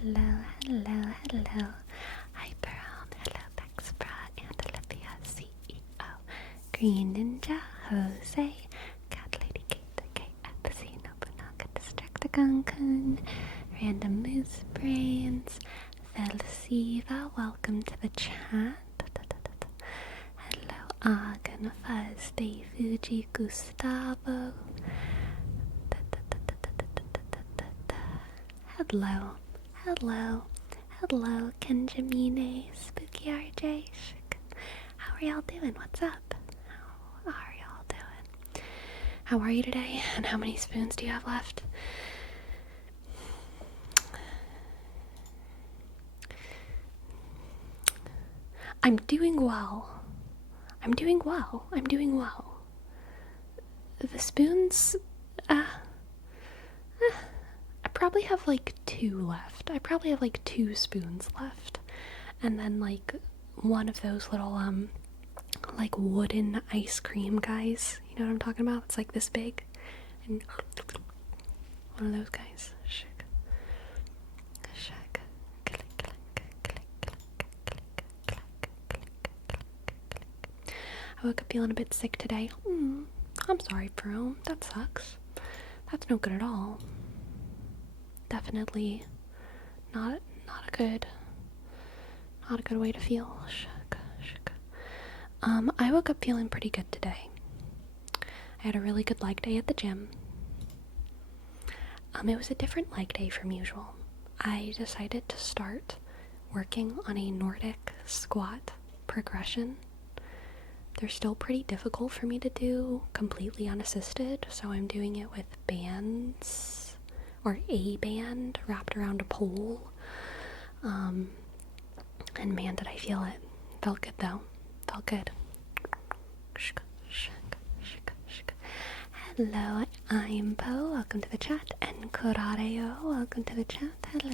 hello. Hi, Brown, hello, Bexbra, and Olivia, CEO, Green Ninja, Jose, Cat Lady Kate, KFC, Nobunaga, Distractagon, Random Moose Brains, Felsiva, welcome to the chat. Hello, Agan, Fuzz, Dave, Fuji, Gustavo. Hello, Kenjamine, Spooky RJ, how are y'all doing? What's up? How are y'all doing? How are you today? And how many spoons do you have left? I'm doing well. The spoons, I probably have like 2 left. I probably have like 2 spoons left. And then like one of those little, like wooden ice cream guys. You know what I'm talking about? It's like this big. And one of those guys. Shake. I woke up feeling a bit sick today. I'm sorry, bro. That sucks. That's no good at all. Definitely not a good way to feel. I woke up feeling pretty good today. I had a really good leg day at the gym. It was a different leg day from usual. I decided to start working on a Nordic squat progression. They're still pretty difficult for me to do completely unassisted, so I'm doing it with bands, or a band wrapped around a pole. And man, did I feel it. Felt good though. Felt good. Hello, I'm Bo. Welcome to the chat. And Corareo, welcome to the chat. Hello.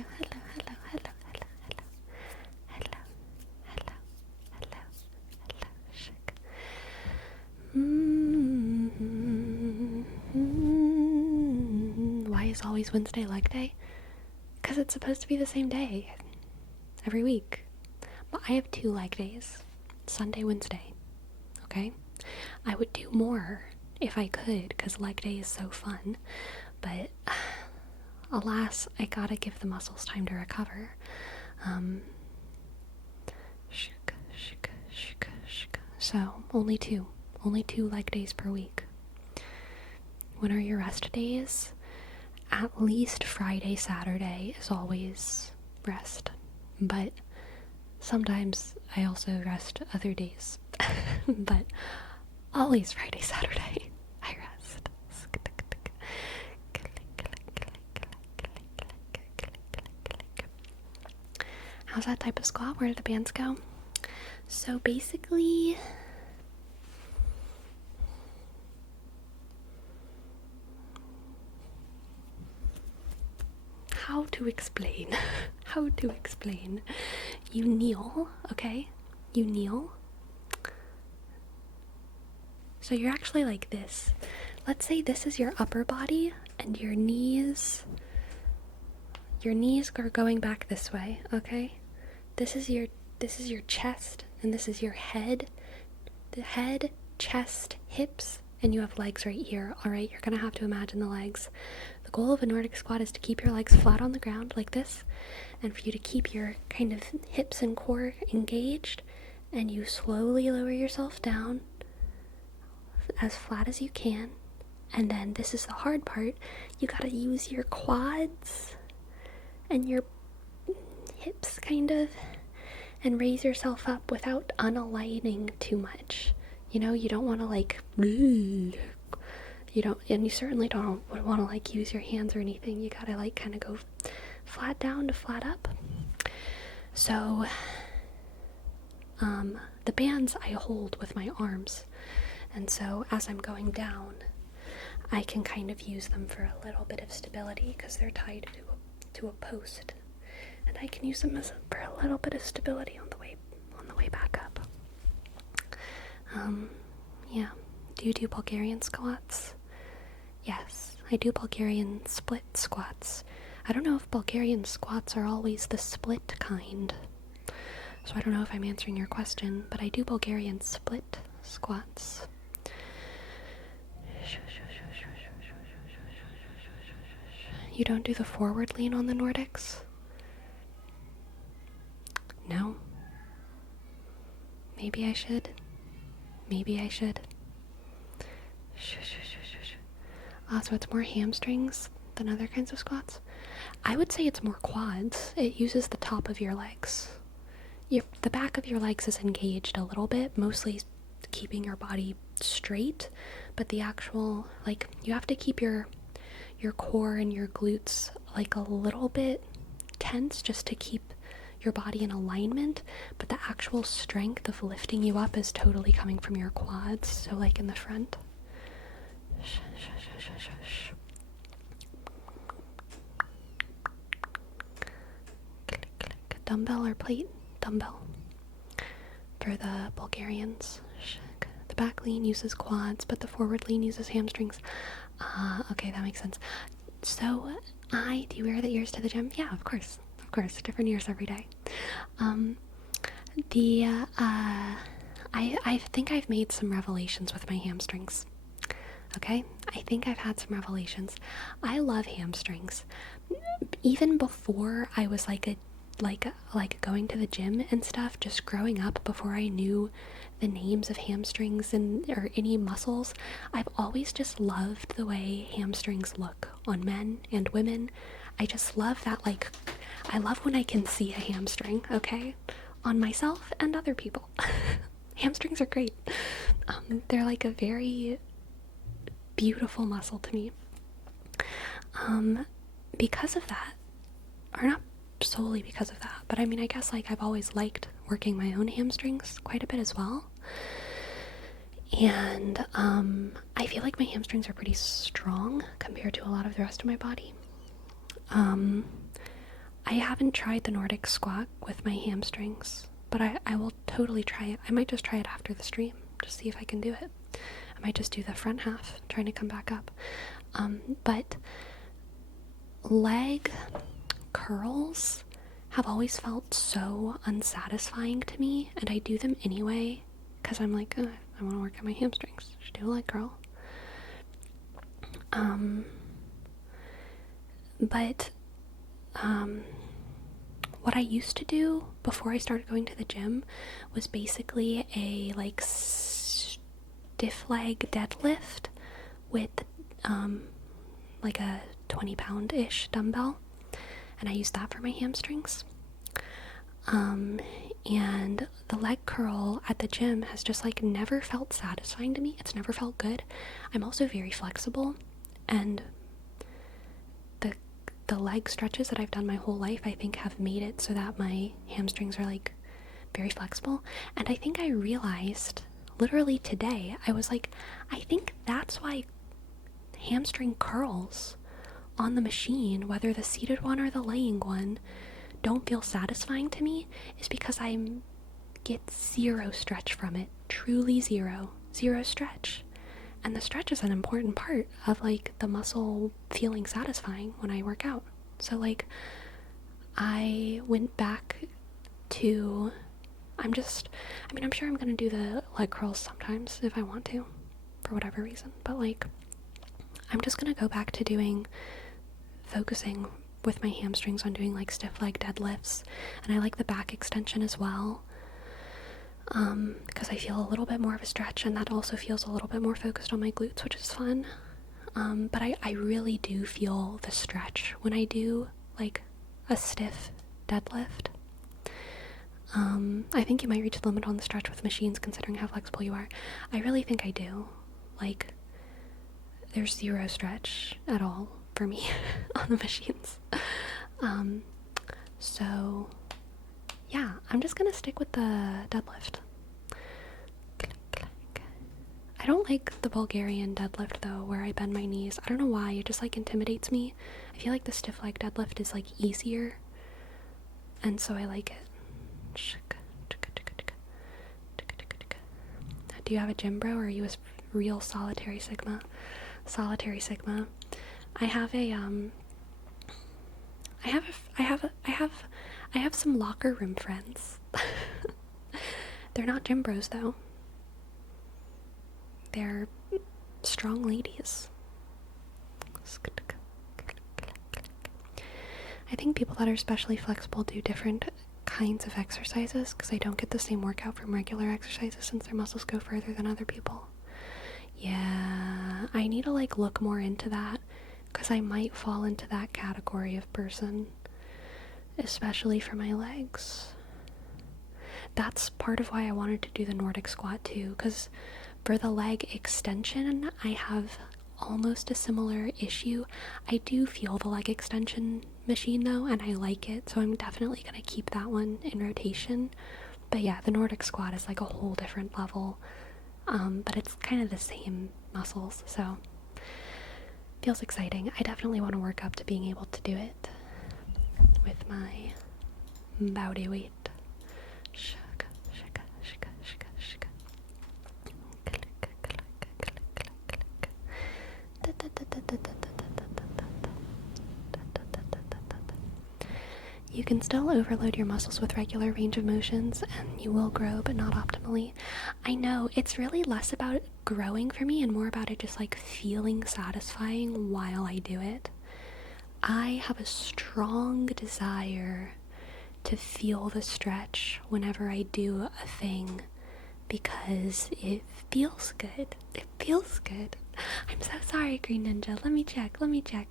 Why is always Wednesday leg day? Because it's supposed to be the same day every week. But I have 2 leg days. Sunday, Wednesday. Okay? I would do more if I could, because leg day is so fun. But alas, I gotta give the muscles time to recover. So only 2 leg days per week. When are your rest days? At least Friday, Saturday is always rest. But sometimes I also rest other days. But always Friday, Saturday, I rest. How's that type of squat? Where did the bands go? So basically, how to explain? You kneel, okay? You kneel. So you're actually like this. Let's say this is your upper body and your knees are going back this way, okay? This is your chest and this is your head. The head, chest, hips, and you have legs right here. Alright, you're gonna have to imagine the legs. The goal of a Nordic squat is to keep your legs flat on the ground like this, and for you to keep your kind of hips and core engaged, and you slowly lower yourself down as flat as you can. And then this is the hard part. You gotta use your quads and your hips kind of, and raise yourself up without unaligning too much. You know, you don't want to like, you certainly don't want to like use your hands or anything. You gotta like kind of go flat down to flat up. So the bands I hold with my arms, and so as I'm going down, I can kind of use them for a little bit of stability because they're tied to a post, and I can use them for a little bit of stability on the way back up. Yeah. Do you do Bulgarian squats? Yes, I do Bulgarian split squats. I don't know if Bulgarian squats are always the split kind. So I don't know if I'm answering your question, but I do Bulgarian split squats. You don't do the forward lean on the Nordics? No. Maybe I should. Maybe I should. So it's more hamstrings than other kinds of squats? I would say it's more quads. It uses the top of your legs. The back of your legs is engaged a little bit, mostly keeping your body straight, but the actual, like, you have to keep your core and your glutes like a little bit tense just to keep your body in alignment, but the actual strength of lifting you up is totally coming from your quads, so like in the front. Dumbbell or plate? Dumbbell. For the Bulgarians. The back lean uses quads, but the forward lean uses hamstrings. Okay, that makes sense. So, do you wear the ears to the gym? Yeah, of course. Of course. Different ears every day. I think I've made some revelations with my hamstrings. Okay? I think I've had some revelations. I love hamstrings. Even before I was like going to the gym and stuff, just growing up, before I knew the names of hamstrings or any muscles, I've always just loved the way hamstrings look on men and women. I just love that, like, I love when I can see a hamstring, okay, on myself and other people. Hamstrings are great. They're like a very beautiful muscle to me. Because of that, or not solely because of that, but I mean, I guess like I've always liked working my own hamstrings quite a bit as well. And I feel like my hamstrings are pretty strong compared to a lot of the rest of my body. I haven't tried the Nordic squat with my hamstrings, but I will totally try it. I might just try it after the stream, just see if I can do it. I might just do the front half, trying to come back up. But leg curls have always felt so unsatisfying to me, and I do them anyway because I'm like, I want to work on my hamstrings. Should do a leg curl. But what I used to do before I started going to the gym was basically a like stiff leg deadlift with like a 20-pound-ish dumbbell, and I used that for my hamstrings. And the leg curl at the gym has just like never felt satisfying to me. It's never felt good. I'm also very flexible, and the leg stretches that I've done my whole life, I think, have made it so that my hamstrings are like very flexible. And I think I realized literally today, I was like, I think that's why hamstring curls on the machine, whether the seated one or the laying one, don't feel satisfying to me, is because I get zero stretch from it. Truly zero stretch. And the stretch is an important part of like the muscle feeling satisfying when I work out. So like I went back to, I'm sure I'm gonna do the leg curls sometimes if I want to, for whatever reason, but like I'm just gonna go back to focusing with my hamstrings on doing like stiff leg deadlifts, and I like the back extension as well, because I feel a little bit more of a stretch, and that also feels a little bit more focused on my glutes, which is fun. But I really do feel the stretch when I do like a stiff deadlift. I think you might reach the limit on the stretch with machines considering how flexible you are. I really think I do. Like, there's zero stretch at all for me on the machines. So yeah, I'm just gonna stick with the deadlift. I don't like the Bulgarian deadlift though, where I bend my knees. I don't know why, it just like intimidates me. I feel like the stiff leg deadlift is like easier, and so I like it. Do you have a gym bro, or are you a real solitary sigma? Solitary sigma. I have a I have some locker room friends. They're not gym bros though. They're strong ladies. I think people that are especially flexible do different kinds of exercises because they don't get the same workout from regular exercises since their muscles go further than other people. Yeah, I need to like look more into that because I might fall into that category of person, especially for my legs. That's part of why I wanted to do the Nordic squat too, because for the leg extension, I have almost a similar issue. I do feel the leg extension machine though, and I like it, so I'm definitely going to keep that one in rotation. But yeah, the Nordic squat is like a whole different level, but it's kind of the same muscles, so feels exciting. I definitely want to work up to being able to do it with my body weight. You can still overload your muscles with regular range of motions and you will grow, but not optimally. I know, it's really less about growing for me and more about it just like feeling satisfying while I do it. I have a strong desire to feel the stretch whenever I do a thing because it feels good. It feels good. I'm so sorry, Green Ninja. Let me check.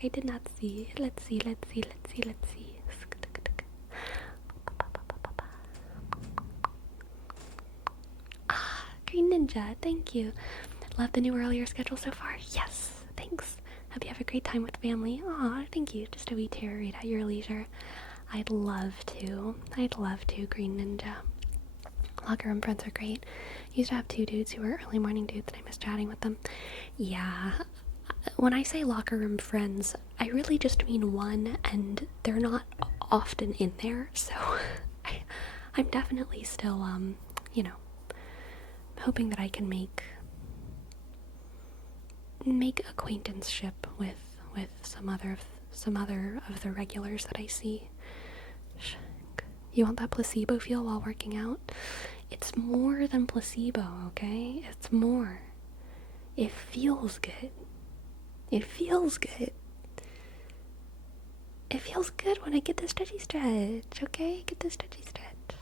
I did not see. Let's see. Ah, Green Ninja, thank you. Love the new earlier schedule so far. Yes, thanks. Hope you have a great time with family. Aw, thank you. Just a wee tear read at your leisure. I'd love to, Green Ninja. Locker room friends are great. Used to have 2 dudes who were early morning dudes and I miss chatting with them. Yeah, when I say locker room friends, I really just mean one, and they're not often in there, so I'm definitely still, hoping that I can make acquaintanceship with some other of the regulars that I see. You want that placebo feel while working out? It's more than placebo, okay? It's more. It feels good. It feels good. It feels good when I get the stretchy stretch, okay? Get the stretchy stretch.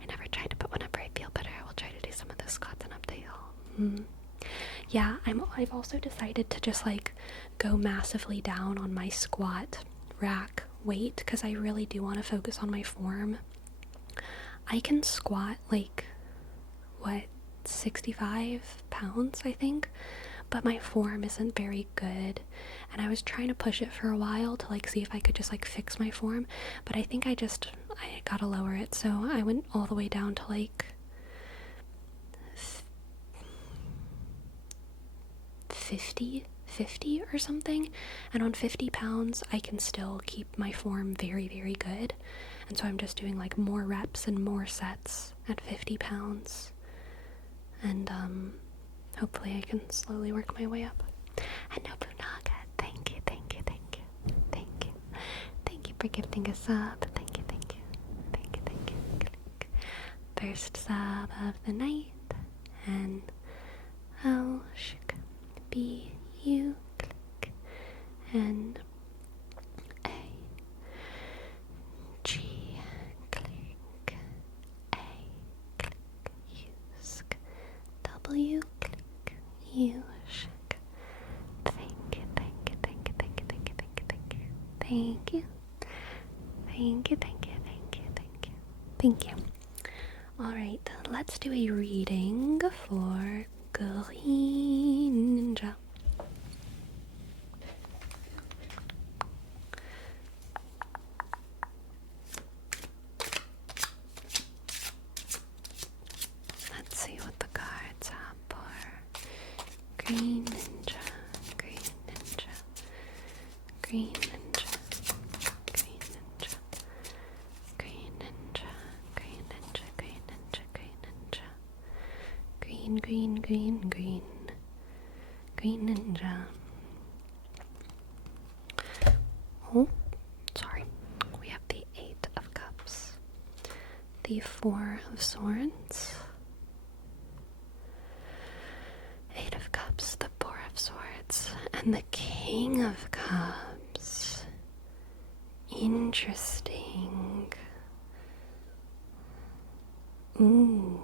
I never tried it, but whenever I feel better, I will try to do some of those squats and update y'all. Yeah, I've also decided to just like go massively down on my squat rack weight because I really do want to focus on my form. I can squat like 65 pounds, I think, but my form isn't very good, and I was trying to push it for a while to like see if I could just like fix my form, but I think I gotta lower it, so I went all the way down to like 50 or something, and on 50 pounds I can still keep my form very, very good, and so I'm just doing like more reps and more sets at 50 pounds, and hopefully I can slowly work my way up. And Nobunaga, thank you for gifting a sub. Thank you. First sub of the night, and L should be you, click, and A G, click, A, click, use, W, click, U, shake. Thank you. Alright, let's do a reading for Green Ninja. Let's see what the cards have for Green Ninja. Green Ninja. Oh, sorry. the Four of Swords, Eight of Cups, the Four of Swords, and the King of Cups. Interesting. Ooh.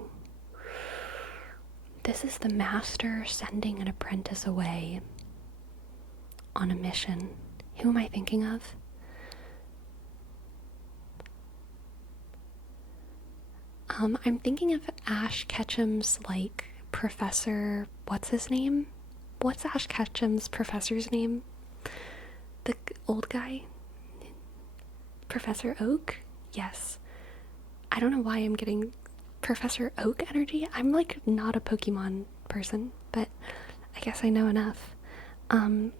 This is the master sending an apprentice away on a mission. Who am I thinking of? I'm thinking of Ash Ketchum's, like, professor, what's his name? What's Ash Ketchum's professor's name? The old guy? Professor Oak? Yes. I don't know why I'm getting Professor Oak energy. I'm, like, not a Pokemon person, but I guess I know enough.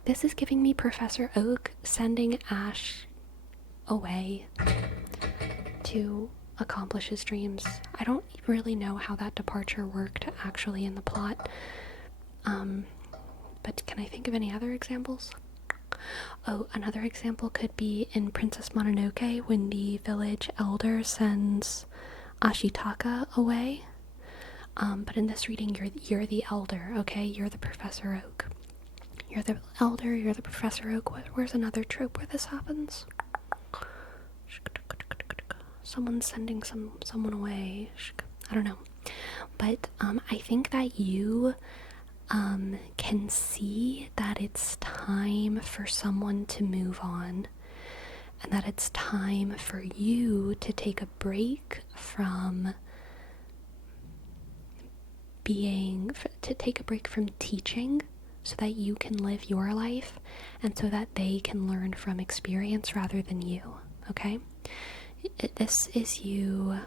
This is giving me Professor Oak sending Ash away to accomplish his dreams. I don't really know how that departure worked actually in the plot. But can I think of any other examples? Oh, another example could be in Princess Mononoke when the village elder sends Ashitaka away. But in this reading, you're the elder, okay? You're the Professor Oak. You're the elder, you're the Professor Oak. Where's another trope where this happens? Someone's sending someone away. I don't know. But I think that you can see that it's time for someone to move on, and that it's time for you to take a break from teaching, so that you can live your life and so that they can learn from experience rather than you, okay? This is you,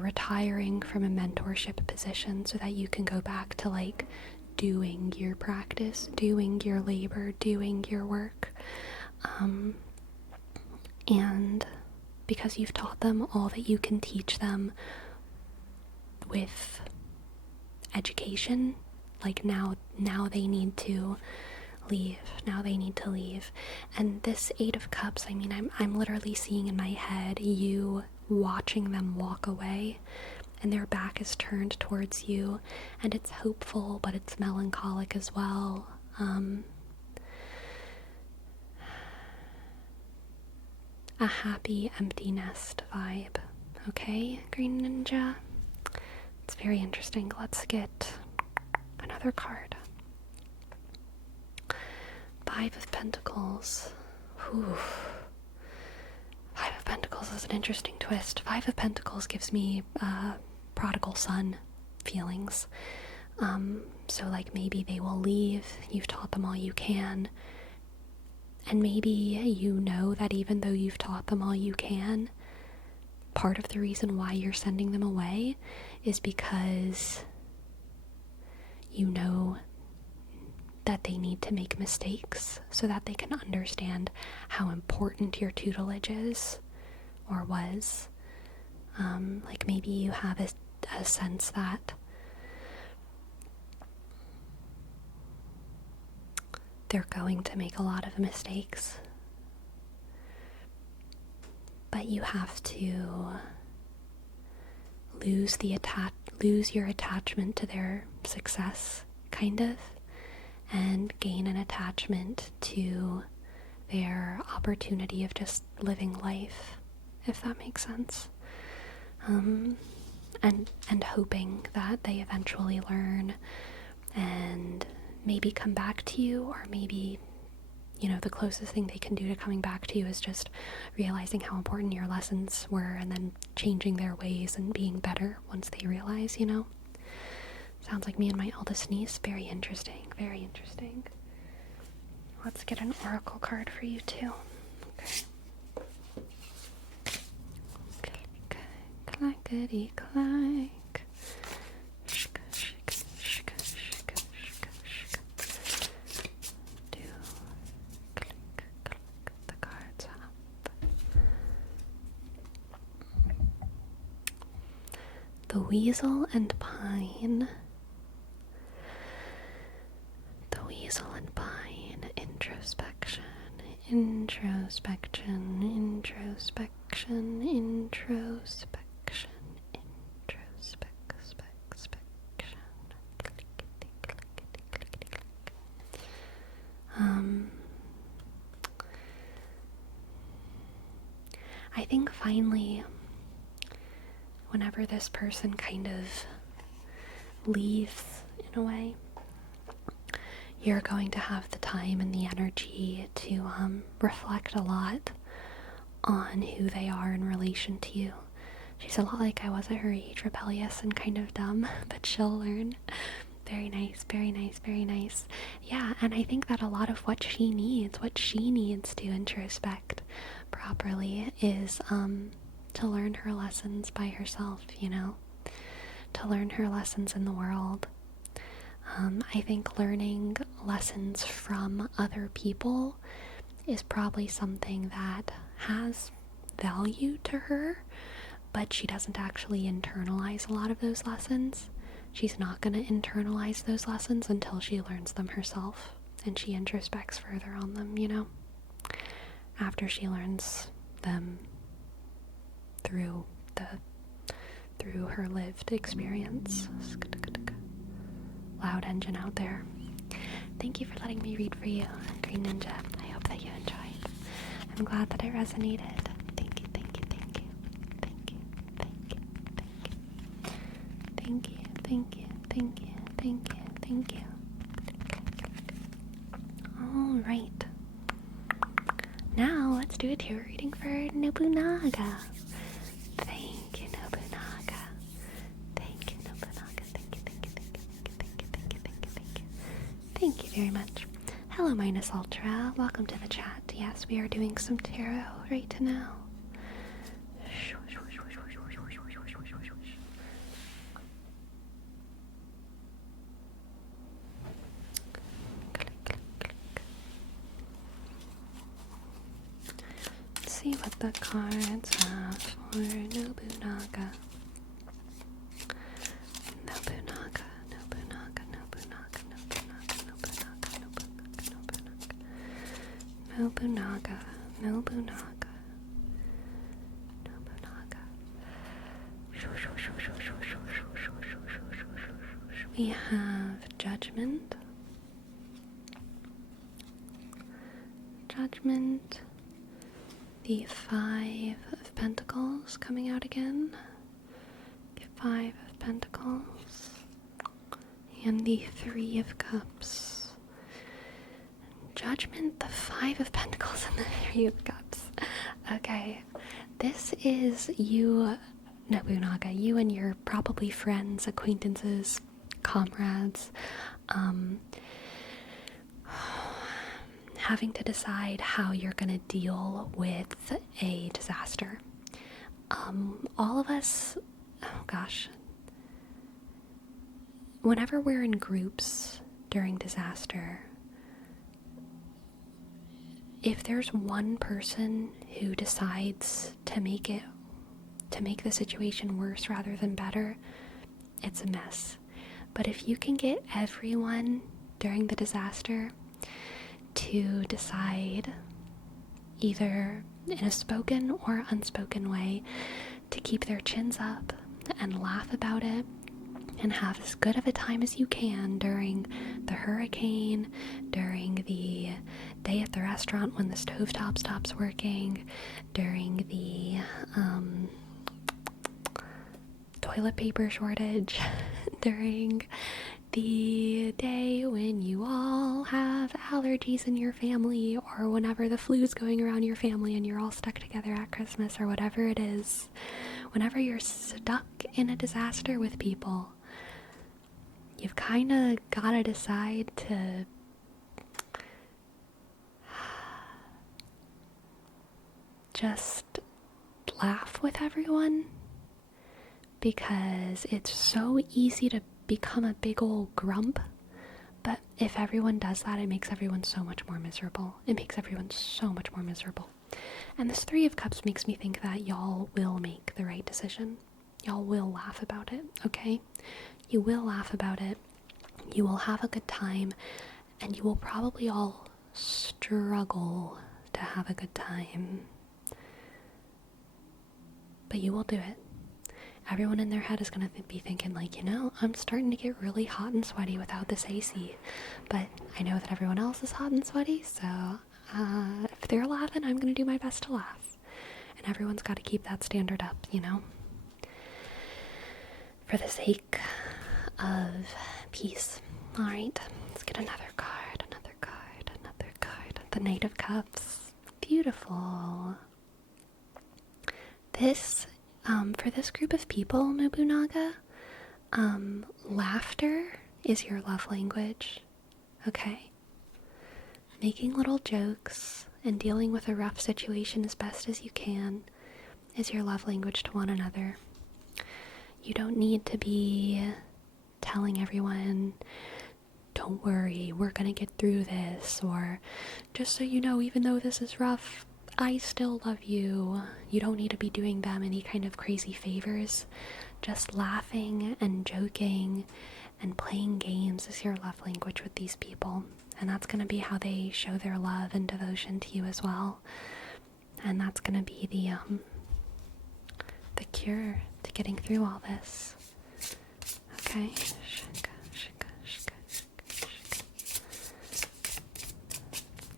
retiring from a mentorship position so that you can go back to, like, doing your practice, doing your labor, doing your work. And because you've taught them all that you can teach them with education, like now they need to leave. And this Eight of Cups, I mean, I'm literally seeing in my head you watching them walk away, and their back is turned towards you, and it's hopeful, but it's melancholic as well. A happy empty nest vibe. Okay, Green Ninja? It's very interesting. Let's get another card. Five of Pentacles. Ooh. Five of Pentacles is an interesting twist. Five of Pentacles gives me prodigal son feelings. So, like, maybe they will leave. You've taught them all you can. And maybe you know that even though you've taught them all you can, part of the reason why you're sending them away is because you know that they need to make mistakes so that they can understand how important your tutelage is or was. Like, maybe you have a sense that they're going to make a lot of mistakes, but you have to lose your attachment to their success, kind of, and gain an attachment to their opportunity of just living life, if that makes sense. And hoping that they eventually learn and maybe come back to you, or maybe, the closest thing they can do to coming back to you is just realizing how important your lessons were and then changing their ways and being better once they realize, Sounds like me and my eldest niece. Very interesting, very interesting. Let's get an oracle card for you too. Okay. Clackety clack. Shka, shka, shka, shka, shka, shka. Do click the cards up. The Weasel and Pine. The Weasel and Pine. Introspection. Introspection, introspection, introspection, introspection. I think finally, whenever this person kind of leaves in a way, you're going to have the time and the energy to reflect a lot on who they are in relation to you. She's a lot like I was at her age, rebellious and kind of dumb, but she'll learn. Very nice, very nice, very nice. Yeah, and I think that a lot of what she needs to introspect properly is to learn her lessons by herself, to learn her lessons in the world. I think learning lessons from other people is probably something that has value to her, but she doesn't actually internalize a lot of those lessons. She's not going to internalize those lessons until she learns them herself and she introspects further on them, after she learns them through her lived experience. Loud engine out there. Thank you for letting me read for you, Green Ninja. I hope that you enjoyed. I'm glad that it resonated. Thank you, thank you, thank you. Thank you, thank you, thank you. Thank you, thank you, thank you, thank you, thank you. Alright. Now let's do a tarot reading for Nobunaga. Thank you, Nobunaga. Thank you, Nobunaga. Thank you, thank you, thank you, thank you, thank you, thank you, thank you, thank you. Thank you very much. Hello, Minus Ultra. Welcome to the chat. Yes, we are doing some tarot right now. Let's see what the cards have for Nobunaga. Nobunaga, Nobunaga, Nobunaga, Nobunaga, Nobunaga, Nobunaga, Nobunaga, Nobunaga, Nobunaga. We have Judgment, Judgment, the Five of Pentacles coming out again, the Five of Pentacles, and the Three of Cups. Judgment, the Five of Pentacles, and the Three of Cups. Okay, this is you, Nobunaga, you and your probably friends, acquaintances, comrades, having to decide how you're going to deal with a disaster. All of us, whenever we're in groups during disaster, if there's one person who decides to make the situation worse rather than better, it's a mess. But if you can get everyone during the disaster to decide, either in a spoken or unspoken way, to keep their chins up and laugh about it and have as good of a time as you can during the hurricane, during the day at the restaurant when the stovetop stops working, during the toilet paper shortage, during the day when you all have allergies in your family, or whenever the flu's going around your family and you're all stuck together at Christmas, or whatever it is. Whenever you're stuck in a disaster with people, you've kind of got to decide to just laugh with everyone, because it's so easy to become a big old grump. But if everyone does that, it makes everyone so much more miserable. It makes everyone so much more miserable. And this Three of Cups makes me think that y'all will make the right decision. Y'all will laugh about it, okay? You will laugh about it. You will have a good time. And you will probably all struggle to to have a good time. But you will do it. Everyone in their head is going to be thinking, like, I'm starting to get really hot and sweaty without this AC. But I know that everyone else is hot and sweaty, so if they're laughing, I'm going to do my best to laugh. And everyone's got to keep that standard up, for the sake of peace. Alright, let's get another card, another card, another card. The Knight of Cups. Beautiful. This, for this group of people, Nobunaga, laughter is your love language, okay? Making little jokes and dealing with a rough situation as best as you can is your love language to one another. You don't need to be telling everyone, don't worry, we're gonna get through this, or just so you know, even though this is rough, I still love you. You don't need to be doing them any kind of crazy favors. Just laughing and joking and playing games is your love language with these people. And that's going to be how they show their love and devotion to you as well. And that's going to be the cure to getting through all this. Okay.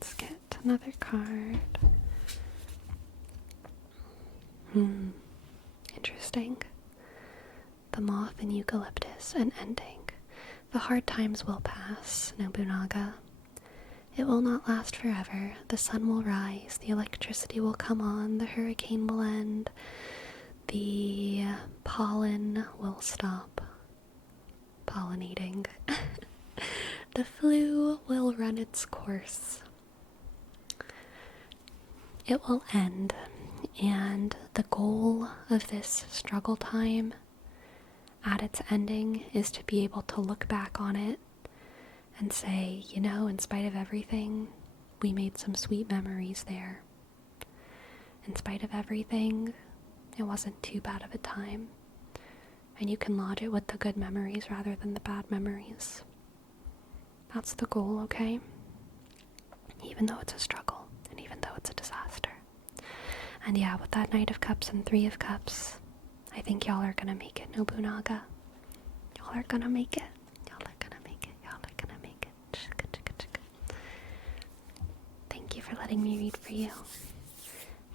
Let's get another card. Interesting. The moth and eucalyptus, an ending. The hard times will pass, Nobunaga. It will not last forever. The sun will rise, the electricity will come on, the hurricane will end, the pollen will stop pollinating. The flu will run its course. It will end. And the goal of this struggle time at its ending is to be able to look back on it and say, in spite of everything, we made some sweet memories there. In spite of everything, it wasn't too bad of a time. And you can lodge it with the good memories rather than the bad memories. That's the goal, okay? Even though it's a struggle, and even though it's a disaster. And yeah, with that Knight of Cups and Three of Cups, I think y'all are gonna make it, Nobunaga. Y'all are gonna make it. Y'all are gonna make it. Y'all are gonna make it. Thank you for letting me read for you.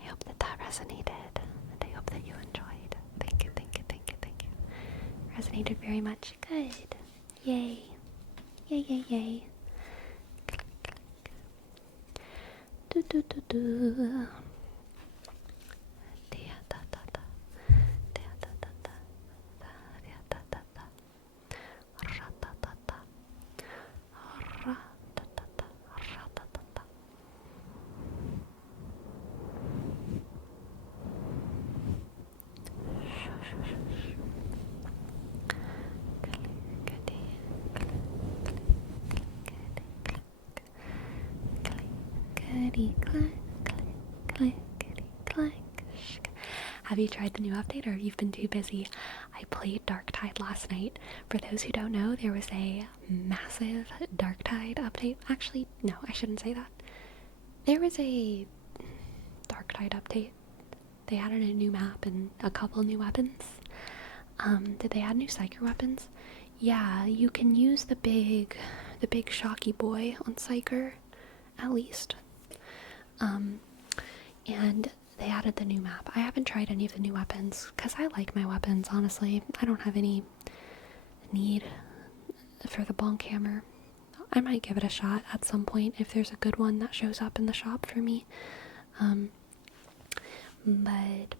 I hope that resonated, and I hope that you enjoyed. Thank you, thank you, thank you, thank you. Resonated very much. Good. Yay. Yay, yay, yay. Do, do, do, do. Have you tried the new update, or have you been too busy? I played Darktide last night. For those who don't know, there was a massive Darktide update. Actually, no, I shouldn't say that. There was a Darktide update. They added a new map and a couple new weapons. Did they add new Psyker weapons? Yeah, you can use the big shocky boy on Psyker, at least. And they added the new map. I haven't tried any of the new weapons, because I like my weapons, honestly. I don't have any need for the bonk hammer. I might give it a shot at some point if there's a good one that shows up in the shop for me. But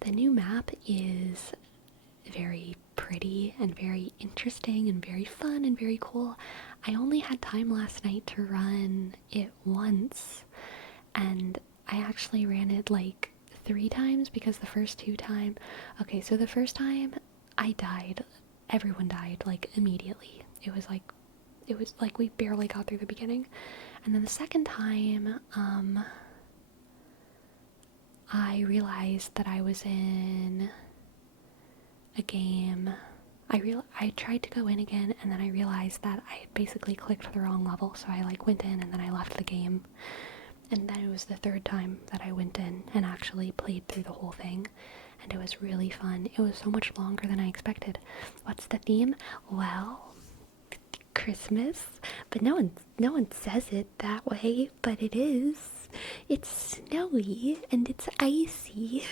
the new map is very pretty and very interesting and very fun and very cool. I only had time last night to run it once, and I actually ran it like 3 times because the first 2 times... Okay, so the first time I died, everyone died like immediately. It was like we barely got through the beginning. And then the second time, I realized that I was in a game I tried to go in again, and then I realized that I had basically clicked the wrong level, so I like went in and then I left the game. And then it was the third time that I went in and actually played through the whole thing, and it was really fun. It was so much longer than I expected. What's the theme? Well, Christmas, but no one says it that way, but it is. It's snowy and it's icy.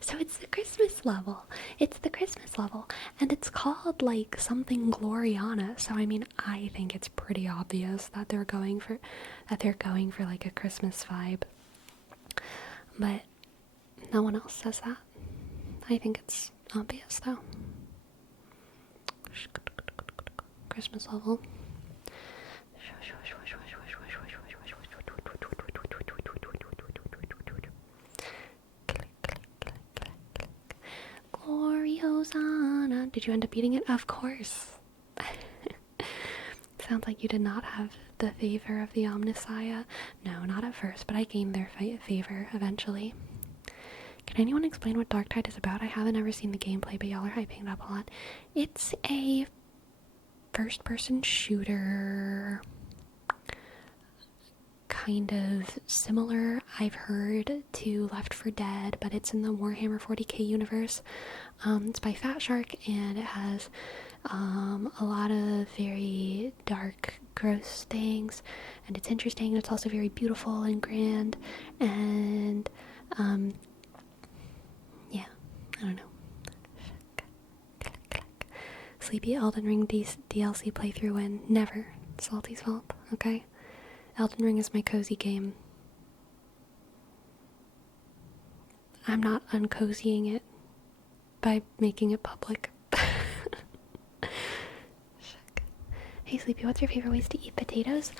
So it's the Christmas level. It's the Christmas level. And it's called like something Gloriana. So I mean, I think it's pretty obvious that they're going for like a Christmas vibe. But no one else says that. I think it's obvious though. Christmas level. Gloriosana. Did you end up eating it? Of course. Sounds like you did not have the favor of the Omnissiah. No, not at first, but I gained their favor eventually. Can anyone explain what Darktide is about? I haven't ever seen the gameplay, but y'all are hyping it up a lot. It's a first-person shooter, kind of similar, I've heard, to Left 4 Dead, but it's in the Warhammer 40k universe. It's by Fat Shark, and it has a lot of very dark, gross things, and it's interesting, and it's also very beautiful and grand, and yeah, I don't know. Sleepy Elden Ring DLC playthrough win. Never. Salty's fault, okay? Elden Ring is my cozy game. I'm not uncozying it by making it public. Hey Sleepy, what's your favorite ways to eat potatoes?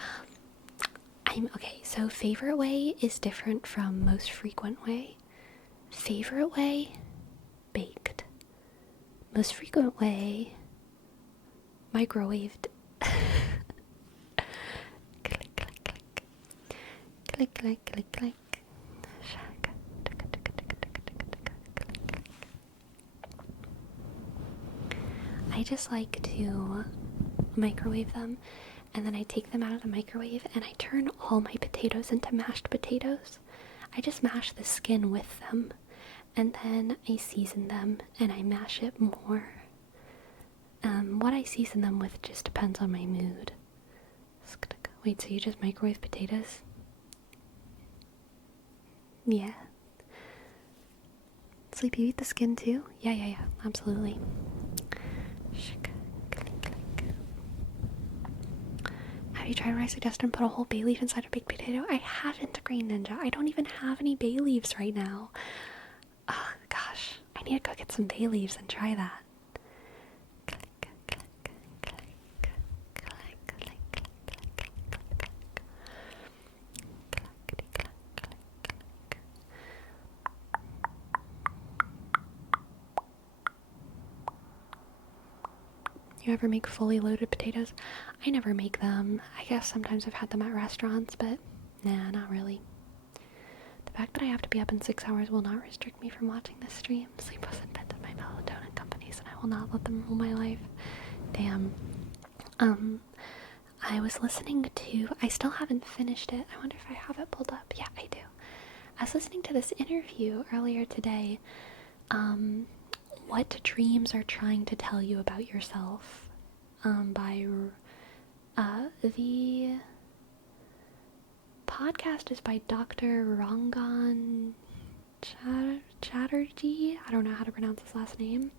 Okay, so favorite way is different from most frequent way. Favorite way, baked. Most frequent way, microwaved. Click, click, click. Click, click, click, click. I just like to microwave them, and then I take them out of the microwave and I turn all my potatoes into mashed potatoes. I just mash the skin with them, and then I season them and I mash it more. What I season them with just depends on my mood. Wait, so you just microwave potatoes? Yeah. Sleep, you eat the skin too? Yeah, absolutely. Have you tried what I suggested and put a whole bay leaf inside a baked potato? I haven't, Green Ninja. I don't even have any bay leaves right now. Oh, gosh. I need to go get some bay leaves and try that. You ever make fully loaded potatoes? I never make them. I guess sometimes I've had them at restaurants, but nah, not really. The fact that I have to be up in 6 hours will not restrict me from watching this stream. Sleep was invented by melatonin companies, and I will not let them rule my life. Damn. I was listening to, I still haven't finished it. I wonder if I have it pulled up. Yeah, I do. I was listening to this interview earlier today. What dreams are trying to tell you about yourself, by the podcast is by Dr. Rangan Chatterjee. I don't know how to pronounce his last name.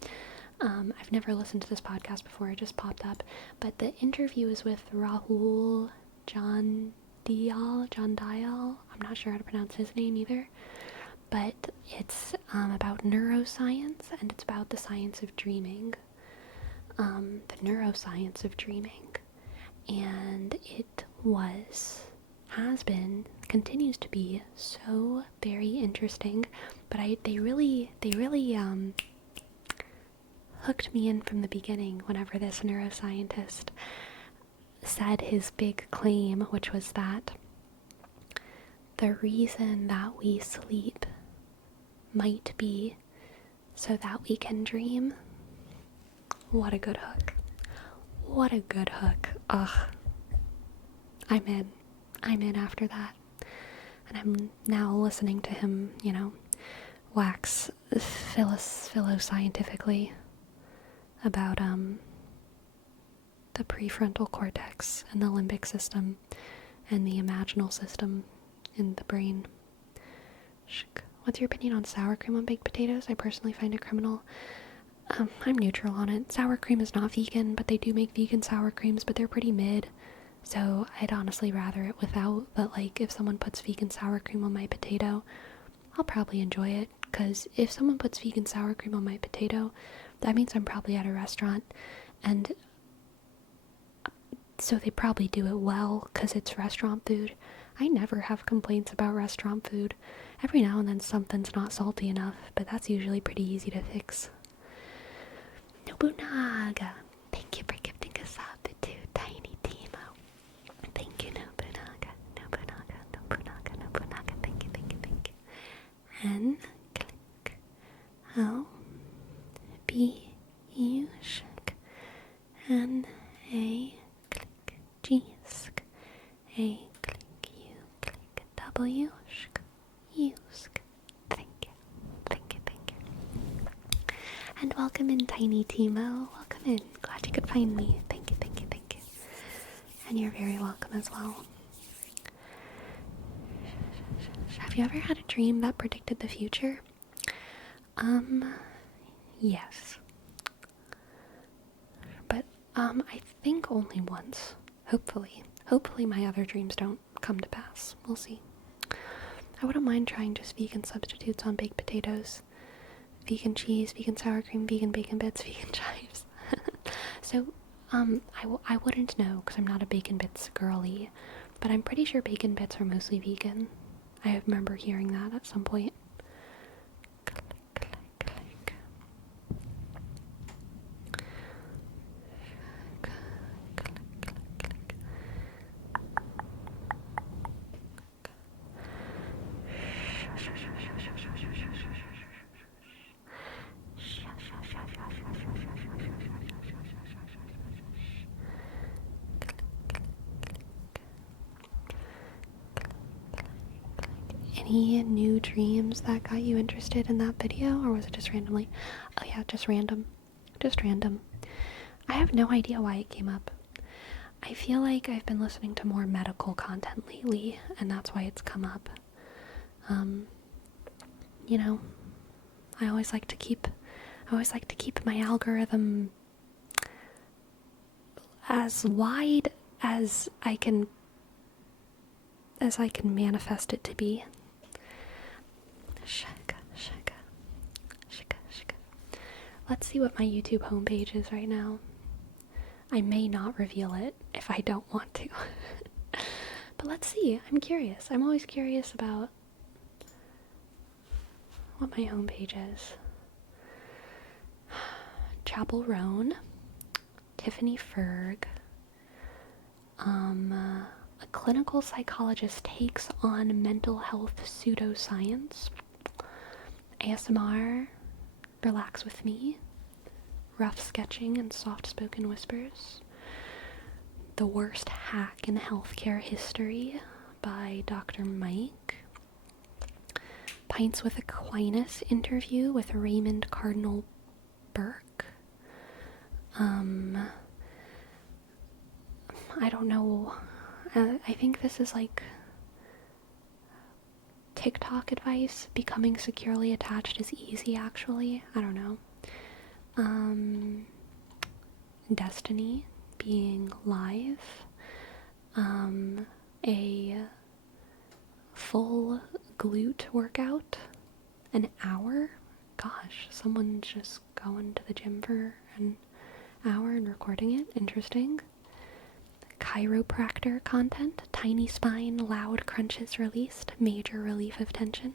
I've never listened to this podcast before, it just popped up, but the interview is with Rahul John Dial. I'm not sure how to pronounce his name either. But it's about neuroscience, and it's about the science of dreaming. The neuroscience of dreaming. And it has been, continues to be so very interesting. But they really hooked me in from the beginning whenever this neuroscientist said his big claim, which was that the reason that we sleep might be so that we can dream. What a good hook. What a good hook. Ugh. I'm in. I'm in after that. And I'm now listening to him, wax philoscientifically about the prefrontal cortex and the limbic system and the imaginal system in the brain. What's your opinion on sour cream on baked potatoes? I personally find it criminal. I'm neutral on it. Sour cream is not vegan, but they do make vegan sour creams, but they're pretty mid. So I'd honestly rather it without, but like if someone puts vegan sour cream on my potato, I'll probably enjoy it, because if someone puts vegan sour cream on my potato, that means I'm probably at a restaurant, and so they probably do it well because it's restaurant food. I never have complaints about restaurant food. Every now and then something's not salty enough, but that's usually pretty easy to fix. Nobunaga, thank you for gifting a sub to Tiny Timo. Thank you, Nobunaga, thank you. N, click, O, B, U, shk, N, A, click, G, sk, A, click, U, click, W, shk, U, sk. Thank you. And welcome in, Tiny Timo. Welcome in. Glad you could find me. Thank you. And you're very welcome as well. Have you ever had a dream that predicted the future? Yes. But, I think only once. Hopefully. Hopefully my other dreams don't come to pass. We'll see. I wouldn't mind trying just vegan substitutes on baked potatoes. Vegan cheese, vegan sour cream, vegan bacon bits, vegan chives. So, I wouldn't know because I'm not a bacon bits girly, but I'm pretty sure bacon bits are mostly vegan. I remember hearing that at some point. Any new dreams that got you interested in that video, or was it just randomly? Oh yeah, just random. I have no idea why it came up. I feel like I've been listening to more medical content lately, and that's why it's come up. I always like to keep my algorithm as wide as I can manifest it to be. Shaka. Let's see what my YouTube homepage is right now. I may not reveal it if I don't want to. But let's see. I'm curious. I'm always curious about what my homepage is. Chapel Roan, Tiffany Ferg, a clinical psychologist takes on mental health pseudoscience, ASMR, Relax With Me, Rough Sketching and Soft Spoken Whispers, The Worst Hack in Healthcare History by Dr. Mike, Pints with Aquinas interview with Raymond Cardinal Burke, I don't know, I think this is like TikTok advice. Becoming securely attached is easy, actually. I don't know. Destiny being live. A full glute workout. An hour. Gosh, someone's just going to the gym for an hour and recording it. Interesting. Chiropractor content. Tiny spine, loud crunches released. Major relief of tension.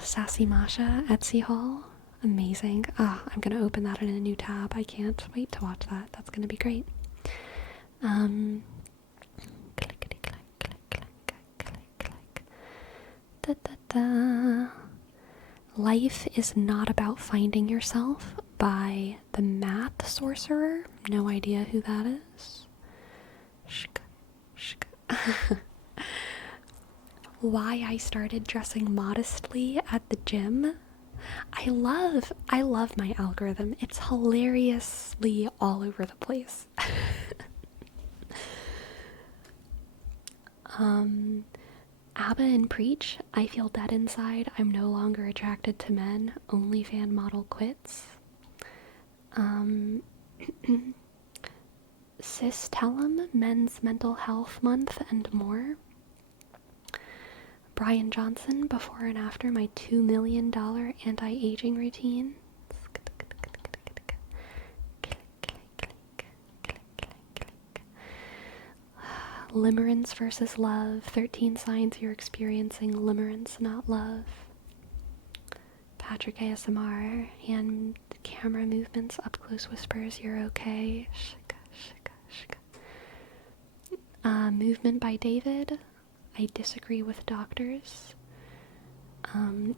Sassy Masha, Etsy haul. Amazing. I'm gonna open that in a new tab. I can't wait to watch that. That's gonna be great. Clickety clack. Life is not about finding yourself, by the Math Sorcerer. No idea who that is. Why I started dressing modestly at the gym. I love my algorithm. It's hilariously all over the place. ABBA and Preach. I feel dead inside. I'm no longer attracted to men. OnlyFan model quits. Sis Tellum, Men's Mental Health Month, and more. Brian Johnson, before and after my $2 million anti-aging routine. Limerence versus love. 13 signs you're experiencing limerence, not love. Patrick ASMR. Hand camera movements, up close whispers, you're okay. Movement by David. I disagree with doctors.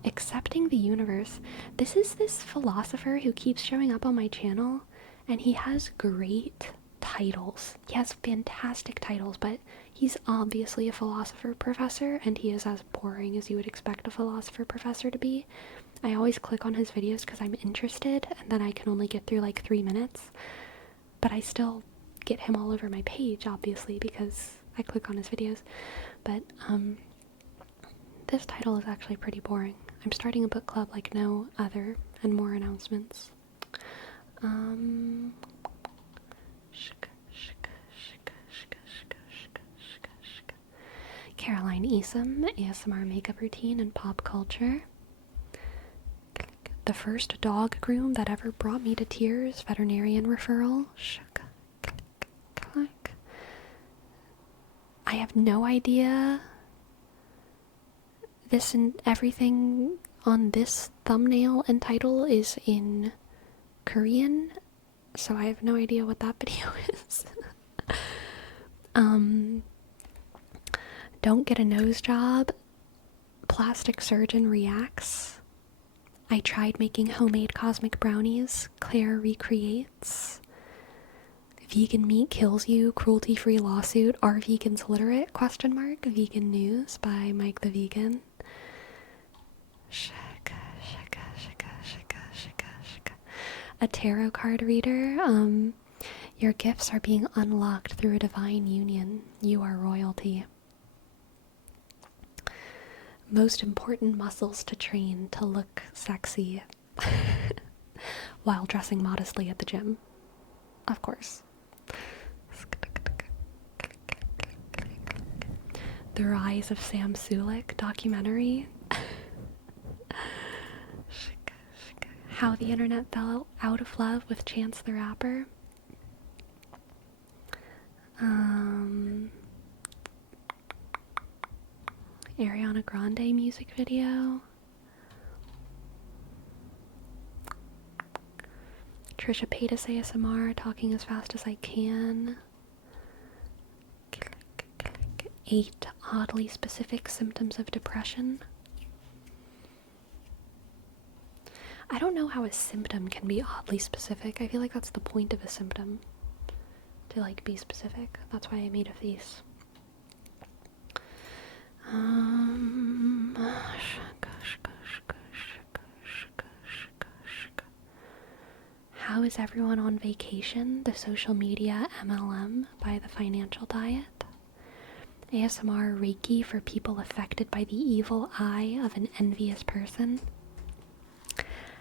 Accepting the universe. This is this philosopher who keeps showing up on my channel, and he has great titles. He has fantastic titles, but he's obviously a philosopher professor, and he is as boring as you would expect a philosopher professor to be. I always click on his videos because I'm interested, and then I can only get through like 3 minutes, but I still get him all over my page, obviously, because I click on his videos. But this title is actually pretty boring. I'm starting a book club like no other, and more announcements. Caroline Easom, ASMR makeup routine and pop culture. The first dog groom that ever brought me to tears, veterinarian referral. I have no idea. This and everything on this thumbnail and title is in Korean, so I have no idea what that video is. Don't get a nose job. Plastic surgeon reacts. I tried making homemade cosmic brownies. Claire recreates. Vegan meat kills you. Cruelty-free lawsuit. Are vegans literate? ? Vegan news by Mike the Vegan. A tarot card reader. Your gifts are being unlocked through a divine union. You are royalty. Most important muscles to train to look sexy while dressing modestly at the gym. Of course. The Rise of Sam Sulek documentary. How the internet fell out of love with Chance the Rapper. Ariana Grande music video. Trisha Paytas ASMR, talking as fast as I can. 8 oddly specific symptoms of depression. I don't know how a symptom can be oddly specific. I feel like that's the point of a symptom. To like be specific. That's why I made a face. How is everyone on vacation? The social media MLM by the Financial Diet. ASMR Reiki for people affected by the evil eye of an envious person.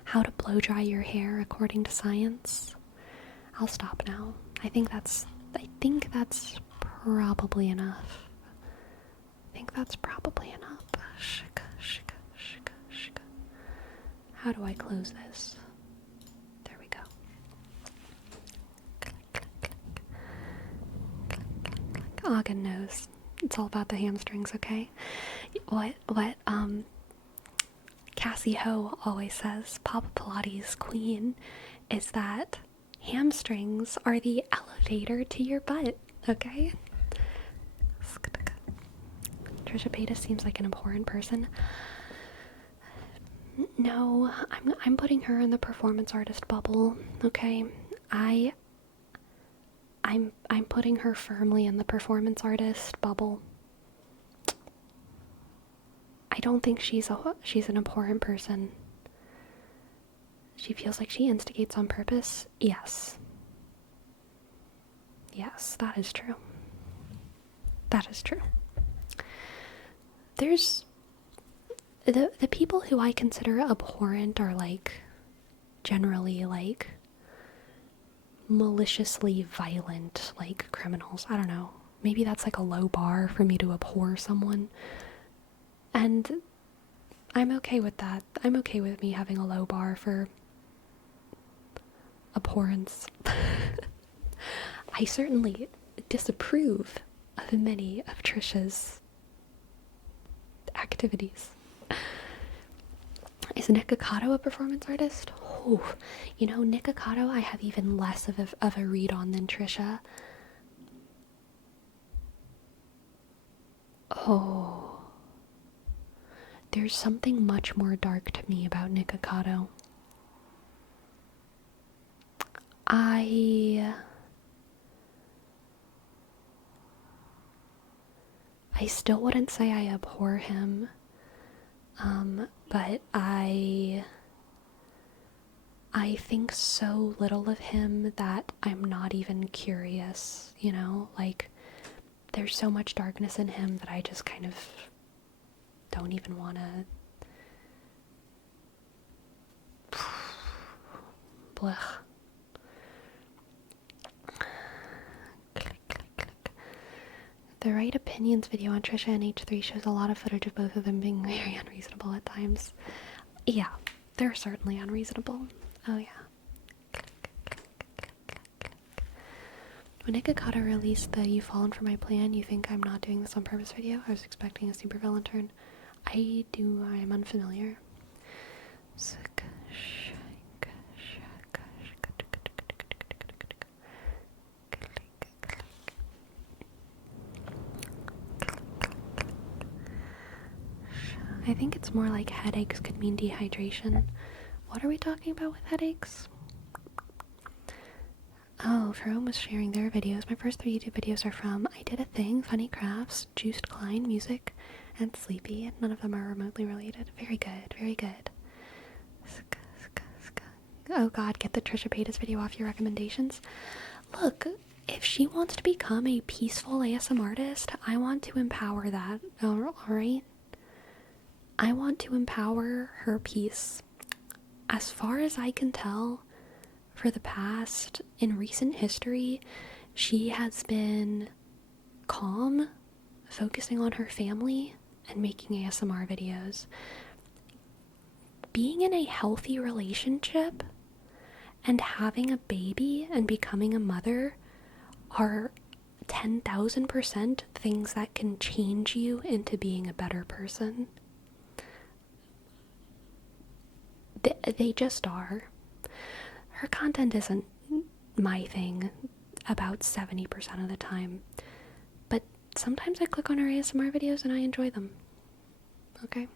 How to blow dry your hair according to science. I'll stop now. I think that's probably enough. How do I close this? There we go. Ogden knows. It's all about the hamstrings, okay? What Cassie Ho always says, Papa Pilates queen, is that hamstrings are the elevator to your butt, okay? Trisha Paytas seems like an important person. No, I'm putting her in the performance artist bubble, okay? I I'm putting her firmly in the performance artist bubble. I don't think she's an important person. She feels like she instigates on purpose. Yes. Yes, that is true. That is true. There's the people who I consider abhorrent are like generally like maliciously violent, like criminals. I don't know. Maybe that's like a low bar for me to abhor someone. And I'm okay with that. I'm okay with me having a low bar for abhorrence. I certainly disapprove of many of Trisha's activities. Is Nikocado a performance artist? Oh, you know, Nikocado I have even less of a read on than Trisha. Oh. There's something much more dark to me about Nikocado. I still wouldn't say I abhor him, but I think so little of him that I'm not even curious, you know? Like, there's so much darkness in him that I just kind of don't even want to... Blech. The Right Opinions video on Trisha and H3 shows a lot of footage of both of them being very unreasonable at times. Yeah, they're certainly unreasonable. Oh yeah. When Nikocado released the "You've Fallen for My Plan, You Think I'm Not Doing This on Purpose" video, I was expecting a supervillain turn. I am unfamiliar. I think it's more like headaches could mean dehydration. What are we talking about with headaches? Oh, Jerome was sharing their videos. My first 3 YouTube videos are from I Did a Thing, Funny Crafts, Juiced Klein, Music, and Sleepy, and none of them are remotely related. Very good, very good. Oh god, get the Trisha Paytas video off your recommendations. Look, if she wants to become a peaceful ASM artist, I want to empower that, alright? I want to empower her peace. As far as I can tell, for the past, in recent history, she has been calm, focusing on her family, and making ASMR videos. Being in a healthy relationship and having a baby and becoming a mother are 10,000% things that can change you into being a better person. They just are. Her content isn't my thing about 70% of the time, but sometimes I click on her ASMR videos and I enjoy them. Okay?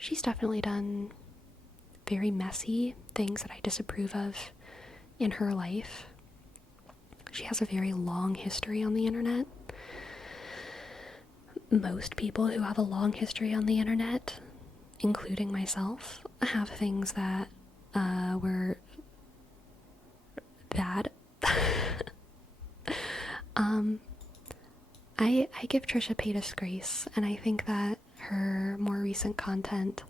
She's definitely done very messy things that I disapprove of in her life. She has a very long history on the internet. Most people who have a long history on the internet, including myself, have things that were bad. I give Trisha Paytas grace, and I think that her more recent content,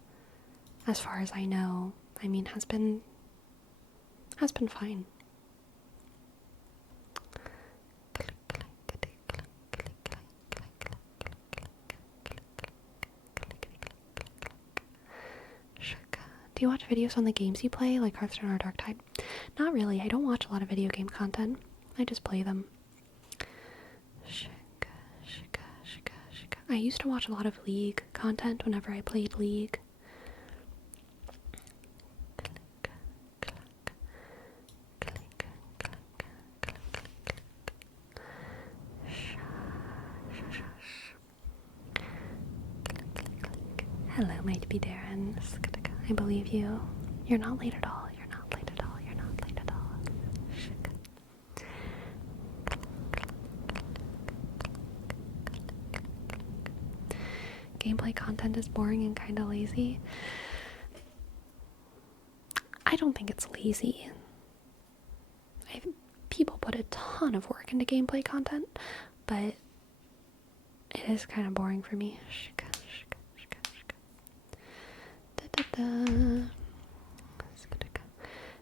as far as I know, has been fine. Do you watch videos on the games you play, like Hearthstone or Darktide? Not really. I don't watch a lot of video game content. I just play them. I used to watch a lot of League content whenever I played League. Hello, might be Darren. I believe you. You're not late at all. You're not late at all. You're not late at all. Gameplay content is boring and kind of lazy. I don't think it's lazy. People put a ton of work into gameplay content, but it is kind of boring for me.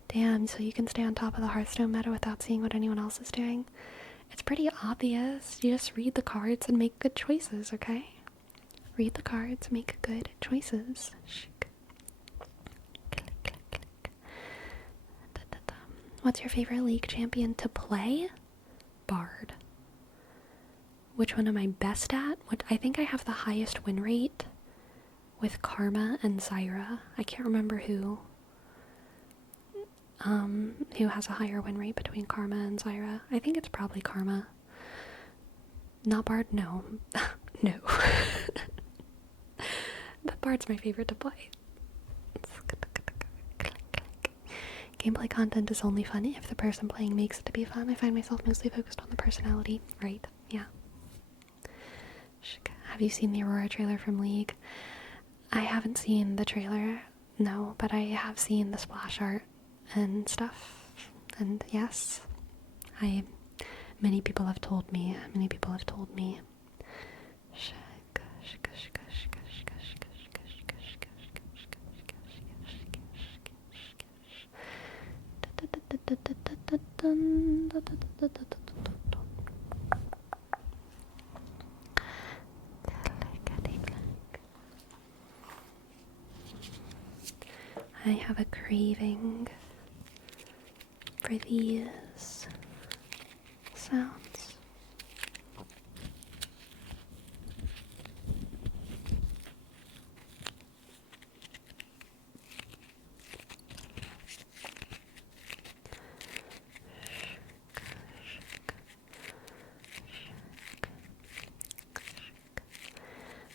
Damn, so you can stay on top of the Hearthstone meta without seeing what anyone else is doing? It's pretty obvious. You just read the cards and make good choices, okay? Read the cards, make good choices. What's your favorite League champion to play? Bard. Which one am I best at? I think I have the highest win rate with Karma and Zyra. I can't remember who has a higher win rate between Karma and Zyra. I think it's probably Karma. Not Bard? No. No. But Bard's my favorite to play. Gameplay content is only fun if the person playing makes it to be fun. I find myself mostly focused on the personality. Right, yeah. Have you seen the Aurora trailer from League? I haven't seen the trailer, no, but I have seen the splash art and stuff. And yes, many people have told me. I have a craving for these sounds.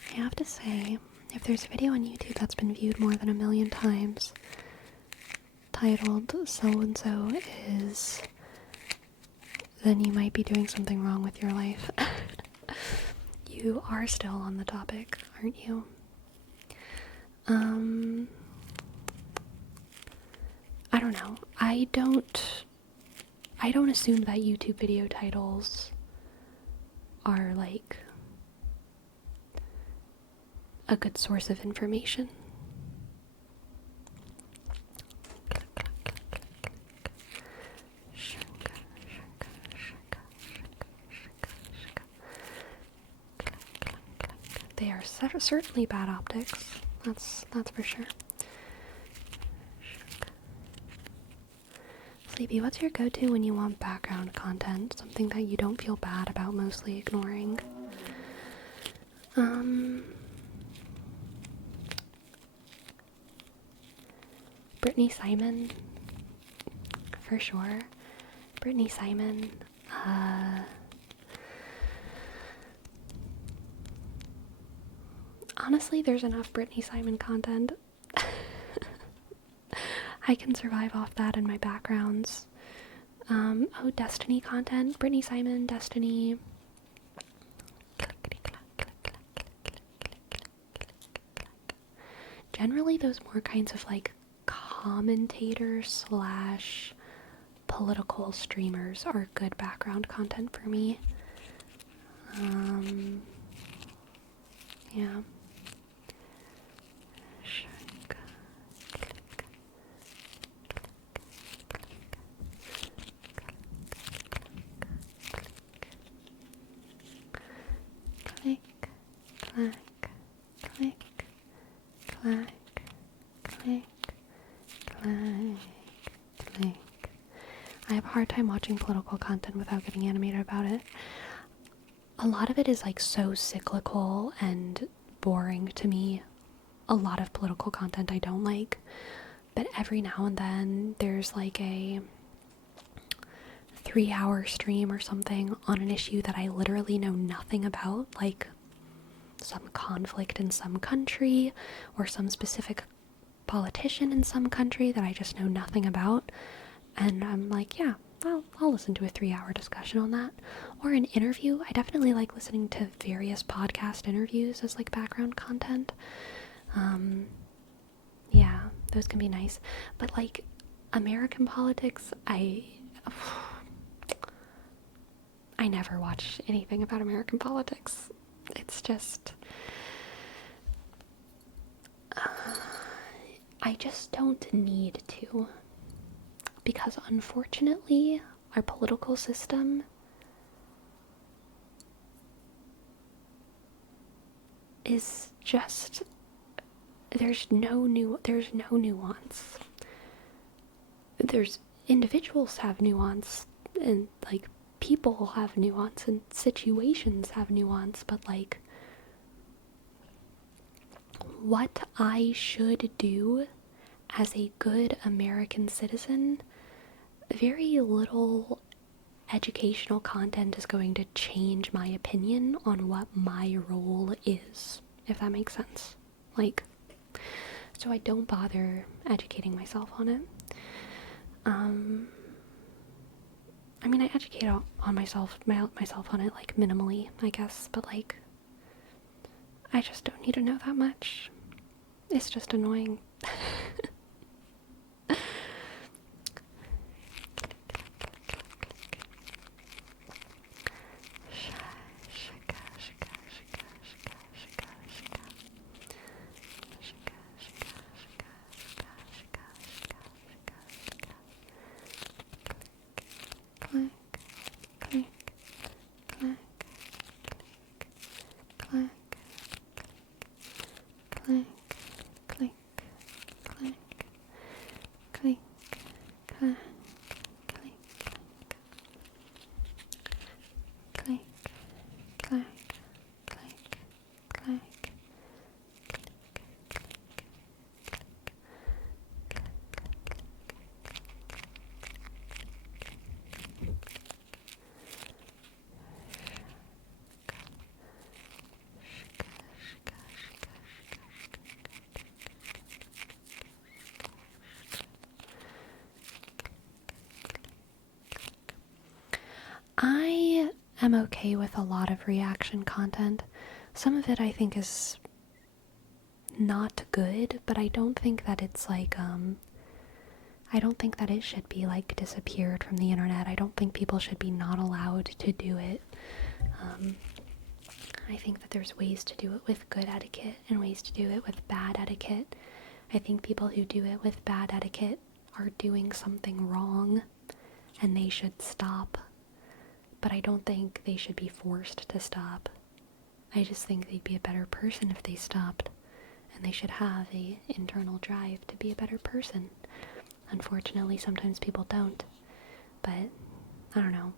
I have to say, if there's a video on YouTube that's been viewed more than 1 million times, titled so-and-so is, then you might be doing something wrong with your life. You are still on the topic, aren't you? I don't know. I don't assume that YouTube video titles are like a good source of information. They are certainly bad optics. That's for sure. Sleepy, what's your go-to when you want background content? Something that you don't feel bad about mostly ignoring? Brittany Simon, for sure. Brittany Simon. Honestly, there's enough Brittany Simon content. I can survive off that in my backgrounds. Destiny content. Brittany Simon, Destiny. Generally, those more kinds of like commentators / political streamers are good background content for me. Yeah. Click, clack, click, clack, click, clack, click. I have a hard time watching political content without getting animated about it. A lot of it is like so cyclical and boring to me. A lot of political content I don't like, but every now and then there's like a 3-hour stream or something on an issue that I literally know nothing about, like some conflict in some country or some specific politician in some country that I just know nothing about. And I'm like, yeah, I'll listen to a 3-hour discussion on that. Or an interview. I definitely like listening to various podcast interviews as like background content. Yeah, those can be nice. But like American politics, I never watch anything about American politics. It's just I just don't need to, because unfortunately our political system is just there's no nuance. There's individuals have nuance, and like people have nuance, and situations have nuance, but like what I should do as a good American citizen, very little educational content is going to change my opinion on what my role is, if that makes sense. Like, so I don't bother educating myself on it. I mean, I educate on myself on it, like, minimally, I guess, but, like, I just don't need to know that much. It's just annoying. I am okay with a lot of reaction content. Some of it I think is not good, but I don't think that it's like, I don't think that it should be like disappeared from the internet. I don't think people should be not allowed to do it. I think that there's ways to do it with good etiquette and ways to do it with bad etiquette. I think people who do it with bad etiquette are doing something wrong and they should stop. But I don't think they should be forced to stop. I just think they'd be a better person if they stopped. And they should have an internal drive to be a better person. Unfortunately, sometimes people don't. But, I don't know.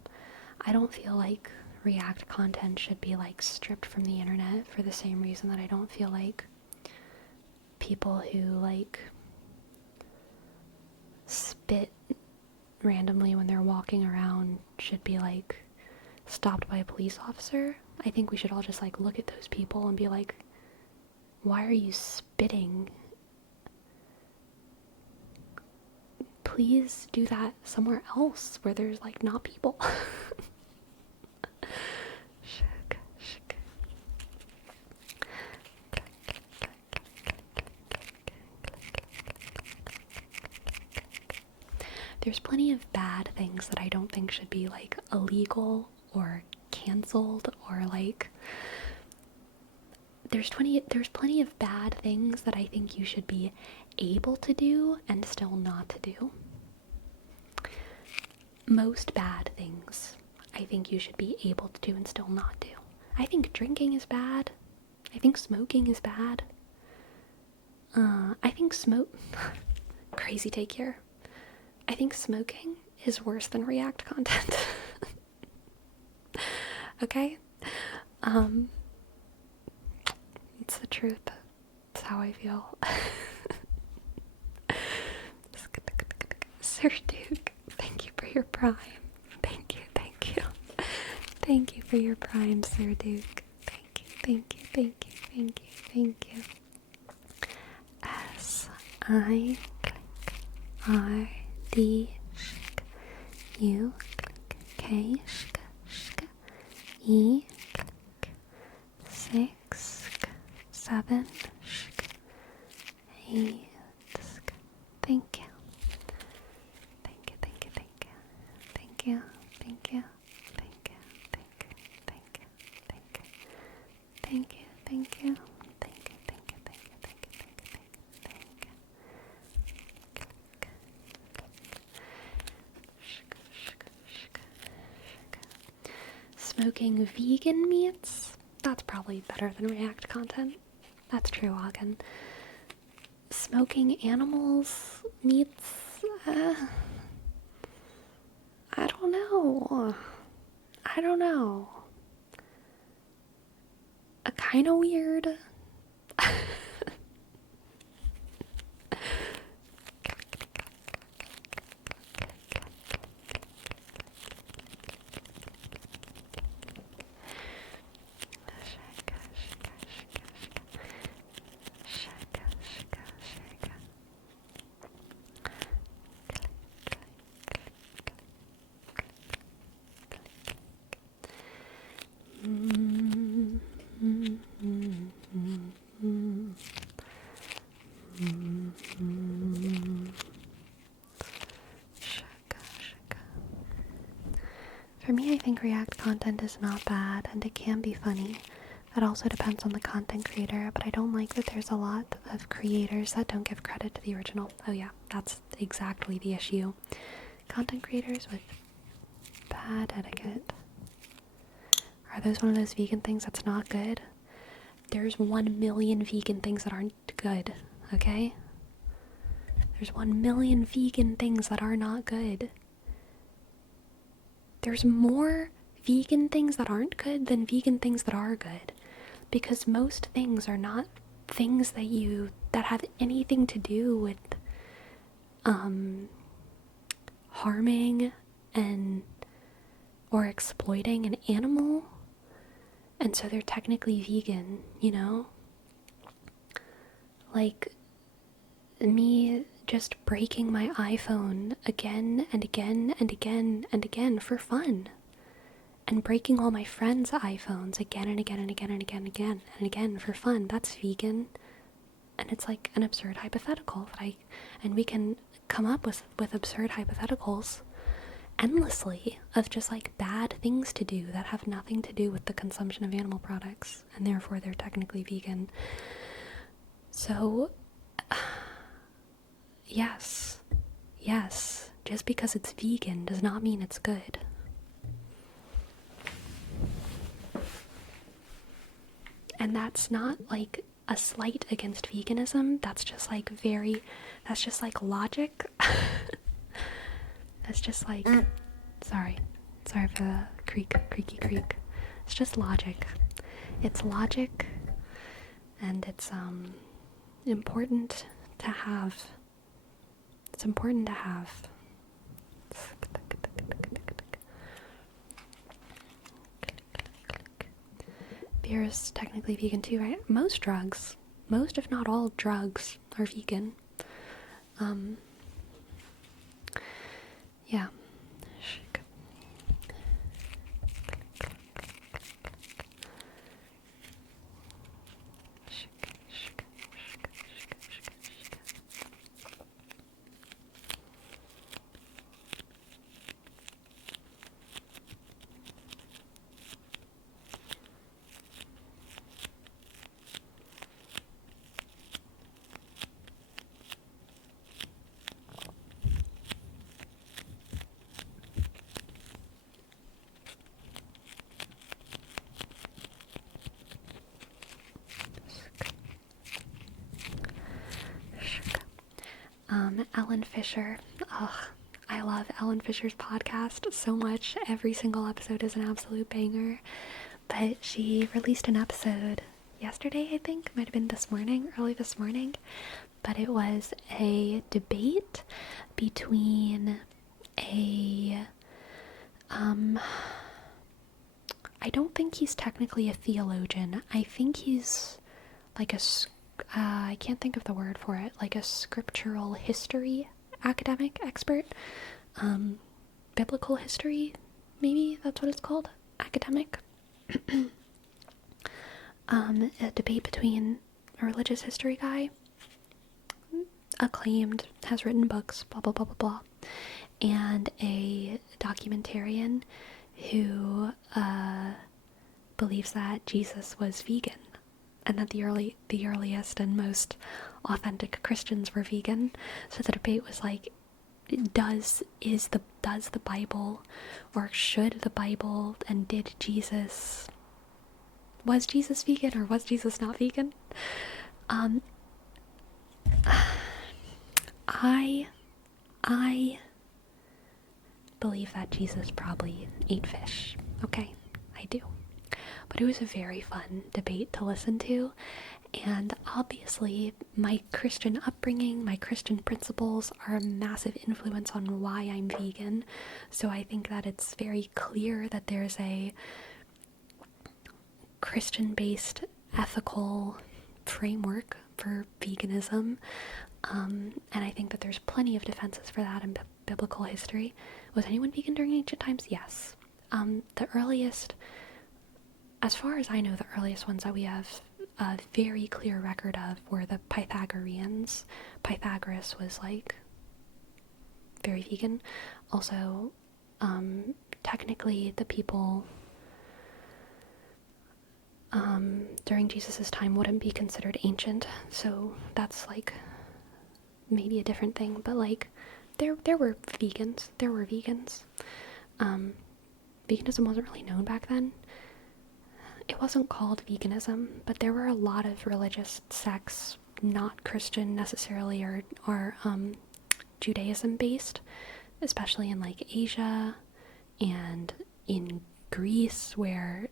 I don't feel like React content should be, like, stripped from the internet for the same reason that I don't feel like people who, like, spit randomly when they're walking around should be, like, stopped by a police officer. I think we should all just, like, look at those people and be like, why are you spitting? Please do that somewhere else where there's, like, not people. There's plenty of bad things that I don't think should be, like, illegal or canceled or, like, there's plenty of bad things that I think you should be able to do and still not to do. Most bad things I think you should be able to do and still not do. I think drinking is bad. I think smoking is bad. I think crazy take here. I think smoking is worse than React content. Okay? It's the truth. It's how I feel. Sir Duke, thank you for your prime. Thank you. Thank you for your prime, Sir Duke. Thank you. Thank you, thank you. S I click R D shk U click K shk shk E click 6 shk 7 shk 8 shk. Thank you. Thank you, thank you, thank you. Thank you, thank you. Thank you, thank you, thank you, thank you. Thank you, thank you. Thank you, thank you, thank you, thank you, thank you, thank you, thank you. Smoking vegan meats? That's probably better than React content. That's true, Hagen. Smoking animals meats? I don't know. I don't know. Kind of weird. For me, I think React content is not bad, and it can be funny. That also depends on the content creator, but I don't like that there's a lot of creators that don't give credit to the original. Oh yeah, that's exactly the issue. Content creators with bad etiquette. Are those one of those vegan things that's not good? There's 1 million vegan things that aren't good, okay? There's 1 million vegan things that are not good. There's more vegan things that aren't good than vegan things that are good. Because most things are not things that have anything to do with harming or exploiting an animal. And so they're technically vegan, you know? Like me just breaking my iPhone again and again and again and again for fun. And breaking all my friends' iPhones again and again and again and again and again and again for fun. That's vegan. And it's like an absurd hypothetical and we can come up with absurd hypotheticals endlessly of just like bad things to do that have nothing to do with the consumption of animal products, and therefore they're technically vegan. So yes, just because it's vegan does not mean it's good. And that's not like a slight against veganism. That's just like logic. That's just like, sorry for the creaky creak. It's just logic. It's logic, and it's important to have. It's important to have. Beer is technically vegan too, right? Most if not all drugs are vegan. Yeah. Ellen Fisher. Ugh, I love Ellen Fisher's podcast so much. Every single episode is an absolute banger. But she released an episode yesterday, I think. Might have been early this morning. But it was a debate between I don't think he's technically a theologian. I think he's like I can't think of the word for it, like a scriptural history academic expert, biblical history, maybe that's what it's called, academic, a debate between a religious history guy, acclaimed, has written books, blah blah blah blah blah, and a documentarian who believes that Jesus was vegan, and that the earliest and most authentic Christians were vegan. So the debate was like, does the Bible, or should the Bible, and was Jesus vegan, or was Jesus not vegan? I believe that Jesus probably ate fish. Okay, I do. But it was a very fun debate to listen to, and obviously my Christian upbringing, my Christian principles are a massive influence on why I'm vegan. So I think that it's very clear that there's a Christian-based ethical framework for veganism, and I think that there's plenty of defenses for that in biblical history. Was anyone vegan during ancient times? Yes. The earliest, as far as I know, the earliest ones that we have a very clear record of were the Pythagoreans. Pythagoras was like very vegan. Also, technically the people during Jesus's time wouldn't be considered ancient, so that's like maybe a different thing, but like there were vegans. Veganism wasn't really known back then. It wasn't called veganism, but there were a lot of religious sects, not Christian necessarily, or Judaism based, especially in like Asia and in Greece, where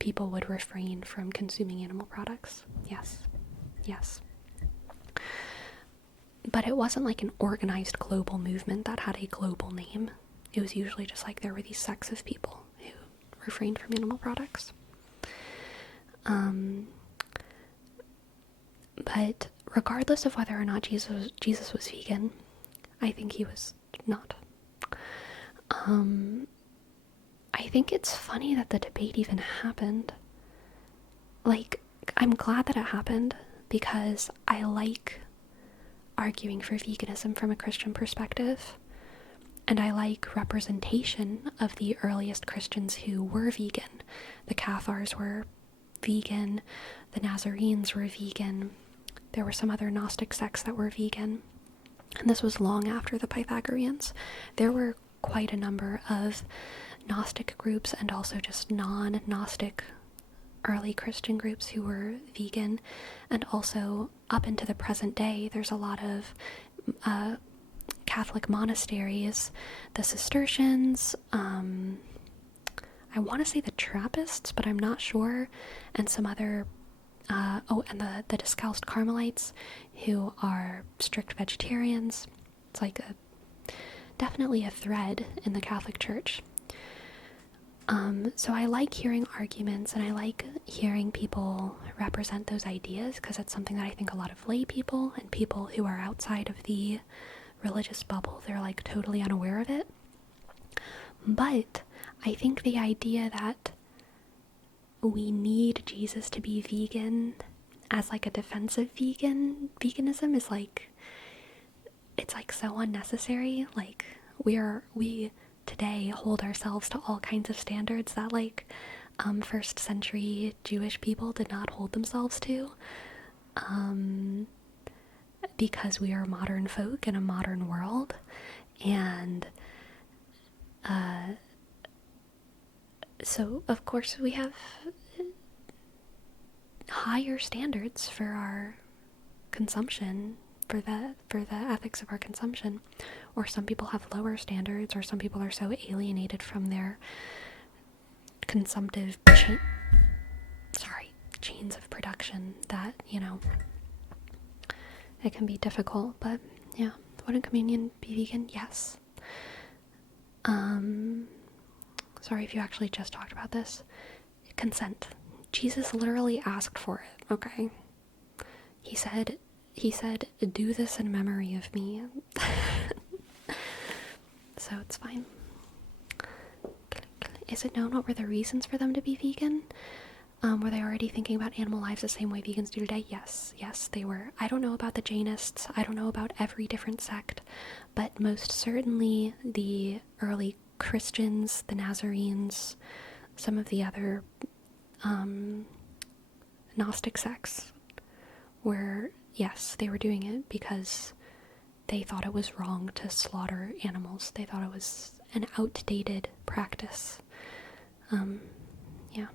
people would refrain from consuming animal products. Yes. But it wasn't like an organized global movement that had a global name. It was usually just like there were these sects of people who refrained from animal products. But regardless of whether or not Jesus was vegan, I think he was not. I think it's funny that the debate even happened. Like, I'm glad that it happened, because I like arguing for veganism from a Christian perspective, and I like representation of the earliest Christians who were vegan. The Cathars were vegan, the Nazarenes were vegan, there were some other Gnostic sects that were vegan, and this was long after the Pythagoreans. There were quite a number of Gnostic groups and also just non-Gnostic early Christian groups who were vegan, and also up into the present day there's a lot of Catholic monasteries, the Cistercians, I want to say the Trappists, but I'm not sure, and some other and the Discalced Carmelites, who are strict vegetarians. It's like definitely a thread in the Catholic Church. So I like hearing arguments, and I like hearing people represent those ideas, because it's something that I think a lot of lay people and people who are outside of the religious bubble, they're like totally unaware of it. But I think the idea that we need Jesus to be vegan as like a defensive veganism is like, it's like so unnecessary. Like we today hold ourselves to all kinds of standards that like first century Jewish people did not hold themselves to, because we are modern folk in a modern world, and so of course we have higher standards for our consumption, for the ethics of our consumption, or some people have lower standards, or some people are so alienated from their consumptive chains of production that, you know, it can be difficult. But yeah, would a communion be vegan? Yes. Sorry if you actually just talked about this. Consent. Jesus literally asked for it, okay? He said, do this in memory of me. So it's fine. Is it known what were the reasons for them to be vegan? Were they already thinking about animal lives the same way vegans do today? Yes, they were. I don't know about the Jainists. I don't know about every different sect, but most certainly the early Christians, the Nazarenes, some of the other Gnostic sects were, yes, they were doing it because they thought it was wrong to slaughter animals. They thought it was an outdated practice. Yeah.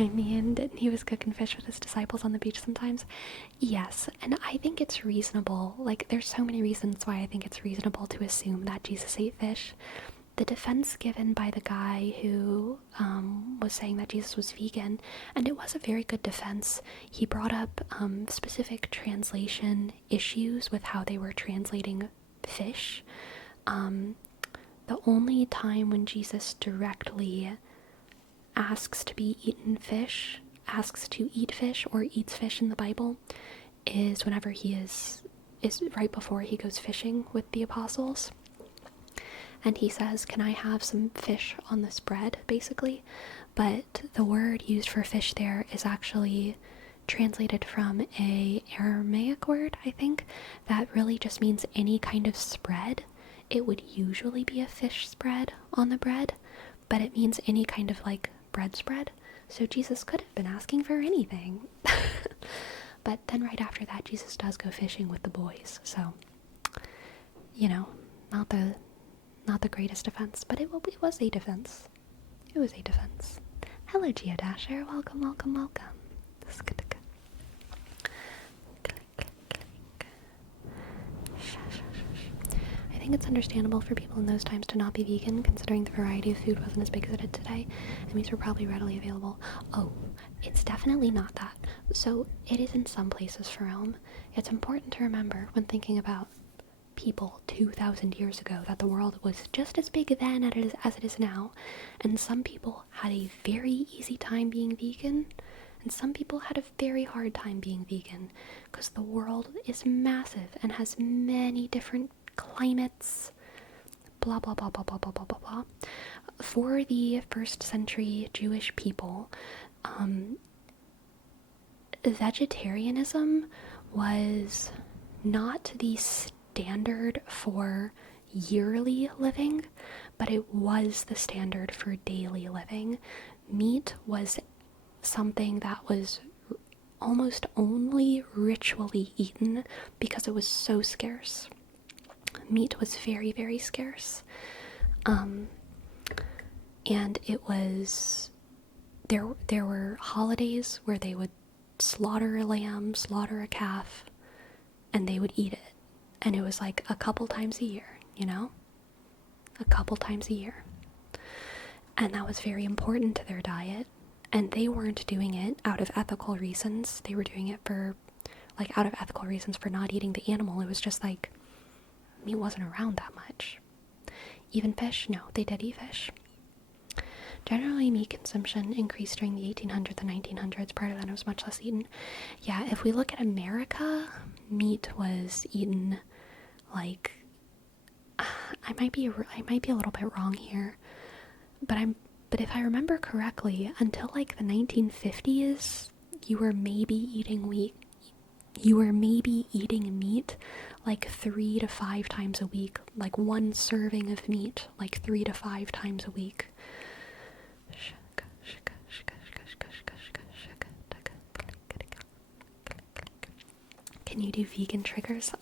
I mean, didn't he was cooking fish with his disciples on the beach sometimes? Yes, and I think it's reasonable. Like, there's so many reasons why I think it's reasonable to assume that Jesus ate fish. The defense given by the guy who was saying that Jesus was vegan, and it was a very good defense. He brought up specific translation issues with how they were translating fish. The only time when Jesus directly asks to eat fish or eats fish in the Bible is whenever he is right before he goes fishing with the apostles. And he says, can I have some fish on this bread, basically? But the word used for fish there is actually translated from a Aramaic word, I think, that really just means any kind of spread. It would usually be a fish spread on the bread, but it means any kind of like bread spread. So Jesus could have been asking for anything. But then right after that, Jesus does go fishing with the boys. So, not the greatest defense, but it was a defense. It was a defense. Hello, Geodasher. Welcome. I think it's understandable for people in those times to not be vegan, considering the variety of food wasn't as big as it is today, and meats were probably readily available. Oh, it's definitely not that. So it is in some places for Rome. It's important to remember when thinking about people 2,000 years ago that the world was just as big then as it is now, and some people had a very easy time being vegan, and some people had a very hard time being vegan, because the world is massive and has many different climates, blah blah blah blah blah blah blah blah blah. For the first century Jewish people, vegetarianism was not the standard for yearly living, but it was the standard for daily living. Meat was something that was almost only ritually eaten because it was so scarce. Meat was very, very scarce. And it was, there were holidays where they would slaughter a lamb, slaughter a calf, and they would eat it. And it was like a couple times a year, a couple times a year. And that was very important to their diet. And they weren't doing it out of ethical reasons. They were doing it out of ethical reasons for not eating the animal. It was just like, meat wasn't around that much. Even fish? No, they did eat fish. Generally, meat consumption increased during the 1800s and 1900s. Prior to that, it was much less eaten. Yeah, if we look at America, meat was eaten like, I might be a little bit wrong here, but if I remember correctly, until like the 1950s, you were maybe eating meat like 3 to 5 times a week, like one serving of meat like 3 to 5 times a week. Can you do vegan triggers?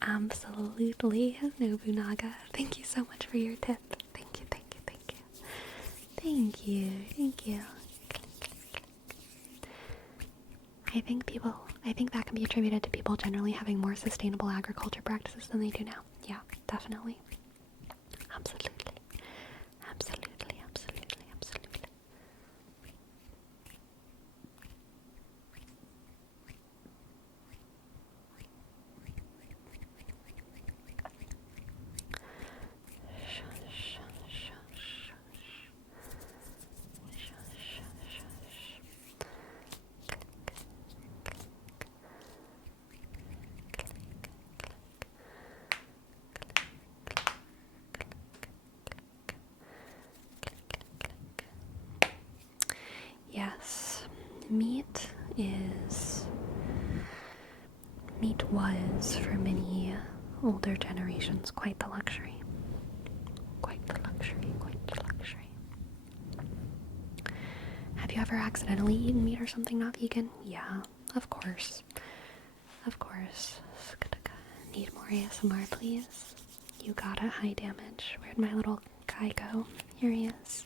Absolutely, Nobunaga. Thank you so much for your tip. Thank you. I think that can be attributed to people generally having more sustainable agriculture practices than they do now. Yeah, definitely. Absolutely. was for many older generations quite the luxury. Quite the luxury, quite the luxury. Have you ever accidentally eaten meat or something not vegan? Yeah, of course. Of course. Need more ASMR, please? You got it, high damage. Where'd my little guy go? Here he is.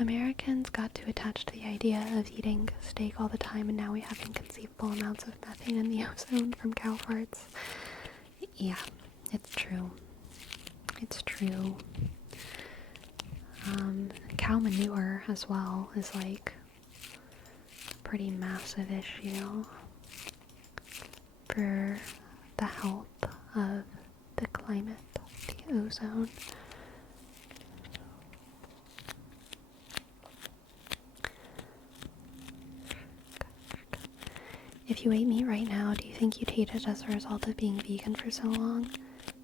Americans got too attached to the idea of eating steak all the time, and now we have inconceivable amounts of methane in the ozone from cow farts. Yeah, it's true. It's true. Cow manure as well is like a pretty massive issue for the health of the climate, the ozone. If you ate meat right now, do you think you'd hate it as a result of being vegan for so long?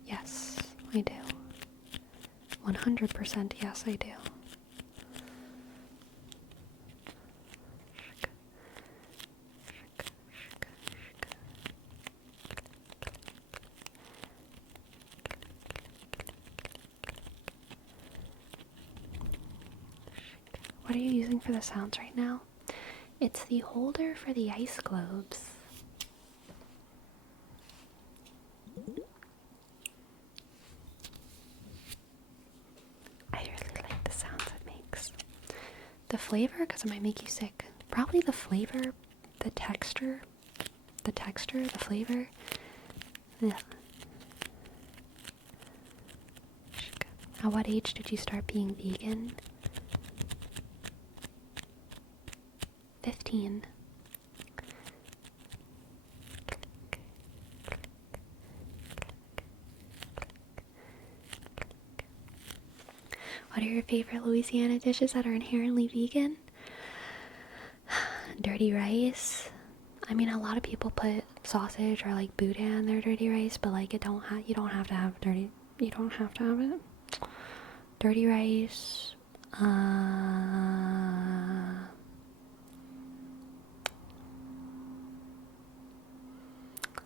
Yes, I do. 100% yes, I do. What are you using for the sounds right now? It's the holder for the ice globes. I really like the sounds it makes. The flavor, because it might make you sick. Probably the flavor, the texture, the flavor. Yeah. At what age did you start being vegan? 15. What are your favorite Louisiana dishes that are inherently vegan? Dirty rice. I mean, a lot of people put sausage or like boudin in their dirty rice, but like you don't have to have it. Dirty rice.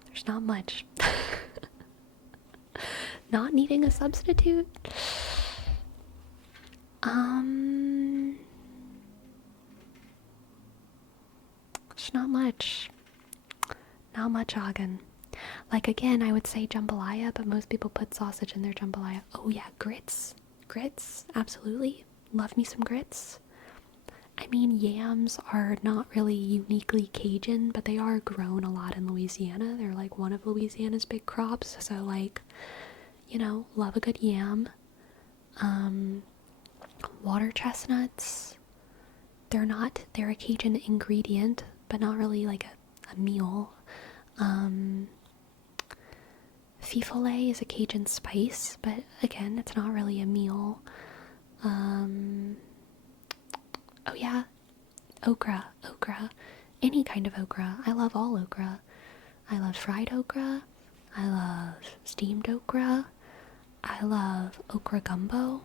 There's not much. Not needing a substitute. There's not much. Not much, Hagen. Like, again, I would say jambalaya, but most people put sausage in their jambalaya. Oh yeah, grits. Grits, absolutely. Love me some grits. I mean, yams are not really uniquely Cajun, but they are grown a lot in Louisiana. They're like one of Louisiana's big crops, so like, you know, love a good yam. Water chestnuts. They're a Cajun ingredient, but not really like a meal. Fifole is a Cajun spice, but again, it's not really a meal. Oh yeah, okra. Any kind of okra. I love all okra. I love fried okra. I love steamed okra. I love okra gumbo.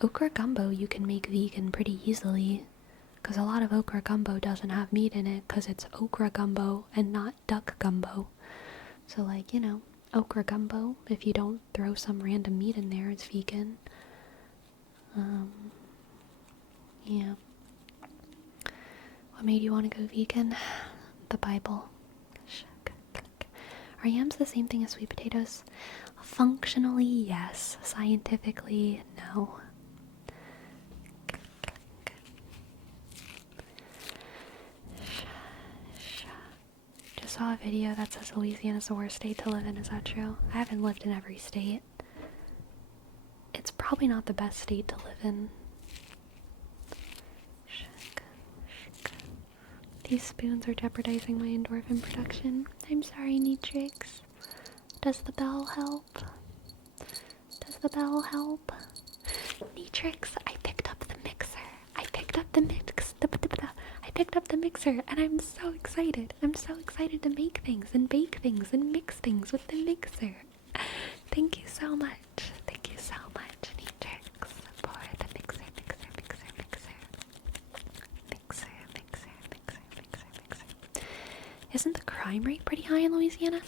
Okra gumbo you can make vegan pretty easily, because a lot of okra gumbo doesn't have meat in it because it's okra gumbo and not duck gumbo. So like, you know, okra gumbo, if you don't throw some random meat in there, it's vegan. Yeah. What made you want to go vegan? The Bible. Are yams the same thing as sweet potatoes? Functionally, yes. Scientifically, no. Just saw a video that says Louisiana's the worst state to live in. Is that true? I haven't lived in every state. It's probably not the best state to live in. These spoons are jeopardizing my endorphin production. I'm sorry, Nitrixs. Does the bell help? Does the bell help? Nitrixs, I picked up the mixer. I picked up the picked up the mixer and I'm so excited. I'm so excited to make things and bake things and mix things with the mixer. Thank you so much. Thank you so much, Nitrixs, for the mixer. Isn't the crime rate pretty high in Louisiana?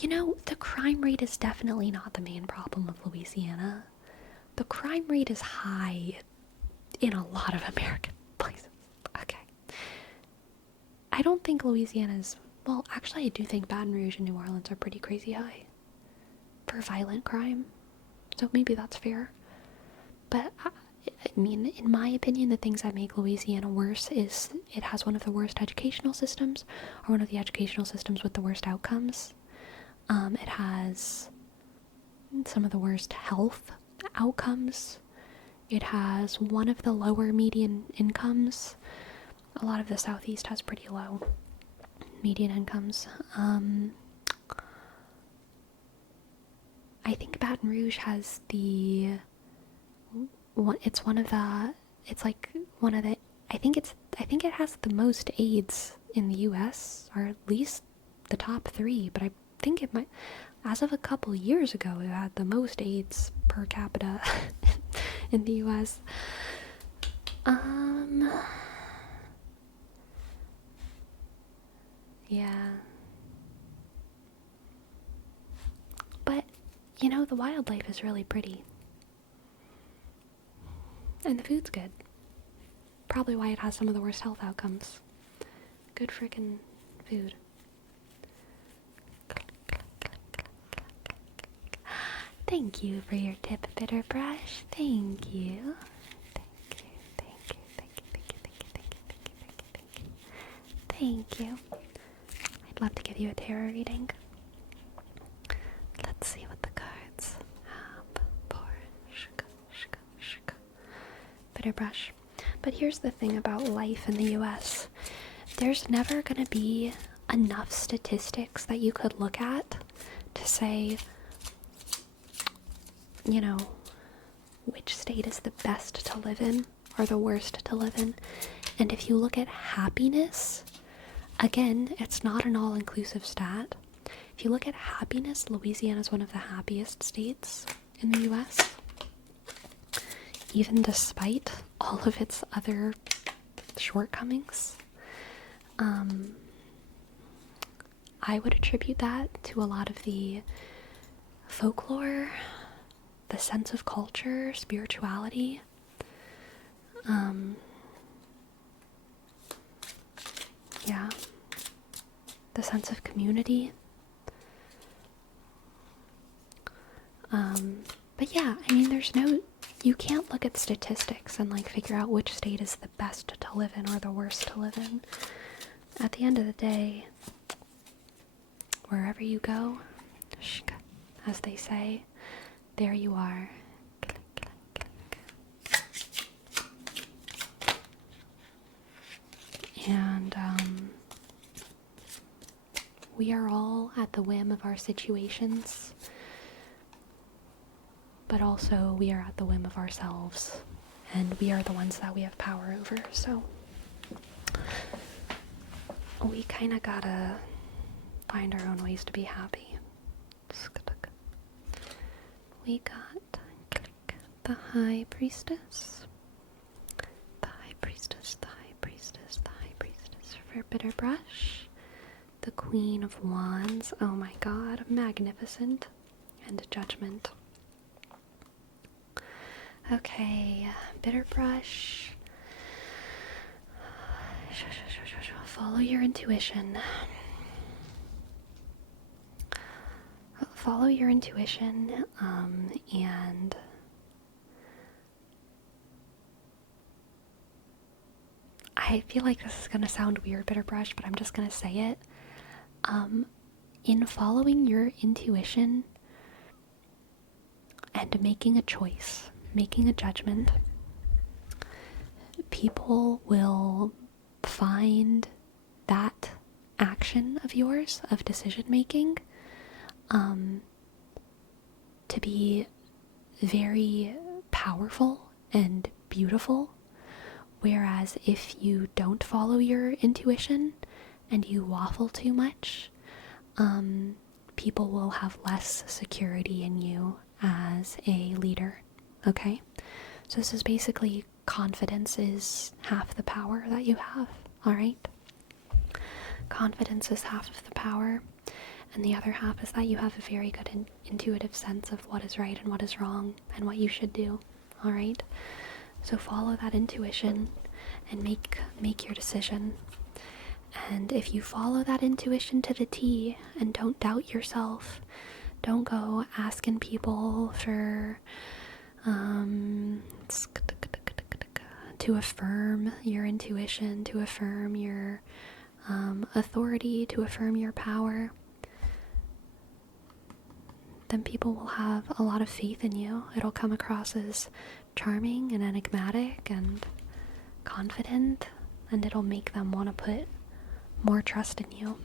You know, the crime rate is definitely not the main problem of Louisiana. The crime rate is high in a lot of American places. Okay. I don't think Louisiana's... Well, actually, I do think Baton Rouge and New Orleans are pretty crazy high for violent crime. So maybe that's fair. But, I mean, in my opinion, the things that make Louisiana worse is it has one of the worst educational systems, or one of the educational systems with the worst outcomes. It has some of the worst health outcomes. It has one of the lower median incomes. A lot of the Southeast has pretty low median incomes. I think Baton Rouge has the... It's one of the... It's like one of the... I think it has the most AIDS in the US, or at least the top 3, but I think it might... As of a couple years ago, it had the most AIDS per capita in the US. Yeah. But, you know, the wildlife is really pretty. And the food's good. Probably why it has some of the worst health outcomes. Good frickin' food. Thank you for your tip, Bitter Brush. Thank you. Thank you. I'd love to give you a tarot reading. Let's see what the cards have for Bitter Brush. But here's the thing about life in the US. There's never gonna be enough statistics that you could look at to say, you know, which state is the best to live in or the worst to live in. And if you look at happiness, again, it's not an all-inclusive stat. If you look at happiness, Louisiana is one of the happiest states in the US, even despite all of its other shortcomings. I would attribute that to a lot of the folklore, the sense of culture, spirituality. Yeah. The sense of community. But yeah, I mean, you can't look at statistics and like figure out which state is the best to live in or the worst to live in. At the end of the day, wherever you go, as they say, there you are. And we are all at the whim of our situations, but also we are at the whim of ourselves, and we are the ones that we have power over, so we kind of gotta find our own ways to be happy. We got the High Priestess, the High Priestess, the High Priestess, the High Priestess for Bitter Brush, the Queen of Wands, oh my god, magnificent, and Judgment. Okay, Bitter Brush, follow your intuition. Follow your intuition, and I feel like this is gonna sound weird, Bitter Brush, but I'm just gonna say it. In following your intuition and making a choice, making a judgment, people will find that action of yours, of decision making, to be very powerful and beautiful Whereas if you don't follow your intuition and you waffle too much, people will have less security in you as a leader, okay? So this is basically confidence is half the power that you have, alright? Confidence is half of the power, and the other half is that you have a very good intuitive sense of what is right and what is wrong and what you should do, alright? So follow that intuition and make your decision. And if you follow that intuition to the T and don't doubt yourself, don't go asking people for to affirm your intuition, to affirm your authority, to affirm your power, then people will have a lot of faith in you. It'll come across as charming and enigmatic and confident, and it'll make them want to put more trust in you,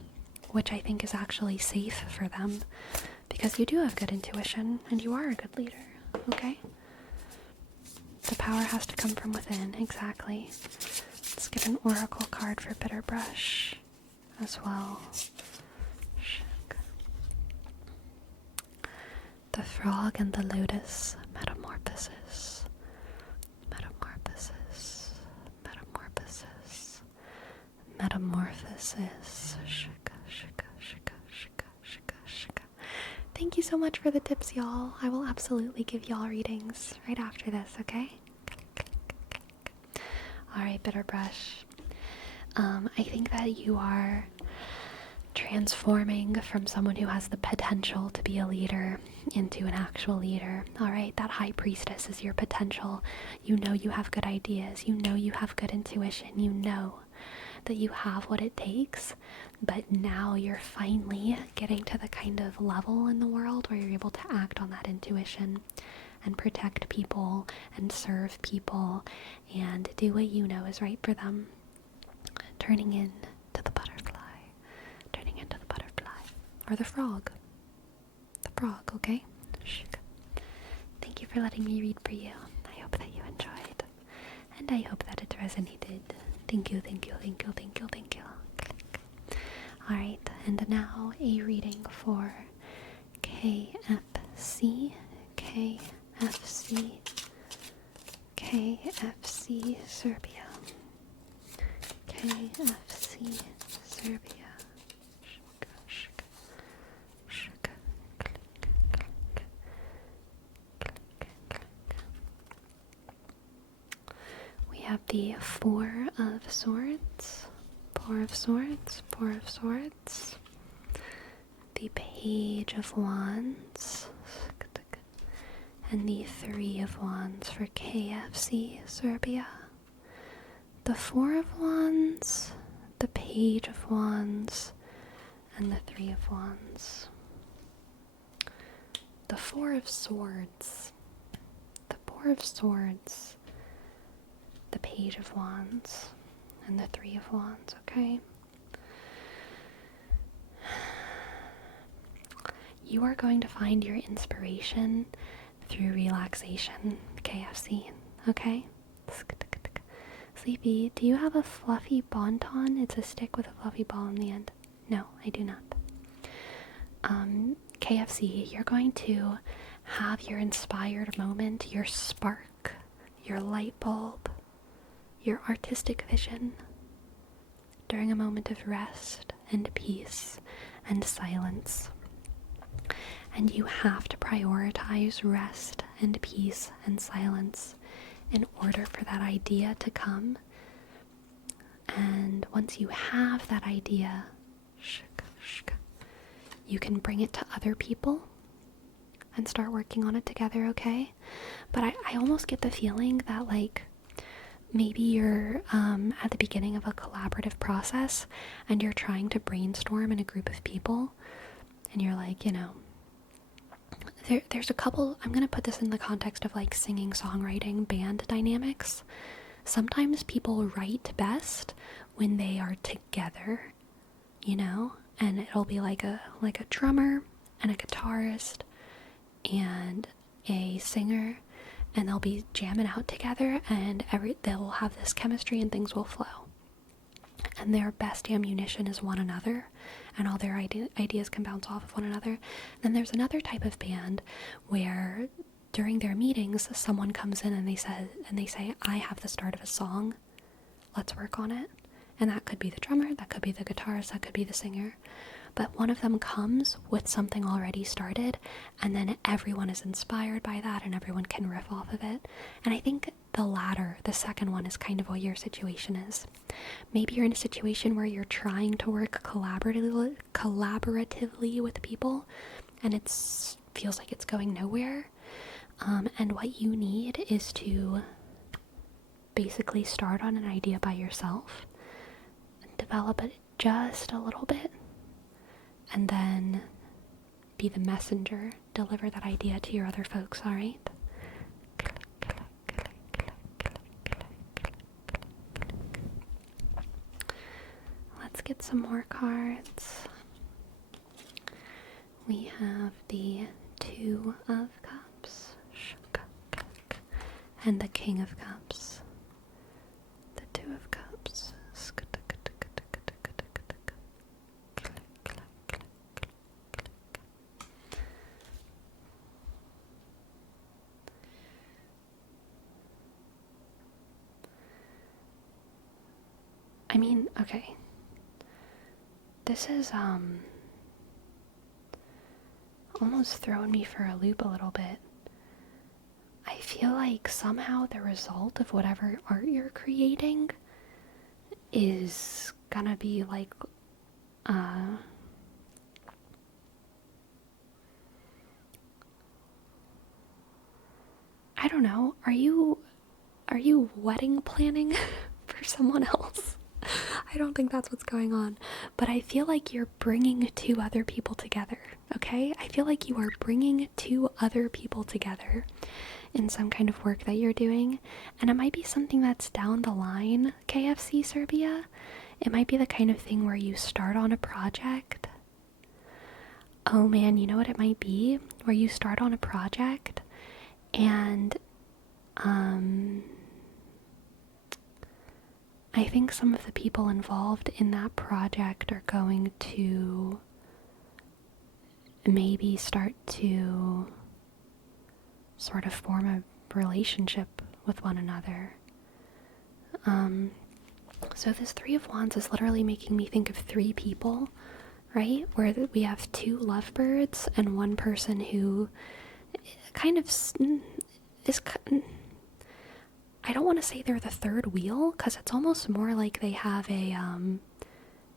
which I think is actually safe for them, because you do have good intuition and you are a good leader, okay? The power has to come from within, exactly. Let's get an oracle card for Bitter Brush as well. The Frog and the Lotus, Metamorphosis. Metamorphosis. Metamorphosis. Metamorphosis. Shika, shika, shika, shika, shika, shika. Thank you so much for the tips, y'all. I will absolutely give y'all readings right after this, okay? Alright, Bitter Brush. I think that you are transforming from someone who has the potential to be a leader into an actual leader. Alright, that High Priestess is your potential. You know you have good ideas. You know you have good intuition. You know that you have what it takes, but now you're finally getting to the kind of level in the world where you're able to act on that intuition and protect people and serve people and do what you know is right for them. Turning into the butterfly. Turning into the butterfly. Or the frog. The frog, okay? Thank you for letting me read for you. I hope that you enjoyed. And I hope that it resonated. Thank you, thank you, thank you, thank you, thank you. Alright, and now a reading for KFC Serbia. KFC Serbia. We have the Four of Swords, Four of Swords, Four of Swords, the Page of Wands, and the Three of Wands for KFC Serbia. The Four of Wands, the Page of Wands, and the Three of Wands. The Four of Swords, the Four of Swords, the Page of Wands, and the Three of Wands, okay? You are going to find your inspiration through relaxation, KFC, okay? Sleepy, do you have a fluffy bonton? It's a stick with a fluffy ball on the end. No, I do not. KFC, you're going to have your inspired moment, your spark, your light bulb, your artistic vision during a moment of rest and peace and silence. And you have to prioritize rest and peace and silence in order for that idea to come. And once you have that idea, you can bring it to other people and start working on it together, okay? But I almost get the feeling that, like, maybe you're at the beginning of a collaborative process and you're trying to brainstorm in a group of people, and you're like, you know, there's a couple, I'm going to put this in the context of like singing, songwriting, band dynamics. Sometimes people write best when they are together, you know, and it'll be like a drummer and a guitarist and a singer, and they'll be jamming out together, and they'll have this chemistry and things will flow. And their best ammunition is one another, and all their ideas can bounce off of one another. Then there's another type of band where during their meetings, someone comes in and they say, I have the start of a song, let's work on it. And that could be the drummer, that could be the guitarist, that could be the singer. But one of them comes with something already started, and then everyone is inspired by that and everyone can riff off of it. And I think the latter, the second one, is kind of what your situation is. Maybe you're in a situation where you're trying to work collaboratively with people, and it feels like it's going nowhere. And what you need is to basically start on an idea by yourself, develop it just a little bit, and then be the messenger, deliver that idea to your other folks, alright? Let's get some more cards. We have the Two of Cups and the King of Cups. The Two of Cups. I mean, okay. This is almost throwing me for a loop a little bit. I feel like somehow the result of whatever art you're creating is gonna be like I don't know, are you wedding planning for someone else? I don't think that's what's going on, but I feel like you're bringing two other people together, okay? I feel like you are bringing two other people together in some kind of work that you're doing, and it might be something that's down the line, KFC Serbia. It might be the kind of thing where you start on a project. Oh man, you know what it might be? Where you start on a project and I think some of the people involved in that project are going to maybe start to sort of form a relationship with one another. So this Three of Wands is literally making me think of three people, right? Where we have two lovebirds and one person who kind of is... I don't want to say they're the third wheel, because it's almost more like they have a,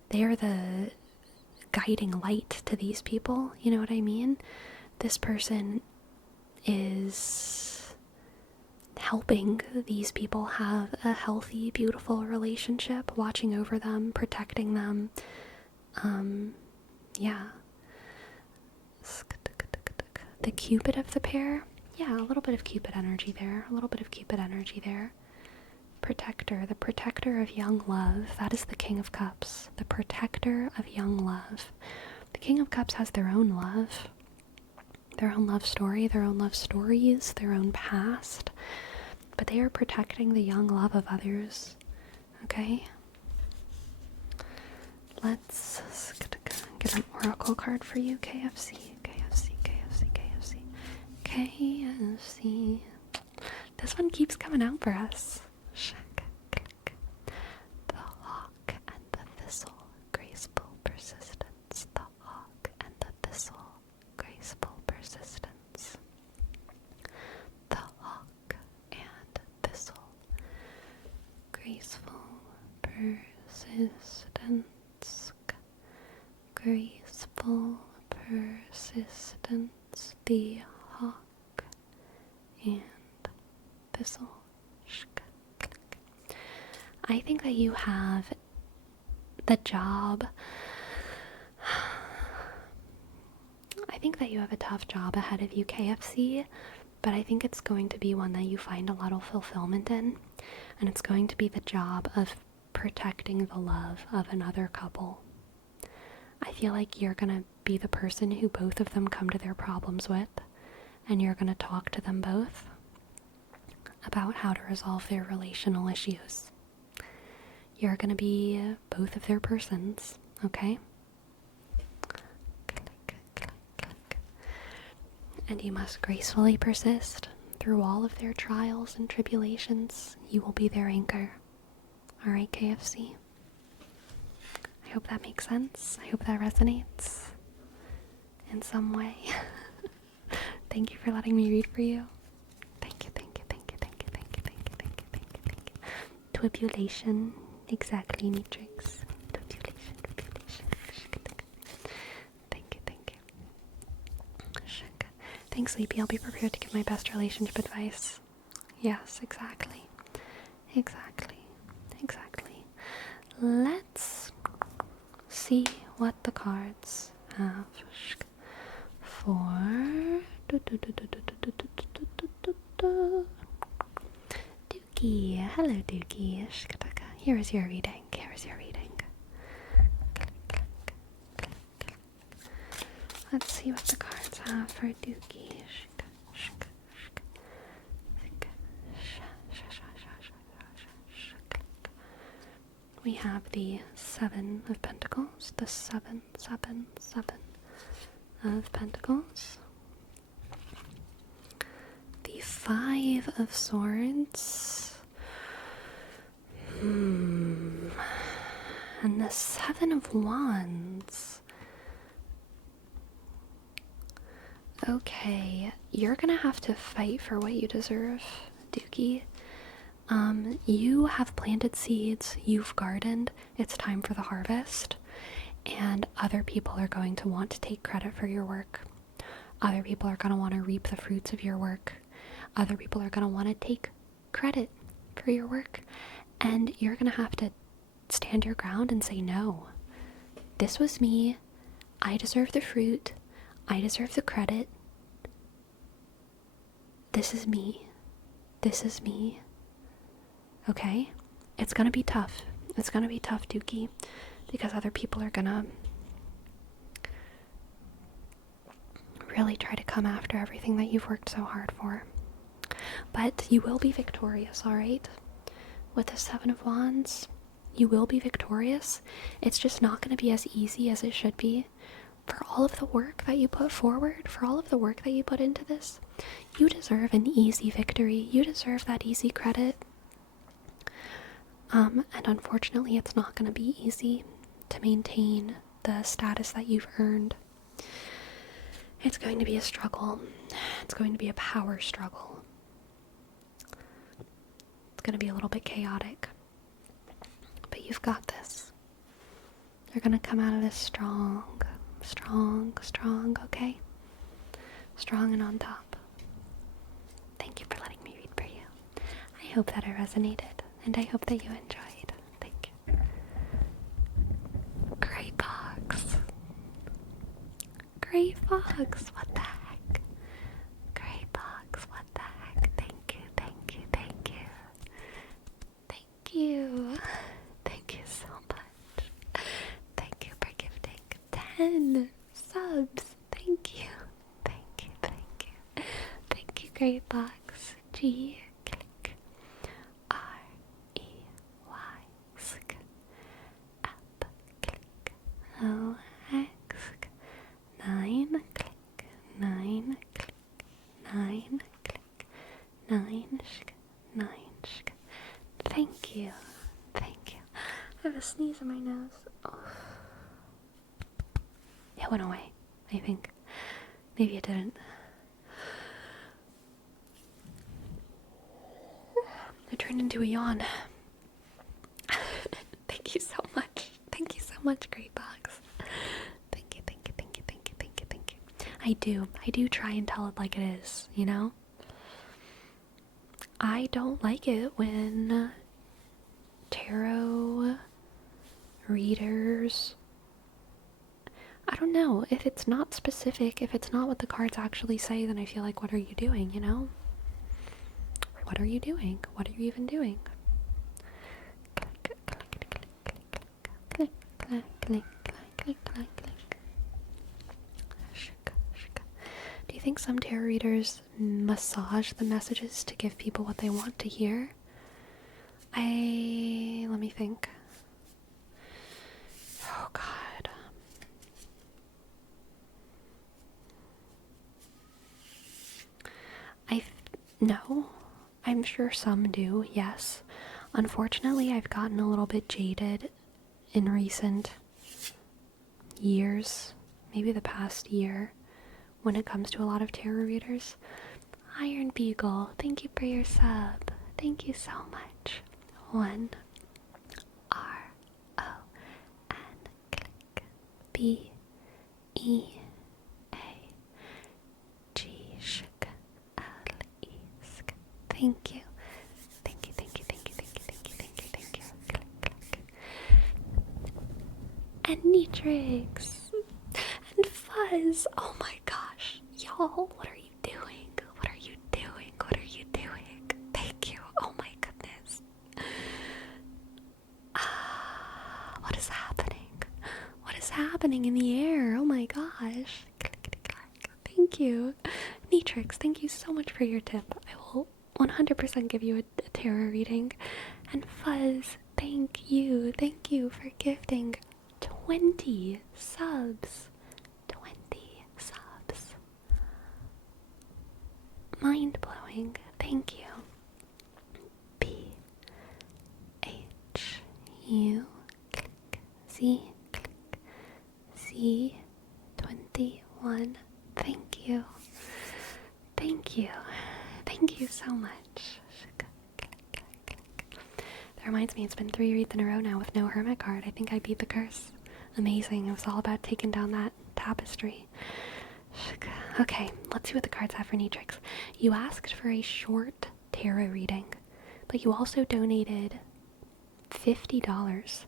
they're the guiding light to these people, you know what I mean? This person is helping these people have a healthy, beautiful relationship, watching over them, protecting them, yeah. The Cupid of the pair. Yeah, a little bit of Cupid energy there. Protector, the protector of young love. That is the King of Cups. The protector of young love. The King of Cups has their own love. Their own love story, their own love stories, their own past. But they are protecting the young love of others. Okay? Let's get an oracle card for you, KFC. KFC. This one keeps coming out for us. The hawk and the thistle, graceful persistence. The hawk and the thistle, graceful persistence. The hawk and thistle, graceful persistence. Graceful persistence. The hawk and thistle. I think that you have the job. I think that you have a tough job ahead of you, KFC, but I think it's going to be one that you find a lot of fulfillment in, and it's going to be the job of protecting the love of another couple. I feel like you're gonna be the person who both of them come to their problems with, and you're gonna talk to them both. about how to resolve their relational issues. You're going to be both of their persons, okay? And you must gracefully persist through all of their trials and tribulations. You will be their anchor. Alright, KFC? I hope that makes sense. I hope that resonates in some way. Thank you for letting me read for you. Thank you, thank you, thank you, thank you, thank you, thank you, thank you, thank you, thank you. Tribulation, exactly, Nitrixs. Tribulation, tribulation. Thank you, thank you. Thanks, Sleepy. I'll be prepared to give my best relationship advice. Yes, exactly. Exactly. Exactly. Let's see what the cards have for Dookie. Hello, Dookie. Here is your reading. Here is your reading. Let's see what the cards have for Dookie. We have the 7 of Pentacles, the 7 of Pentacles, the 5 of Swords, and the 7 of Wands. Okay, you're gonna have to fight for what you deserve, Dookie. You have planted seeds, you've gardened, it's time for the harvest, and other people are going to want to take credit for your work. Other people are going to want to reap the fruits of your work. Other people are going to want to take credit for your work, and you're going to have to stand your ground and say, no, this was me, I deserve the fruit, I deserve the credit, this is me, okay? It's gonna be tough. It's gonna be tough, Dookie, because other people are gonna really try to come after everything that you've worked so hard for. But you will be victorious, alright? With the 7 of Wands, you will be victorious. It's just not gonna be as easy as it should be. For all of the work that you put forward, for all of the work that you put into this, you deserve an easy victory. You deserve that easy credit. And unfortunately, it's not going to be easy to maintain the status that you've earned. It's going to be a struggle. It's going to be a power struggle. It's going to be a little bit chaotic. But you've got this. You're going to come out of this strong, okay? Strong and on top. Thank you for letting me read for you. I hope that I resonated. And I hope that you enjoyed. Thank you. Gray Fox. Gray Fox, what the heck? Gray Fox, what the heck? Thank you, thank you, thank you. Thank you. Thank you so much. Thank you for gifting 10 subs. Thank you. Thank you, thank you. Thank you, Gray Fox. G. O X 9 click 9 click 9 click 9 shk 9 shk. Thank you. Thank you. I have a sneeze in my nose. Oh. It went away, I think. Maybe it didn't. It turned into a yawn. Thank you so much. Thank you so much, Great Box. Thank you, thank you, thank you, thank you, thank you, thank you. I do try and tell it like it is, you know? I don't like it when tarot readers, I don't know, if it's not specific, if it's not what the cards actually say, then I feel like, what are you doing, you know? What are you doing? What are you even doing? Click, click, click, click, click, click, click, click, click, click, click. Do you think some tarot readers massage the messages to give people what they want to hear. Let me think. Oh God. No. I'm sure some do, yes. Unfortunately, I've gotten a little bit jaded in recent years, maybe the past year, when it comes to a lot of tarot readers. Iron Beagle, thank you for your sub. Thank you so much. 1 RON click BEAG shk LESK. Thank you. Thank you, thank you, thank you, thank you, thank you, thank you, thank you. Click, click. And Nitrixs. And Fuzz. Oh my gosh. Y'all, what are you doing? What are you doing? What are you doing? Thank you. Oh my goodness. What is happening? What is happening in the air? Oh my gosh. Thank you. Nitrixs, thank you so much for your tip. I will 100% give you a tarot reading. And Fuzz, thank you. Thank you for gifting 20 subs. 20 subs. Mind blowing. Thank you. PHU click C21. Thank you. Thank you. Thank you so much. That reminds me, it's been 3 reads in a row now with no hermit card. I think I beat the curse. Amazing. It was all about taking down that tapestry. Okay, let's see what the cards have for Nitrixs. You asked for a short tarot reading, but you also donated $50.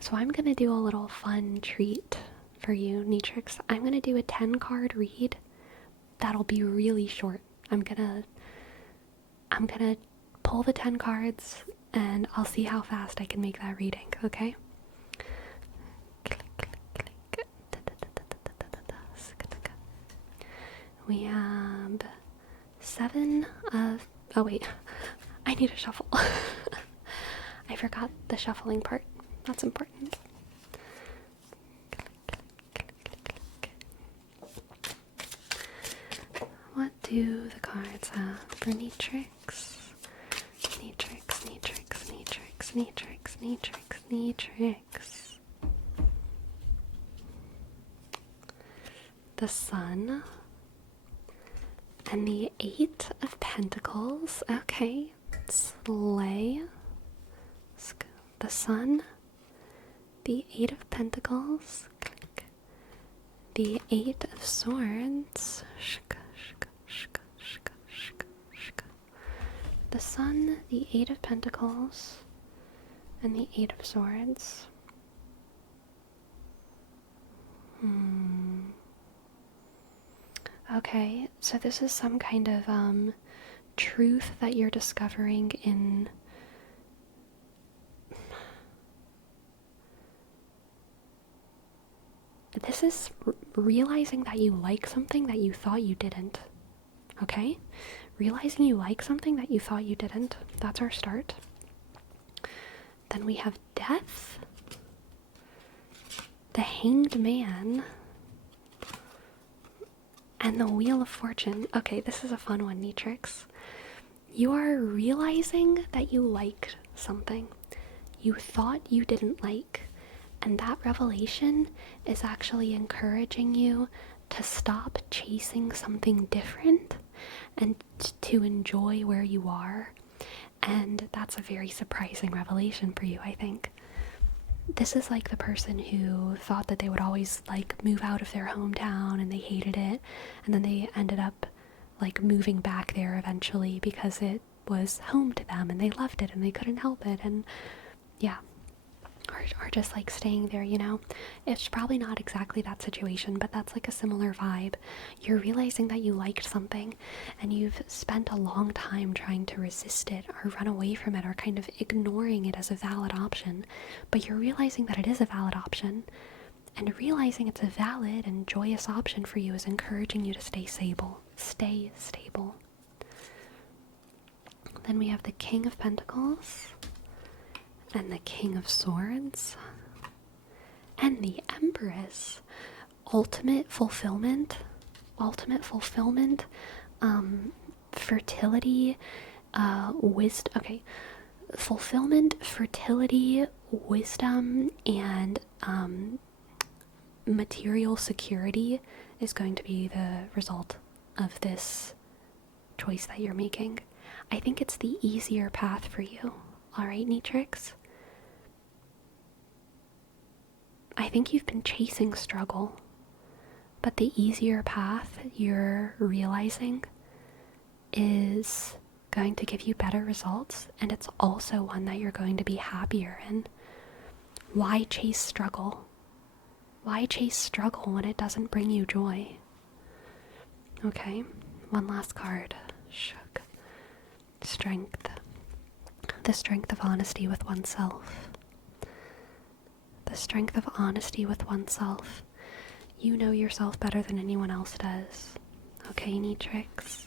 So I'm going to do a little fun treat for you, Nitrixs. I'm going to do a 10-card read. That'll be really short. I'm gonna pull the 10 cards and I'll see how fast I can make that reading, okay? We have 7 of... Oh wait, I need a shuffle. I forgot the shuffling part. That's important. What do the cards have for Nitrixs? Nitrixs, Nitrixs, Nitrixs, Nitrixs, Nitrixs, Nitrixs. The Sun. And the 8 of Pentacles. Okay. Slay. The Sun. The 8 of Pentacles. The 8 of Swords. The Sun, the 8 of Pentacles, and the 8 of Swords. Okay, so this is some kind of truth that you're discovering in this is realizing that you like something that you thought you didn't. Okay? Realizing you like something that you thought you didn't. That's our start. Then we have Death. The Hanged Man. And the Wheel of Fortune. Okay, this is a fun one, Nitrixs. You are realizing that you liked something you thought you didn't like. And that revelation is actually encouraging you to stop chasing something different and to enjoy where you are. And that's a very surprising revelation for you, I think. This is like the person who thought that they would always like move out of their hometown and they hated it, and then they ended up like moving back there eventually because it was home to them and they loved it and they couldn't help it. And yeah, or just like staying there, you know. It's probably not exactly that situation, but that's like a similar vibe. You're realizing that you liked something and you've spent a long time trying to resist it or run away from it or kind of ignoring it as a valid option, but you're realizing that it is a valid option, and realizing it's a valid and joyous option for you is encouraging you to stay stay stable. Then we have the King of Pentacles and the King of Swords and the Empress. Ultimate fulfillment, fertility, fulfillment, fertility, wisdom, and material security is going to be the result of this choice that you're making. I think it's the easier path for you. Alright, Nitrixs? I think you've been chasing struggle, but the easier path you're realizing is going to give you better results, and it's also one that you're going to be happier in. Why chase struggle? Why chase struggle when it doesn't bring you joy? Okay, one last card. Shook. Strength. The strength of honesty with oneself. The strength of honesty with oneself. You know yourself better than anyone else does. Okay, Nitrixs?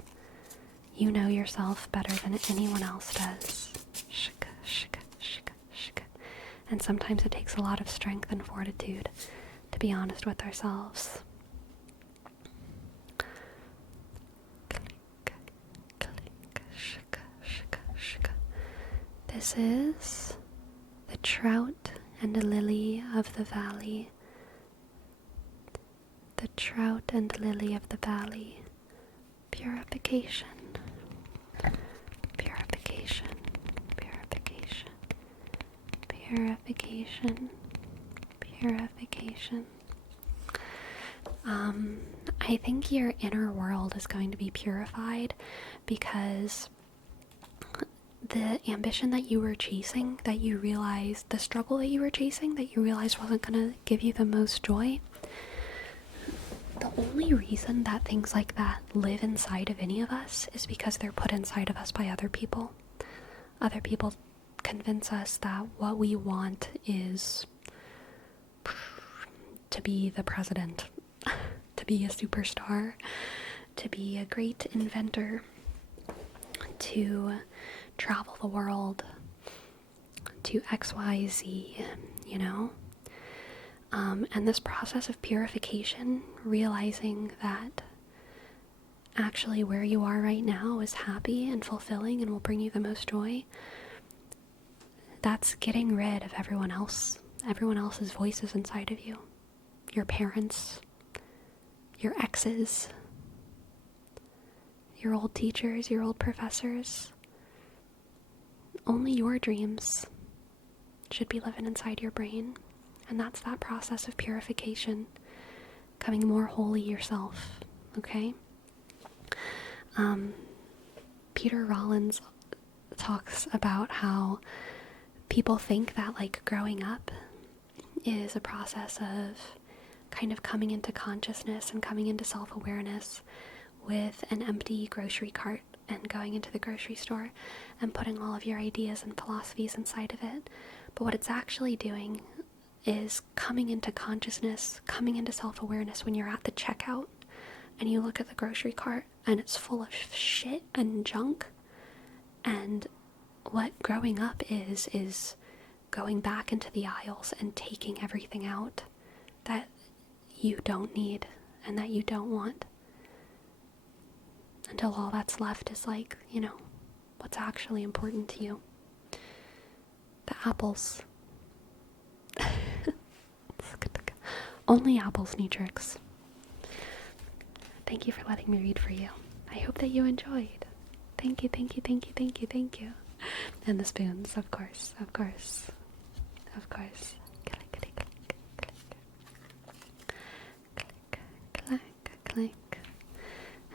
You know yourself better than anyone else does. Shika, shika, shika, shika. And sometimes it takes a lot of strength and fortitude to be honest with ourselves. Click, click, shika, shika, shika. This is the trout and the lily of the valley. The trout and lily of the valley. Purification. Purification. Purification. Purification. Purification. I think your inner world is going to be purified because the ambition that you were chasing, that you realized, the struggle that you were chasing, that you realized wasn't going to give you the most joy, the only reason that things like that live inside of any of us is because they're put inside of us by other people. Other people convince us that what we want is to be the president, to be a superstar, to be a great inventor, to travel the world, to XYZ, you know? And this process of purification, realizing that actually where you are right now is happy and fulfilling and will bring you the most joy, that's getting rid of everyone else's voices inside of you. Your parents, your exes, your old teachers, your old professors. Only your dreams should be living inside your brain. And that's that process of purification, becoming more holy yourself, okay? Peter Rollins talks about how people think that, like, growing up is a process of kind of coming into consciousness and coming into self-awareness with an empty grocery cart and going into the grocery store and putting all of your ideas and philosophies inside of it. But what it's actually doing is coming into consciousness, coming into self-awareness when you're at the checkout and you look at the grocery cart and it's full of shit and junk. And what growing up is going back into the aisles and taking everything out that you don't need and that you don't want, until all that's left is, like, you know, what's actually important to you. The apples. Only apples, Nitrixs. Thank you for letting me read for you. I hope that you enjoyed. Thank you, thank you, thank you, thank you, thank you. And the spoons, of course, of course, of course. Click, click, click, click, click, click, click,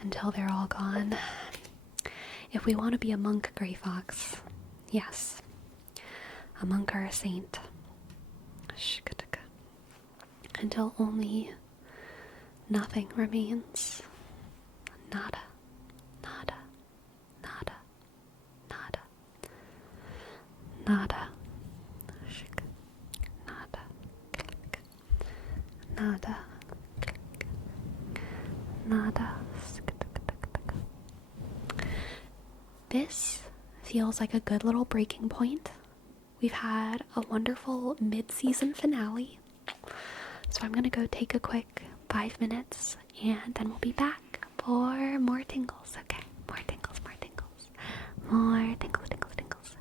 until they're all gone. If we want to be a monk, Grey Fox, yes, a monk or a saint. Until only nothing remains. Nada, nada, nada, nada, nada, nada, nada, nada, this feels like a good little breaking point. We've had a wonderful mid-season finale. So I'm gonna go take a quick 5 minutes and then we'll be back for more tingles. Okay, more tingles, more tingles. More tingles, tingles, tingles.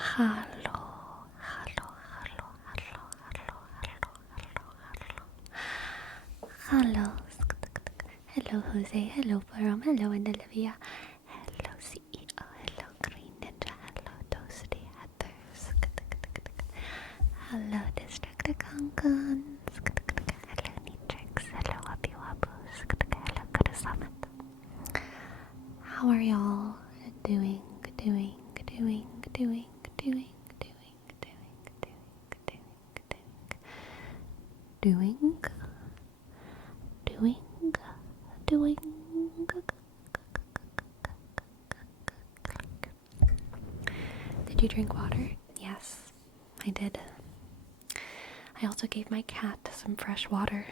Hello, hello, hello, hello, hello, hello, hello. Hello. Hello, Jose. Hello, Barum. Hello, Olivia. Hello, CEO. Hello, Green Ninja. Hello, Toasty Heathers. Hello, District Kankan. Hello, Nitrixs. Hello, Wabi Wabu. Hello, Kurusamet. How are y'all doing? Did you drink water? Yes, I did. I also gave my cat some fresh water.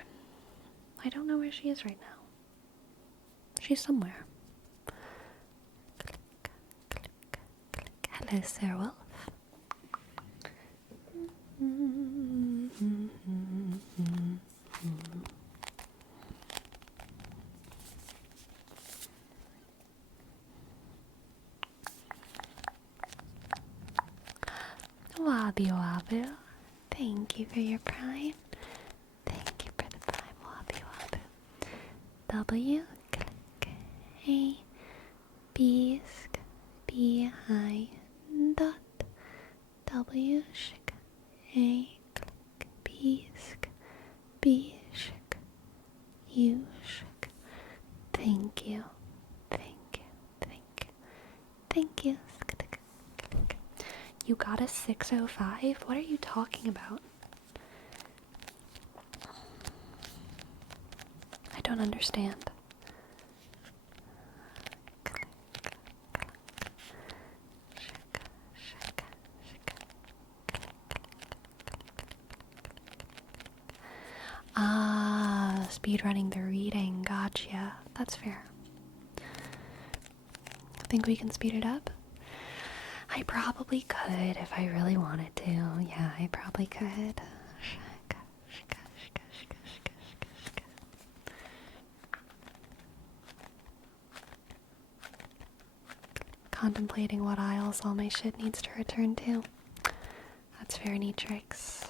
I don't know where she is right now. She's somewhere. Hello, Sir Wolf. Wabi Wabu. Thank you for your prime. Thank you for the prime, Wabi Wabu. W, click, A, B, sk, B, I, dot, W, shk, A, click, B, sk, B, shk, U, shk. Thank you, thank you, thank you, thank you. You got a 605? What are you talking about? I don't understand. Ah, speedrunning the reading. Gotcha. That's fair. Think we can speed it up? I probably could if I really wanted to. Yeah, I probably could. Contemplating what aisles all my shit needs to return to. That's fair, Nitrixs.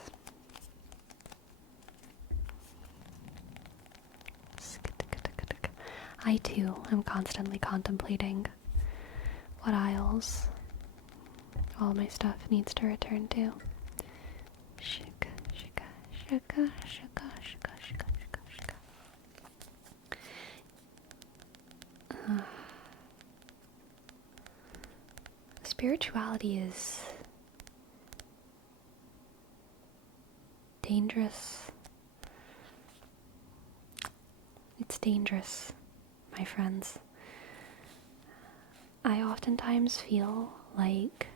I too am constantly contemplating what aisles all my stuff needs to return to. Shika, shika, shika, shika, shika, shika, shika, shika. Spirituality is dangerous. It's dangerous, my friends. I oftentimes feel like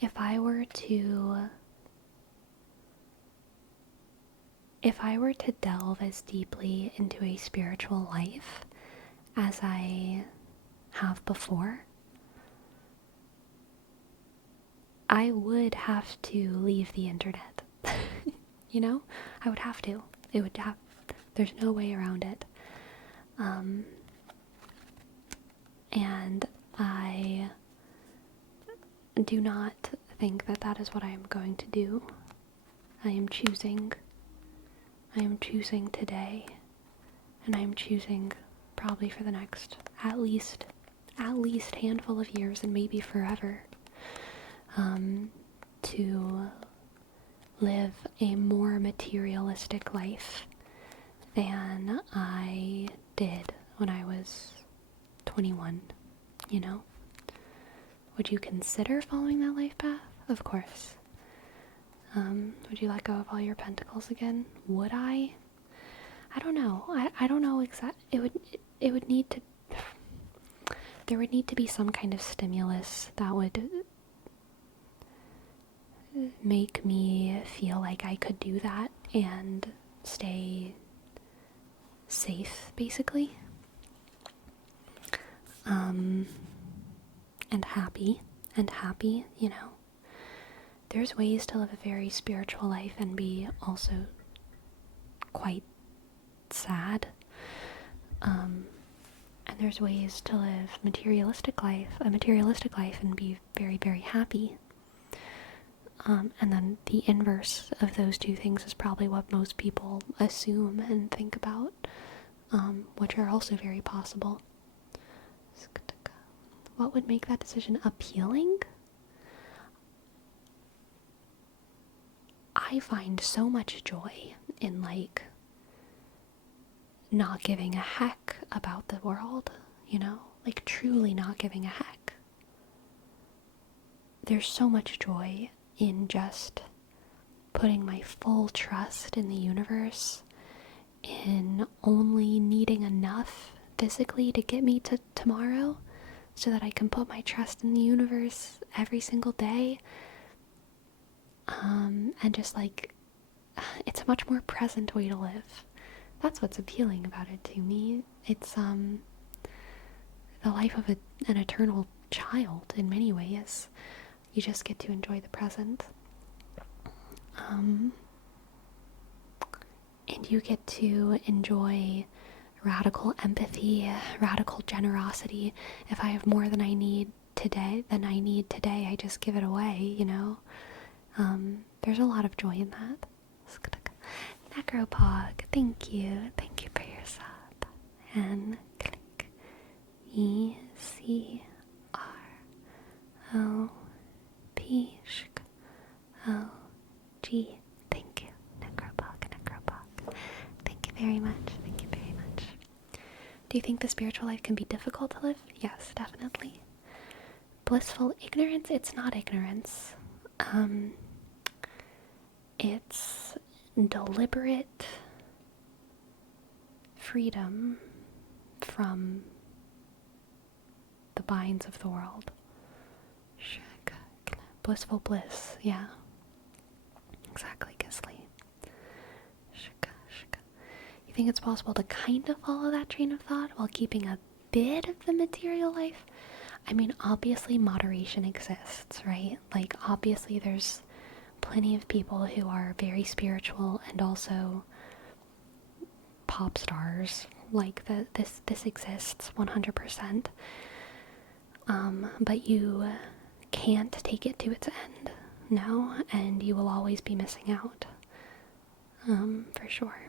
if I were to delve as deeply into a spiritual life as I have before, I would have to leave the internet. You know? I would have to. There's no way around it. And I do not think that that is what I am going to do. I am choosing today, and I am choosing probably for the next at least handful of years and maybe forever, to live a more materialistic life than I did when I was 21, you know? Would you consider following that life path? Of course. Would you let go of all your pentacles again? Would I? I don't know. I don't know exactly. It would need to, there would need to be some kind of stimulus that would make me feel like I could do that and stay safe, basically. And happy, you know. There's ways to live a very spiritual life and be also quite sad. And And there's ways to live a materialistic life and be very, very happy. And then the inverse of those two things is probably what most people assume and think about, which are also very possible. What would make that decision appealing? I find so much joy in, like, not giving a heck about the world, you know? Like, truly not giving a heck. There's so much joy in just putting my full trust in the universe, in only needing enough physically to get me to tomorrow so that I can put my trust in the universe every single day. And just, like, it's a much more present way to live. That's what's appealing about it to me. It's the life of an eternal child in many ways. You just get to enjoy the present. And you get to enjoy radical empathy, radical generosity. If I have more than I need today, I just give it away, you know? There's a lot of joy in that. Necropog, thank you for your sub. And click ECROP OG. Thank you, Necropog. Thank you very much. Do you think the spiritual life can be difficult to live? Yes, definitely. Blissful ignorance? It's not ignorance. It's deliberate freedom from the binds of the world. Blissful bliss, yeah. Exactly, Gisley. You think it's possible to kind of follow that train of thought while keeping a bit of the material life? I mean, obviously moderation exists, right? Like, obviously there's plenty of people who are very spiritual and also pop stars. Like, this exists 100%. But you can't take it to its end, no, and you will always be missing out, for sure.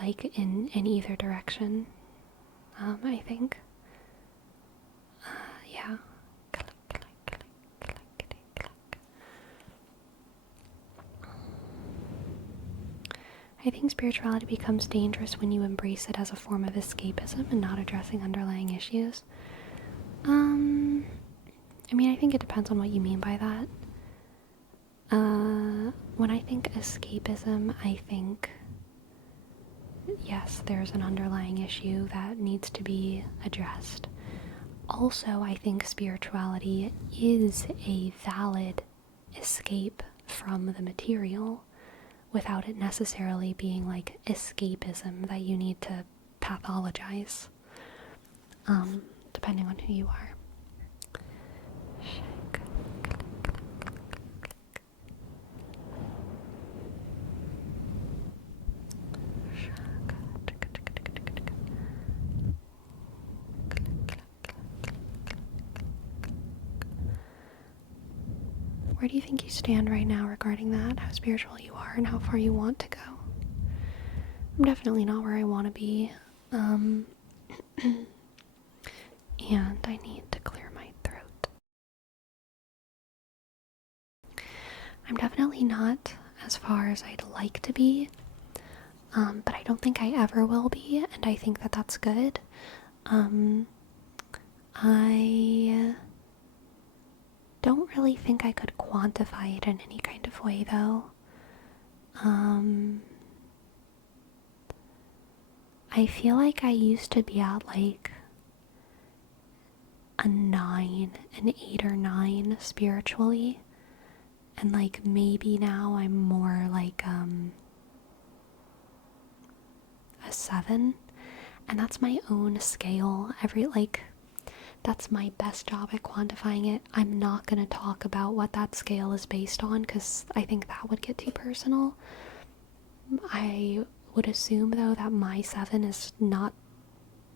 Like, in either direction, I think. Yeah. I think spirituality becomes dangerous when you embrace it as a form of escapism and not addressing underlying issues. I mean, I think it depends on what you mean by that. When I think escapism, I think, yes, there's an underlying issue that needs to be addressed. Also, I think spirituality is a valid escape from the material without it necessarily being like escapism that you need to pathologize, depending on who you are. Where do you think you stand right now regarding that? How spiritual you are and how far you want to go? I'm definitely not where I want to be. And I need to clear my throat. I'm definitely not as far as I'd like to be. But I don't think I ever will be, and I think that that's good. I don't really think I could quantify it in any kind of way, though. I feel like I used to be at like a 9, an 8 or 9 spiritually, and like maybe now I'm more like a 7, and that's my own scale. That's my best job at quantifying it. I'm not gonna talk about what that scale is based on because I think that would get too personal. I would assume though that my 7 is not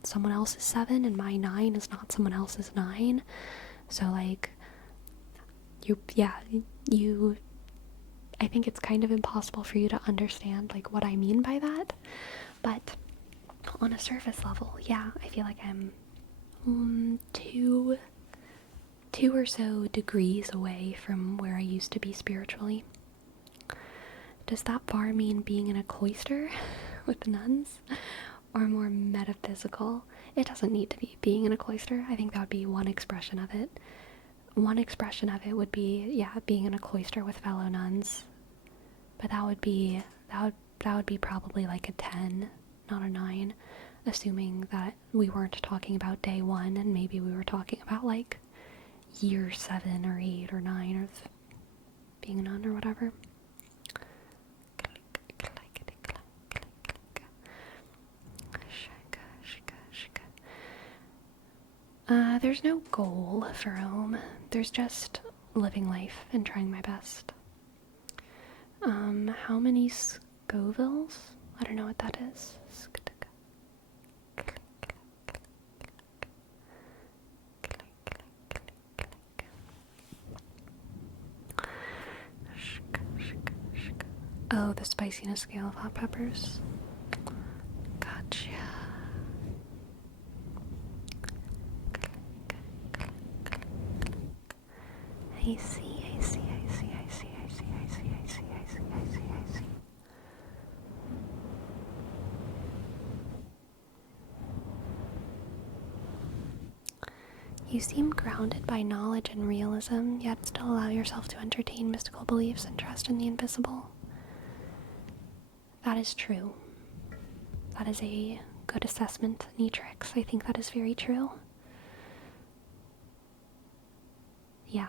someone else's 7 and my 9 is not someone else's 9. So like I think it's kind of impossible for you to understand like what I mean by that. But on a surface level, yeah, I feel like I'm two or so degrees away from where I used to be spiritually. Does that bar mean being in a cloister with nuns, or more metaphysical? It doesn't need to be being in a cloister. I think that would be one expression of it. One expression of it would be, yeah, being in a cloister with fellow nuns. But that would be probably like a 10, not a 9, assuming that we weren't talking about day 1 and maybe we were talking about like year 7 or 8 or 9 of being a nun or whatever. There's no goal for Rome. There's just living life and trying my best. How many Scovilles? I don't know what that is. Oh, the spiciness scale of hot peppers. Gotcha. I see. You seem grounded by knowledge and realism, yet still allow yourself to entertain mystical beliefs and trust in the invisible. That is true. That is a good assessment, Nitrixs. I think that is very true. Yeah.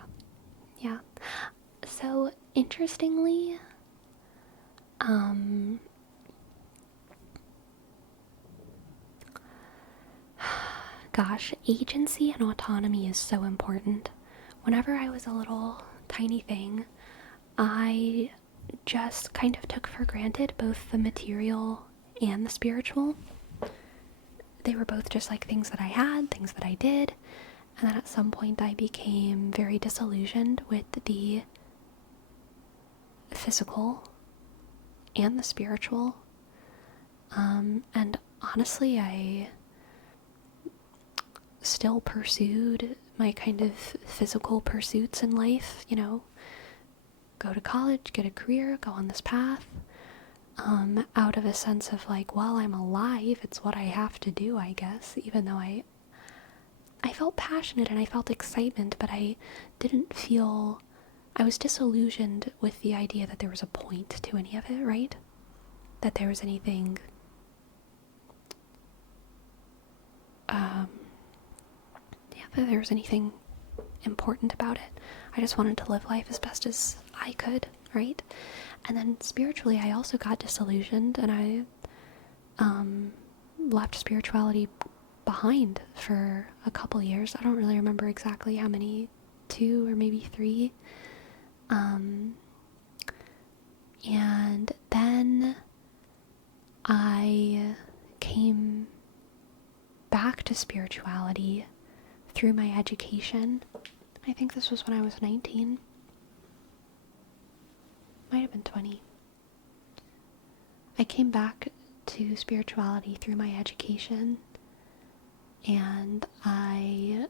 So, interestingly, gosh, agency and autonomy is so important. Whenever I was a little tiny thing, I just kind of took for granted both the material and the spiritual. They were both just like things that I had, things that I did, and then at some point I became very disillusioned with the physical and the spiritual. And honestly, I still pursued my kind of physical pursuits in life, go to college, get a career, go on this path, out of a sense of like, well, I'm alive, it's what I have to do, I guess, even though I felt passionate and I felt excitement, but I was disillusioned with the idea that there was a point to any of it, right? That there was anything, that there was anything important about it. I just wanted to live life as best as I could, right? And then spiritually, I also got disillusioned, and I left spirituality behind for a couple years. I don't really remember exactly how many, 2 or maybe 3. And then I came back to spirituality through my education. I think this was when I was 19. Might have been 20. I came back to spirituality through my education, and I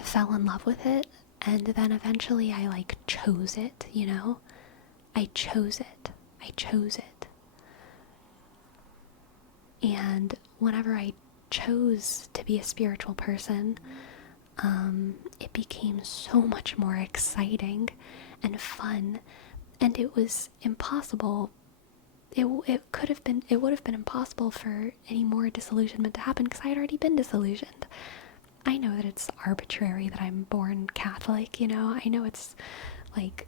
fell in love with it, and then eventually I chose it, I chose it. And whenever I chose to be a spiritual person, it became so much more exciting and fun, and it was impossible. It would have been impossible for any more disillusionment to happen because I had already been disillusioned. I know that it's arbitrary that I'm born Catholic, I know it's like,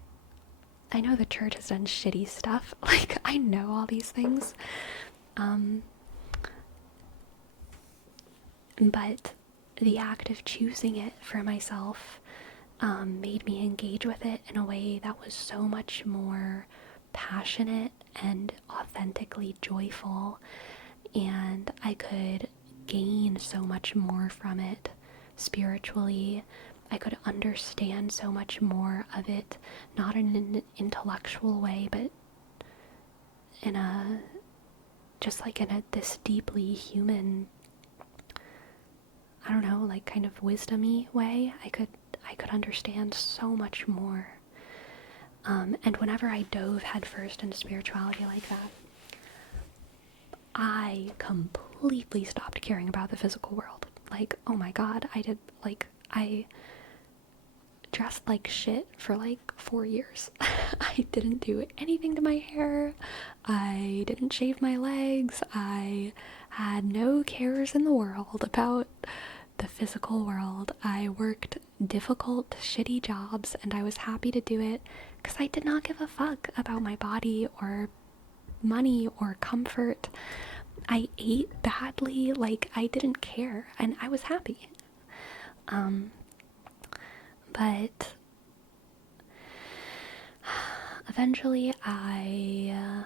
I know the church has done shitty stuff, I know all these things, but the act of choosing it for myself made me engage with it in a way that was so much more passionate and authentically joyful, and I could gain so much more from it spiritually. I could understand so much more of it, not in an intellectual way, but in a, just like in a, this deeply human, I don't know, like kind of wisdom-y way. I could understand so much more. And whenever I dove headfirst into spirituality like that, I completely stopped caring about the physical world. Like, oh my god, I dressed like shit for like 4 years. I didn't do anything to my hair. I didn't shave my legs. I had no cares in the world about the physical world. I worked difficult, shitty jobs, and I was happy to do it because I did not give a fuck about my body or money or comfort. I ate badly, like I didn't care, and I was happy. But eventually I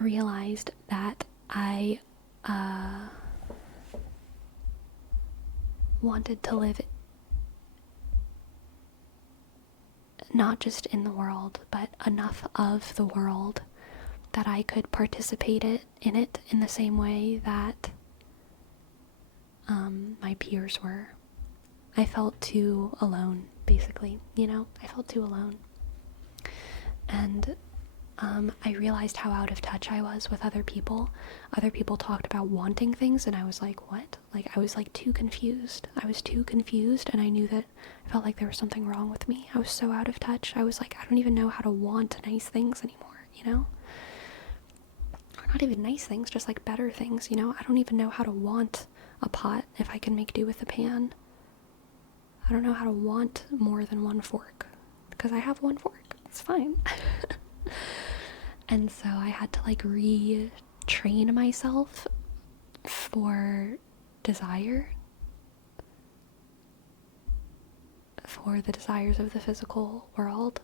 realized that I wanted to live not just in the world, but enough of the world that I could participate in it in the same way that my peers were. I felt too alone, basically, I felt too alone. And I realized how out of touch I was with other people. Other people talked about wanting things, and I was like, what? Like, I was like too confused. And I knew that I felt like there was something wrong with me. I was so out of touch. I was like, I don't even know how to want nice things anymore, Or not even nice things, just like better things, I don't even know how to want a pot if I can make do with a pan. I don't know how to want more than one fork, because I have one fork. It's fine. And so I had to like retrain myself for desire, for the desires of the physical world.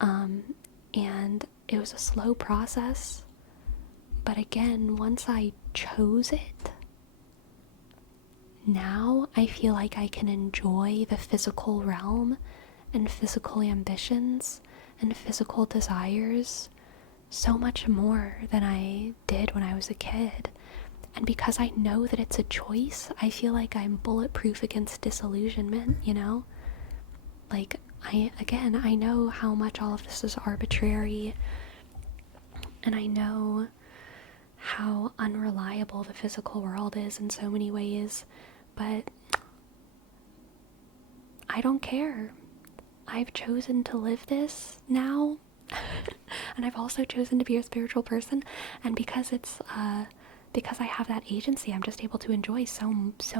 And it was a slow process, but again, once I chose it, now I feel like I can enjoy the physical realm and physical ambitions and physical desires so much more than I did when I was a kid. And because I know that it's a choice, I feel like I'm bulletproof against disillusionment, Like, I know how much all of this is arbitrary, and I know how unreliable the physical world is in so many ways, but I don't care. I've chosen to live this now, and I've also chosen to be a spiritual person, and because it's because I have that agency, I'm just able to enjoy so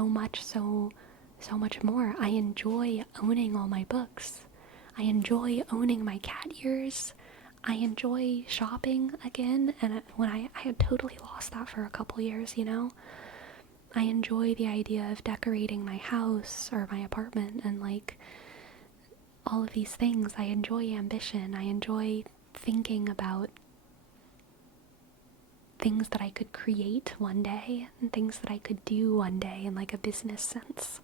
much more. I enjoy owning all my books. I enjoy owning my cat ears. I enjoy shopping again, and when I had totally lost that for a couple years, I enjoy the idea of decorating my house or my apartment and like all of these things. I enjoy ambition. I enjoy thinking about things that I could create one day and things that I could do one day in like a business sense.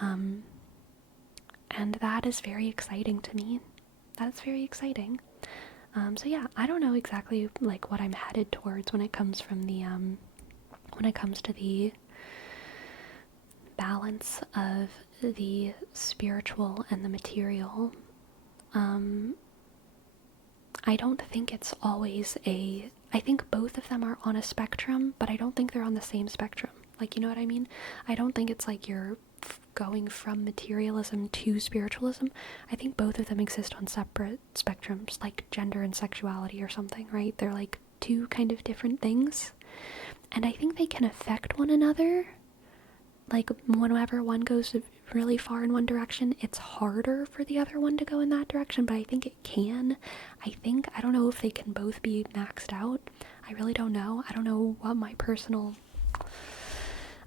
And that is very exciting to me. That's very exciting. So yeah, I don't know exactly like what I'm headed towards when it comes to the balance of the spiritual and the material. I don't think it's always I think both of them are on a spectrum, but I don't think they're on the same spectrum. Like, you know what I mean? I don't think it's like you're going from materialism to spiritualism. I think both of them exist on separate spectrums, like gender and sexuality or something, right? They're like two kind of different things. And I think they can affect one another. Like, whenever one goes really far in one direction, it's harder for the other one to go in that direction, but I think it can. I don't know if they can both be maxed out. I really don't know. I don't know what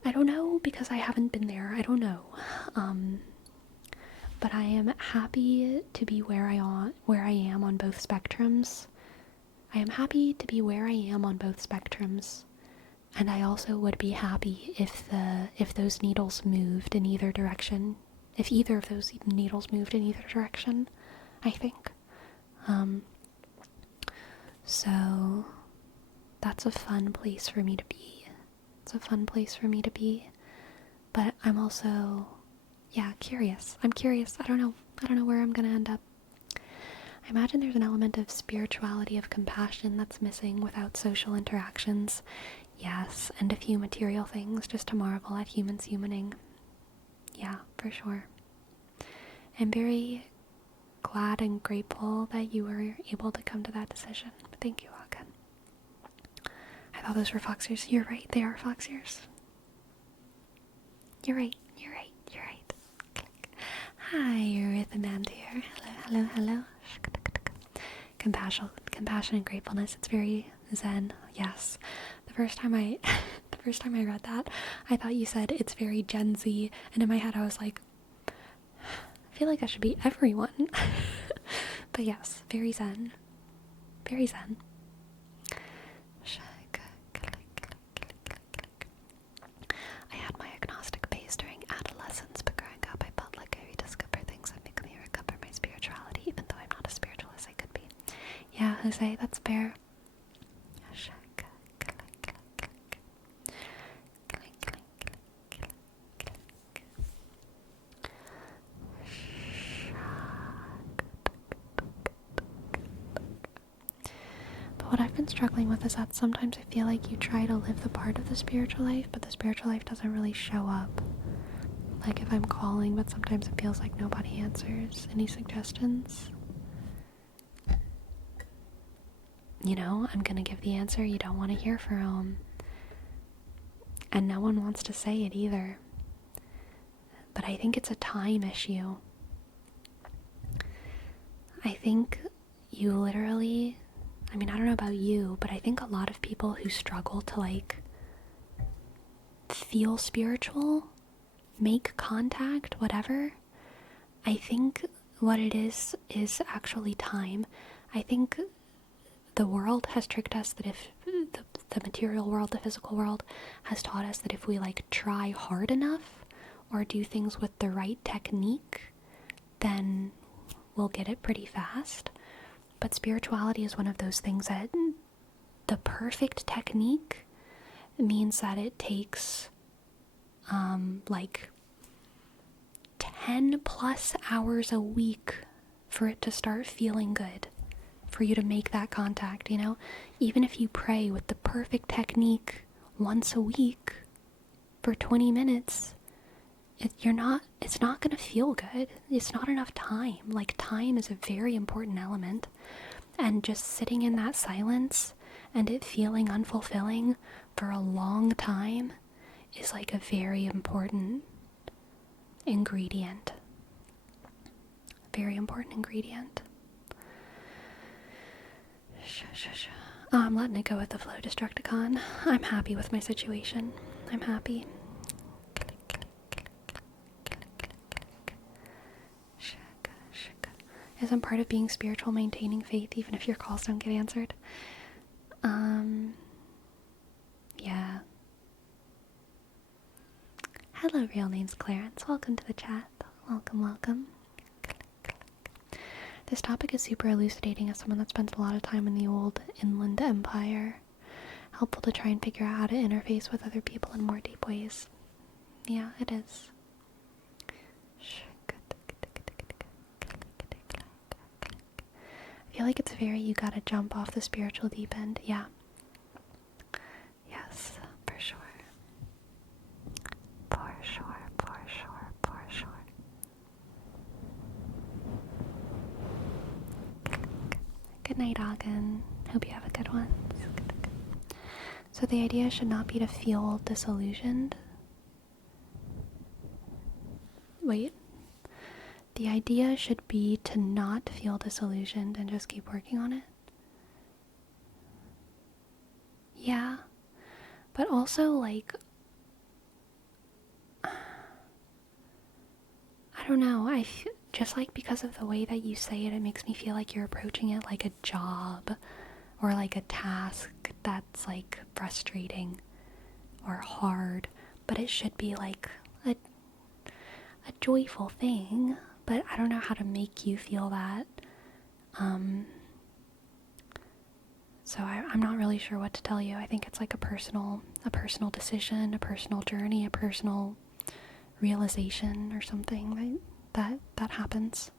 I don't know because I haven't been there. I don't know. but I am happy to be where I am on both spectrums. I am happy to be where I am on both spectrums. And I also would be happy if those needles moved in either direction. If either of those needles moved in either direction, I think. So that's a fun place for me to be. It's a fun place for me to be. But I'm also, curious. I'm curious. I don't know where I'm gonna end up. I imagine there's an element of spirituality, of compassion that's missing without social interactions. Yes, and a few material things just to marvel at humans humaning. Yeah, for sure. I'm very glad and grateful that you were able to come to that decision. Thank you, again. I thought those were fox ears. You're right, they are fox ears. You're right. Click. Hi, you're with Amanda here. Hello. Compassion and gratefulness. It's very zen. Yes. The first time I read that, I thought you said it's very Gen Z, and in my head I was like, I feel like that should be everyone. But yes, very zen. Very zen. I had my agnostic phase during adolescence, but growing up I felt like I rediscovered things that make me recover my spirituality, even though I'm not as spiritual as I could be. Yeah, Jose, that's fair. But what I've been struggling with is that sometimes I feel like you try to live the part of the spiritual life, but the spiritual life doesn't really show up. Like if I'm calling, but sometimes it feels like nobody answers. Any suggestions? You know, I'm gonna give the answer you don't want to hear from. And no one wants to say it either. But I think it's a time issue. I think you literally, I don't know about you, but I think a lot of people who struggle to like feel spiritual, make contact, whatever, I think what it is actually time. I think the world has tricked us that if the material world, the physical world, has taught us that if we like try hard enough or do things with the right technique, then we'll get it pretty fast. But spirituality is one of those things that the perfect technique means that it takes like 10 plus hours a week for it to start feeling good, for you to make that contact, you know? Even if you pray with the perfect technique once a week for 20 minutes, it's not gonna feel good. It's not enough time. Like, time is a very important element. And just sitting in that silence and it feeling unfulfilling for a long time is like a very important ingredient. Very important ingredient. Oh, I'm letting it go with the flow, Destructicon. I'm happy with my situation. I'm happy. Isn't part of being spiritual maintaining faith even if your calls don't get answered? Yeah. Hello, real name's Clarence. Welcome to the chat. Welcome. This topic is super elucidating as someone that spends a lot of time in the old inland empire. Helpful to try and figure out how to interface with other people in more deep ways. Yeah, it is. I feel like it's very, you gotta jump off the spiritual deep end. Yeah. Yes, for sure. Good night, Ogden. Hope you have a good one. So the idea should not be to feel disillusioned. Wait. The idea should be to not feel disillusioned and just keep working on it. Yeah. But also, like, I don't know, just like because of the way that you say it, it makes me feel like you're approaching it like a job or like a task that's like frustrating or hard, but it should be like a joyful thing. But I don't know how to make you feel that. So I'm not really sure what to tell you. I think it's like a personal decision, a personal journey, a personal realization or something that happens.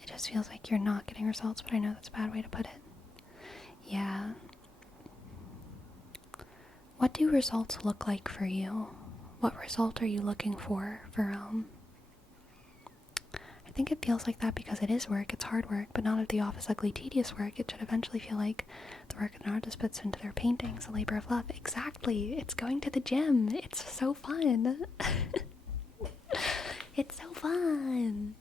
It just feels like you're not getting results, but I know that's a bad way to put it. Yeah. What do results look like for you? What result are you looking for I think it feels like that because it is work, it's hard work, but not of the office ugly tedious work. It should eventually feel like the work an artist puts into their paintings, a labor of love. Exactly. It's going to the gym. It's so fun. It's so fun.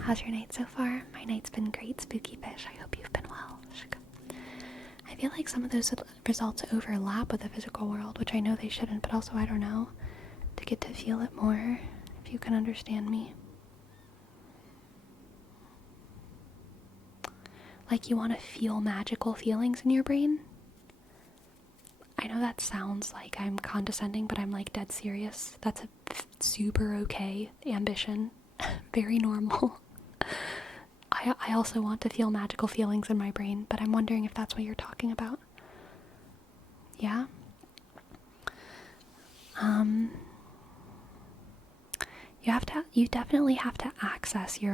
How's your night so far? My night's been great, spooky fish. I hope you've been well. I feel like some of those results overlap with the physical world, which I know they shouldn't, but also I don't know. To get to feel it more, if you can understand me. Like you want to feel magical feelings in your brain? I know that sounds like I'm condescending, but I'm like dead serious. That's a super okay ambition. Very normal. I also want to feel magical feelings in my brain, but I'm wondering if that's what you're talking about. Yeah? You definitely have to access the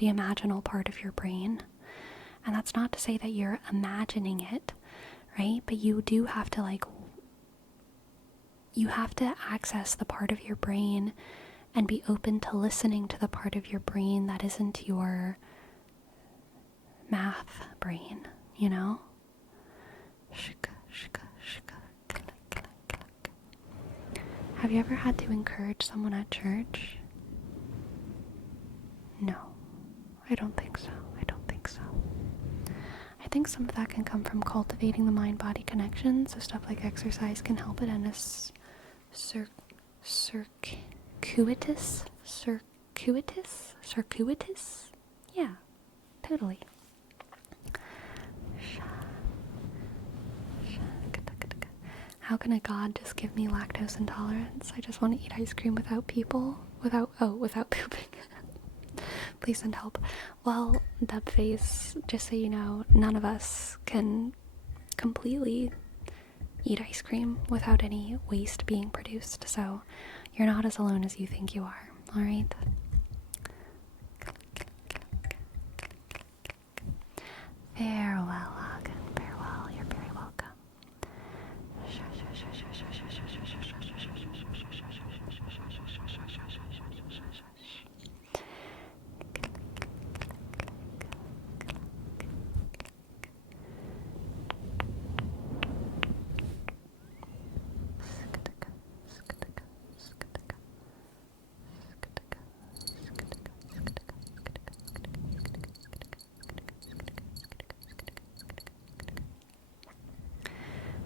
imaginal part of your brain. And that's not to say that you're imagining it, right? But you do have to you have to access the part of your brain and be open to listening to the part of your brain that isn't your math brain, you know? Have you ever had to encourage someone at church? No, I don't think so. I think some of that can come from cultivating the mind-body connection, so stuff like exercise can help it, and a circuitous? Yeah, totally. How can a god just give me lactose intolerance? I just want to eat ice cream without pooping. Please send help. Well, Dubface, just so you know, none of us can completely eat ice cream without any waste being produced, so you're not as alone as you think you are, alright? Farewell, Hagen. Farewell. You're very welcome.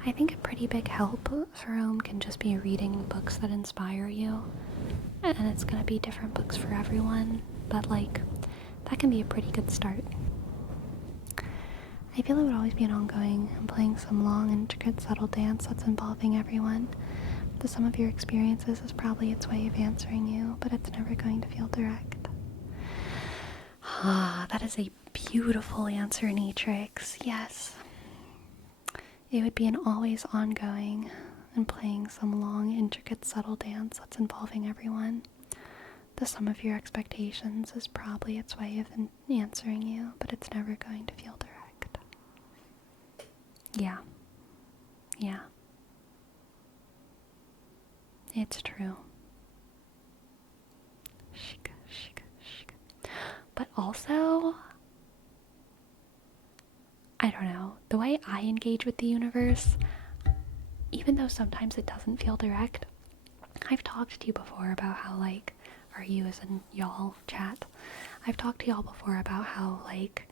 I think a pretty big help for can just be reading books that inspire you. And it's gonna be different books for everyone, but that can be a pretty good start. I feel it would always be an ongoing and playing some long, intricate, subtle dance that's involving everyone. The sum of your experiences is probably its way of answering you, but it's never going to feel direct. Ah, that is a beautiful answer, Nitrixs. Yes. It would be an always ongoing and playing some long, intricate, subtle dance that's involving everyone. The sum of your expectations is probably its way of answering you, but it's never going to feel direct. Yeah. Yeah. It's true. But also, I don't know, the way I engage with the universe, even though sometimes it doesn't feel direct, I've talked to you before about how, like, or you as in y'all chat, I've talked to y'all before about how, like,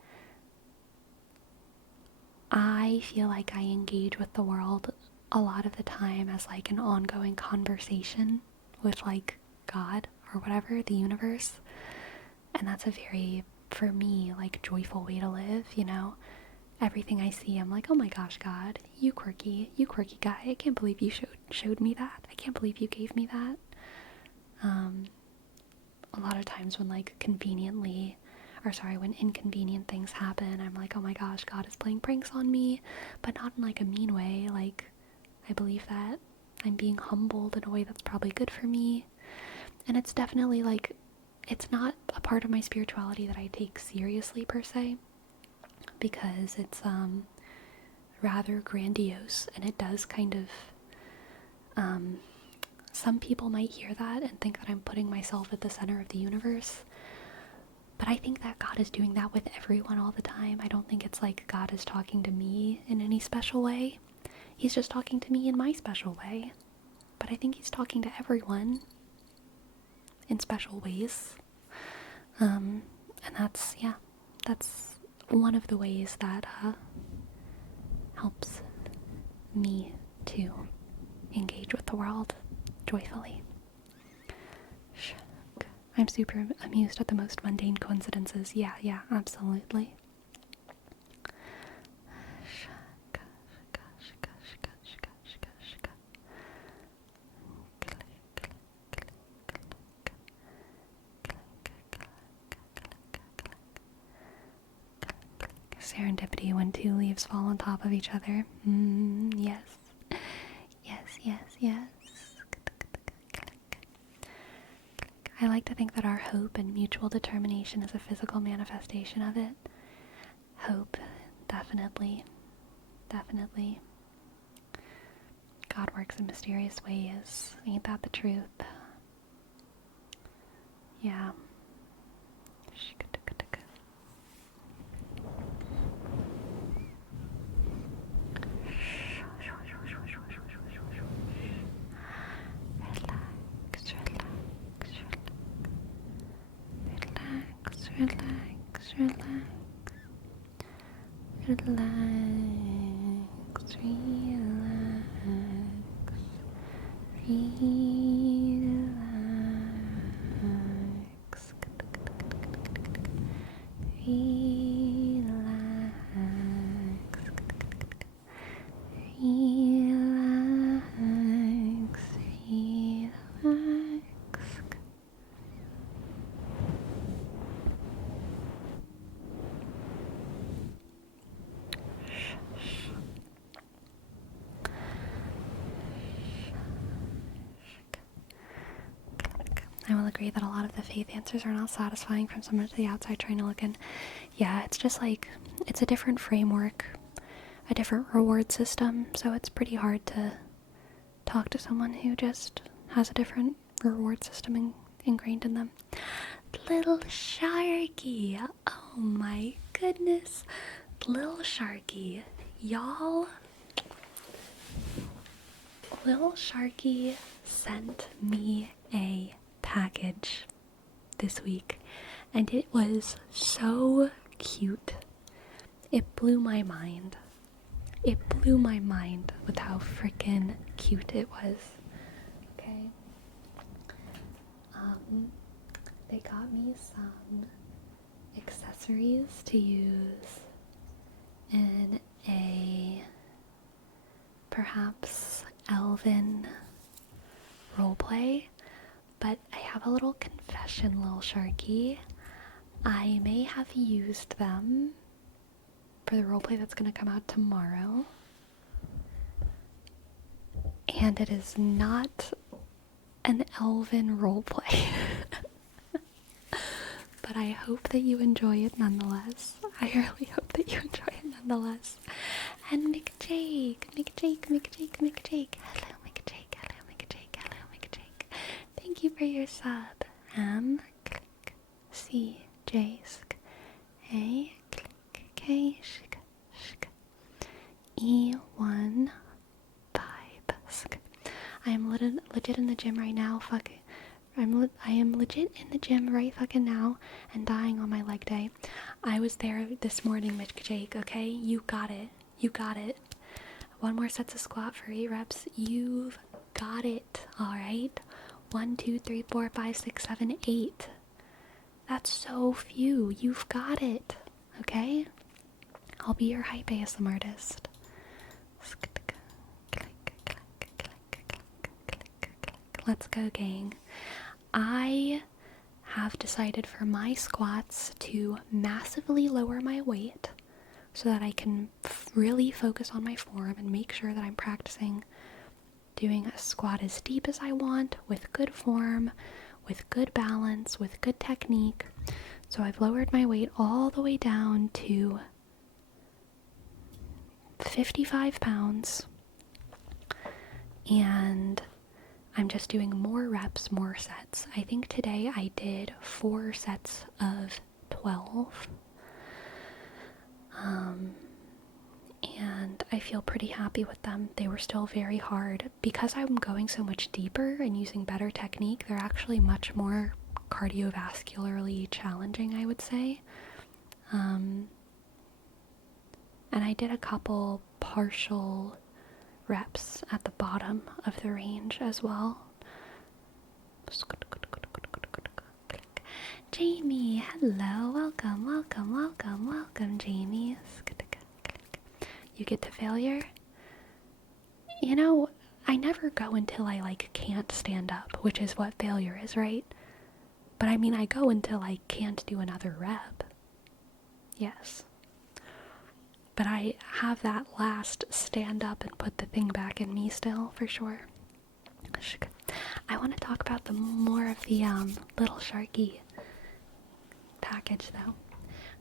I feel like I engage with the world a lot of the time as, like, an ongoing conversation with, like, God or whatever, the universe. And that's a very, for me, like, joyful way to live, you know? Everything I see, I'm like, oh my gosh, God, you quirky guy. I can't believe you showed me that. I can't believe you gave me that. A lot of times when, like, when inconvenient things happen, I'm like, oh my gosh, God is playing pranks on me, but not in, like, a mean way. Like, I believe that I'm being humbled in a way that's probably good for me. And it's definitely, like, it's not a part of my spirituality that I take seriously per se, because it's rather grandiose, and it does kind of some people might hear that and think that I'm putting myself at the center of the universe, but I think that God is doing that with everyone all the time. I don't think it's like God is talking to me in any special way. He's just talking to me in my special way, but I think he's talking to everyone in special ways. And that's one of the ways that helps me to engage with the world joyfully. I'm super amused at the most mundane coincidences. Yeah, absolutely. Serendipity when two leaves fall on top of each other. Yes. I like to think that our hope and mutual determination is a physical manifestation of it. Hope, definitely. God works in mysterious ways. Ain't that the truth? Yeah. I will agree that a lot of the faith answers are not satisfying from someone to the outside trying to look in. Yeah, it's just like, it's a different framework, a different reward system, so it's pretty hard to talk to someone who just has a different reward system ingrained in them. Little Sharky! Oh my goodness! Little Sharky. Y'all, Little Sharky sent me a package this week, and it was so cute. It blew my mind. It blew my mind with how freaking cute it was. Okay. They got me some accessories to use in a perhaps elven roleplay, but I have a little confession, Little Sharky. I may have used them for the roleplay that's going to come out tomorrow. and it is not an elven roleplay. But I hope that you enjoy it nonetheless. I really hope that you enjoy it nonetheless. And McJake. Hello, McJake. Thank you for your sub. Click, C, J, sk, A, click, K, shk, E1, 5, sk. I am legit in the gym right now, I am legit in the gym right fucking now and dying on my leg day. I was there this morning, McJake, okay? You got it. 1 more sets of squat for 8 reps. You've got it, alright? 1, 2, 3, 4, 5, 6, 7, 8. That's so few. You've got it, okay? I'll be your hype ASM artist. Let's go, gang. I have decided for my squats to massively lower my weight so that I can really focus on my form and make sure that I'm practicing doing a squat as deep as I want, with good form, with good balance, with good technique. So I've lowered my weight all the way down to 55 pounds, and I'm just doing more reps, more sets. I think today I did 4 sets of 12. And I feel pretty happy with them. They were still very hard. Because I'm going so much deeper and using better technique, they're actually much more cardiovascularly challenging, I would say. And I did a couple partial reps at the bottom of the range as well. Jamie, hello, welcome, Jamie. You get to failure? You know, I never go until I can't stand up, which is what failure is, right? But I mean, I go until I can't do another rep. Yes. But I have that last stand up and put the thing back in me still, for sure. I want to talk about more of the little Sharky package though.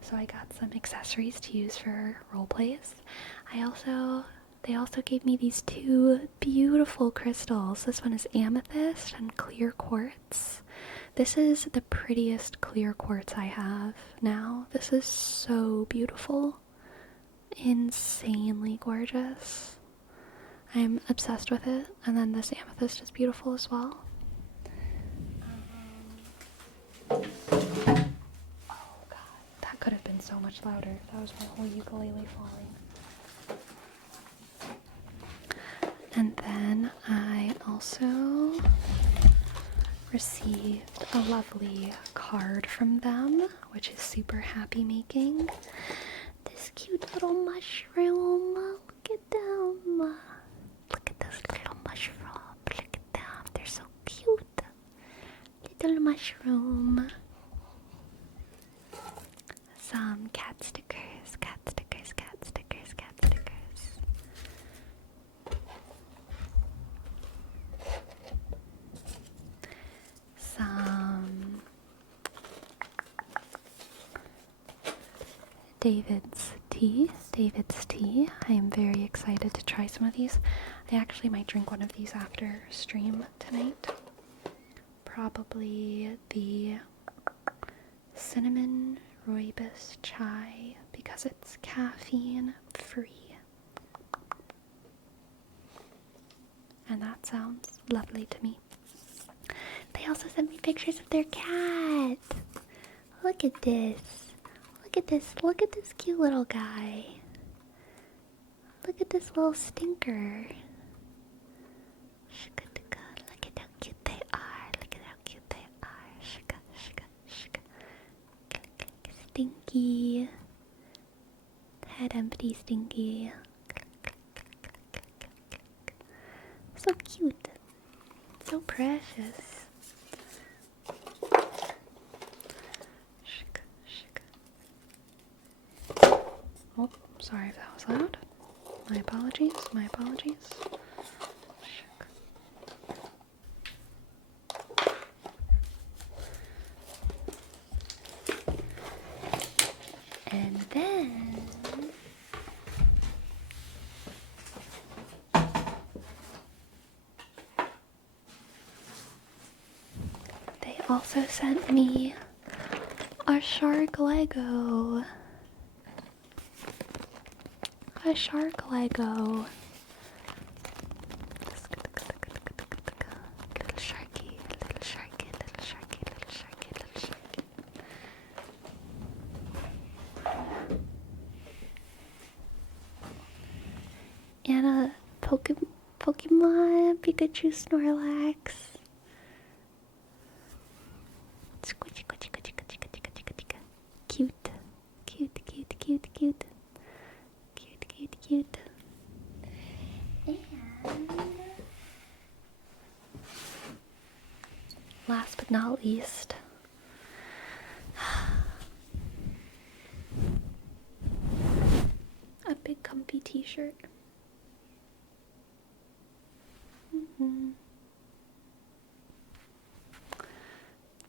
So I got some accessories to use for role plays. They also gave me these 2 beautiful crystals. This one is amethyst and clear quartz. This is the prettiest clear quartz I have now. This is so beautiful. Insanely gorgeous. I'm obsessed with it. And then this amethyst is beautiful as well. Oh god, that could have been so much louder. That was my whole ukulele falling. And then I also received a lovely card from them, which is super happy making. This cute little mushroom. Look at them. Look at this little mushroom. Look at them. They're so cute. Little mushroom. Some cat stickers. Some David's tea. I am very excited to try some of these. I actually might drink one of these after stream tonight. Probably the cinnamon rooibos chai because it's caffeine free. And that sounds lovely to me. They also sent me pictures of their cat. Look at this. Look at this cute little guy. Look at this little stinker. Look at how cute they are. Stinky. Head empty, Stinky. So cute. So precious. Oh, sorry if that was loud. My apologies. And then they also sent me a shark Lego. A shark Lego. Little sharky, little sharky, little sharky, little sharky, little sharky. And a Pokemon Pikachu Snorlax. Squishy, squishy, squishy, squishy, squishy, squishy, squishy. Cute. Cute, cute, cute, cute. Cute, cute, cute. And last but not least, a big comfy t-shirt.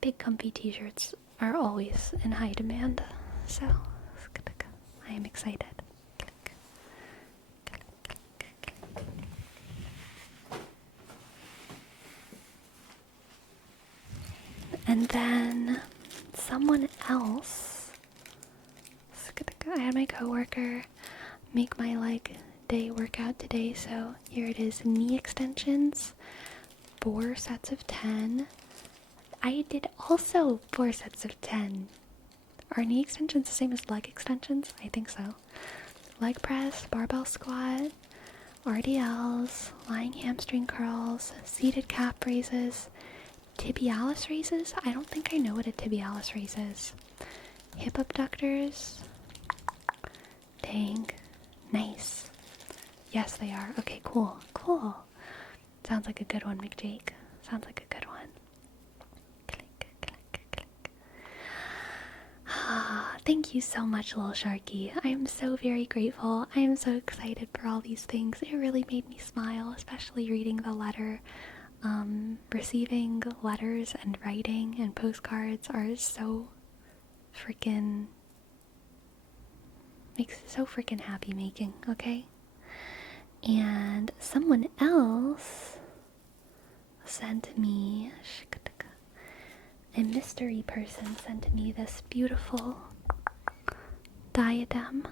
Big comfy t-shirts are always in high demand, so I am excited. And then someone else, I had my coworker make my leg day workout today, so here it is, knee extensions, 4 sets of 10. I did also 4 sets of 10. Are knee extensions the same as leg extensions? I think so. Leg press, barbell squat, RDLs, lying hamstring curls, seated calf raises, tibialis raises? I don't think I know what a tibialis raise is. Hip abductors. Dang. Nice. Yes, they are. Okay, cool. Cool. Sounds like a good one, McJake. Sounds like a good one. Click, click, click. Thank you so much, little Sharky. I am so very grateful. I am so excited for all these things. It really made me smile, especially reading the letter. Receiving letters and writing and postcards are so freaking, makes it so freaking happy making, okay? And someone else sent me, a mystery person sent me this beautiful diadem.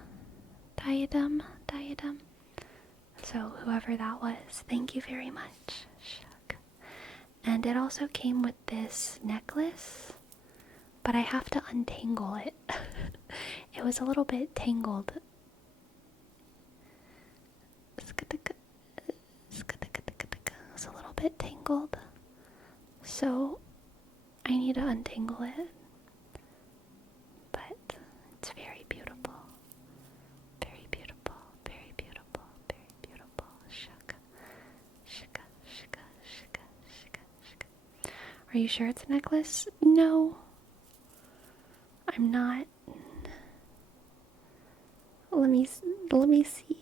So whoever that was, thank you very much. And it also came with this necklace, but I have to untangle it. It was a little bit tangled. It's a little bit tangled, so I need to untangle it. But it's very beautiful. Very beautiful. Very beautiful. Very beautiful. Shaka. Shaka. Shaka. Shaka. Shaka. Shaka. Are you sure it's a necklace? No. I'm not. Let me see.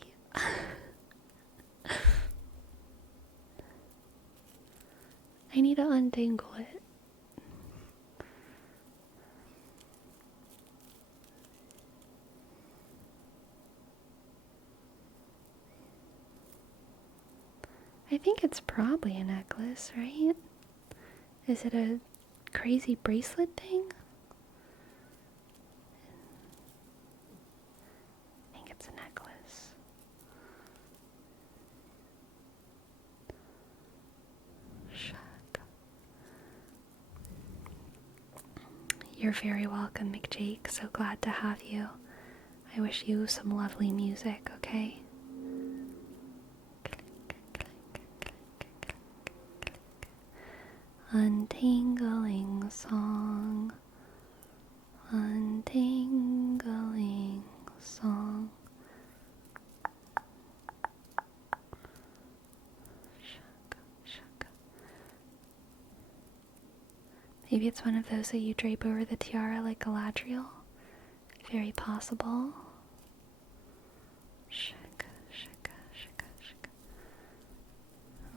I need to untangle it. I think it's probably a necklace, right? Is it a crazy bracelet thing? I think it's a necklace. Shuck. You're very welcome, McJake. So glad to have you. I wish you some lovely music, okay? Untangling song, untangling song. Shaka, shaka. Maybe it's one of those that you drape over the tiara like Galadriel. Very possible. Shaka, shaka, shaka, shaka.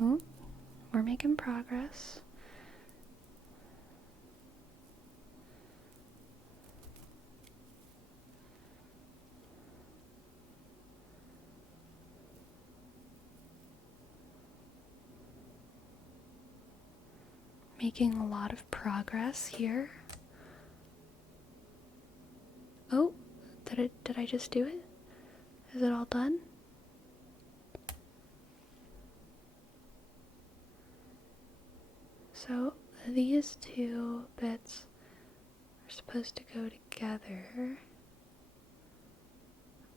Oh, we're making progress. making a lot of progress here. Oh, did I just do it? Is it all done? So these two bits are supposed to go together.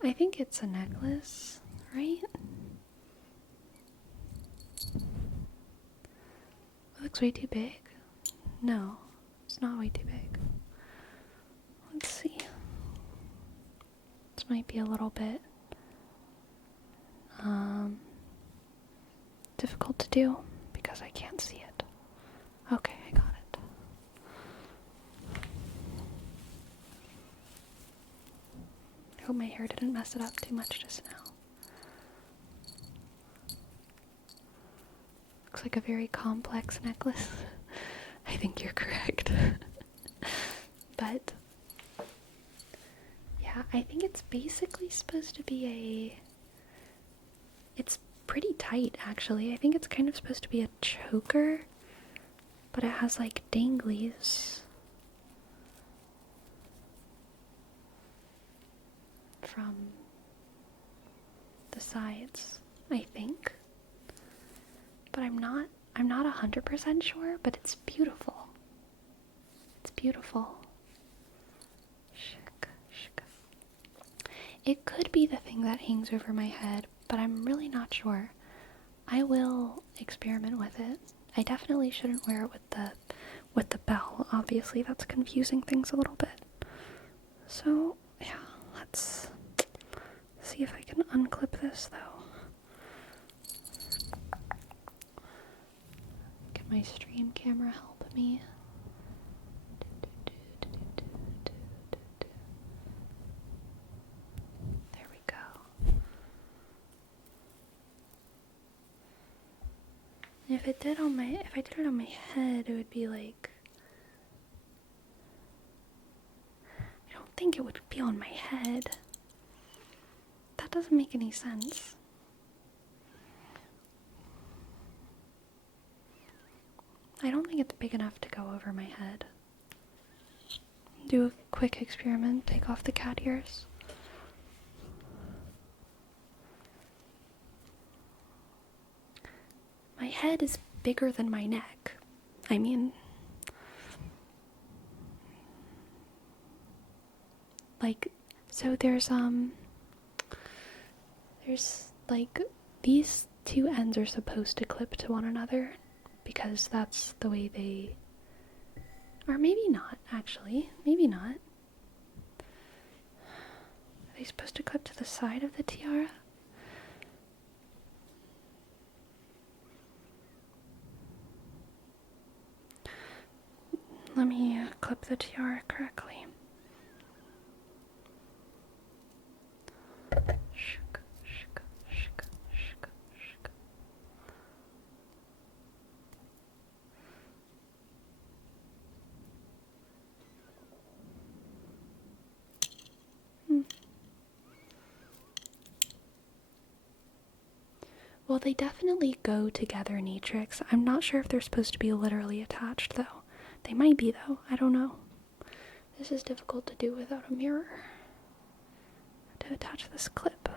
I think it's a necklace, right? It looks way too big. No, it's not way too big. Let's see. This might be a little bit difficult to do because I can't see it. Okay, I got it. I hope my hair didn't mess it up too much just now. Looks like a very complex necklace. I think you're correct. But yeah, I think it's basically supposed to be it's pretty tight actually. I think it's kind of supposed to be a choker, but it has like danglies from the sides, I think. But I'm not 100% sure, but it's beautiful. It's beautiful. It could be the thing that hangs over my head, but I'm really not sure. I will experiment with it. I definitely shouldn't wear it with the bell. Obviously, that's confusing things a little bit. So, yeah, let's see if I can unclip this, though. Can my stream camera help me? There we go. If I did it on my head, it would be like, I don't think it would be on my head. That doesn't make any sense. I don't think it's big enough to go over my head. Do a quick experiment, take off the cat ears. My head is bigger than my neck. I mean, like, so there's like, these two ends are supposed to clip to one another because that's the way they, or maybe not, actually, maybe not. Are they supposed to clip to the side of the tiara? Let me clip the tiara correctly. Well, they definitely go together, Nitrixs. I'm not sure if they're supposed to be literally attached, though. They might be, though. I don't know. This is difficult to do without a mirror. To attach this clip.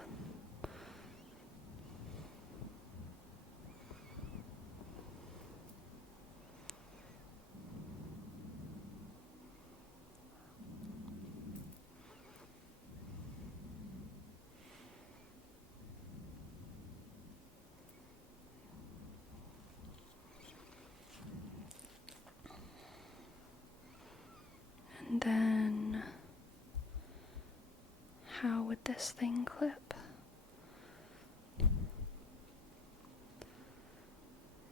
And then, how would this thing clip?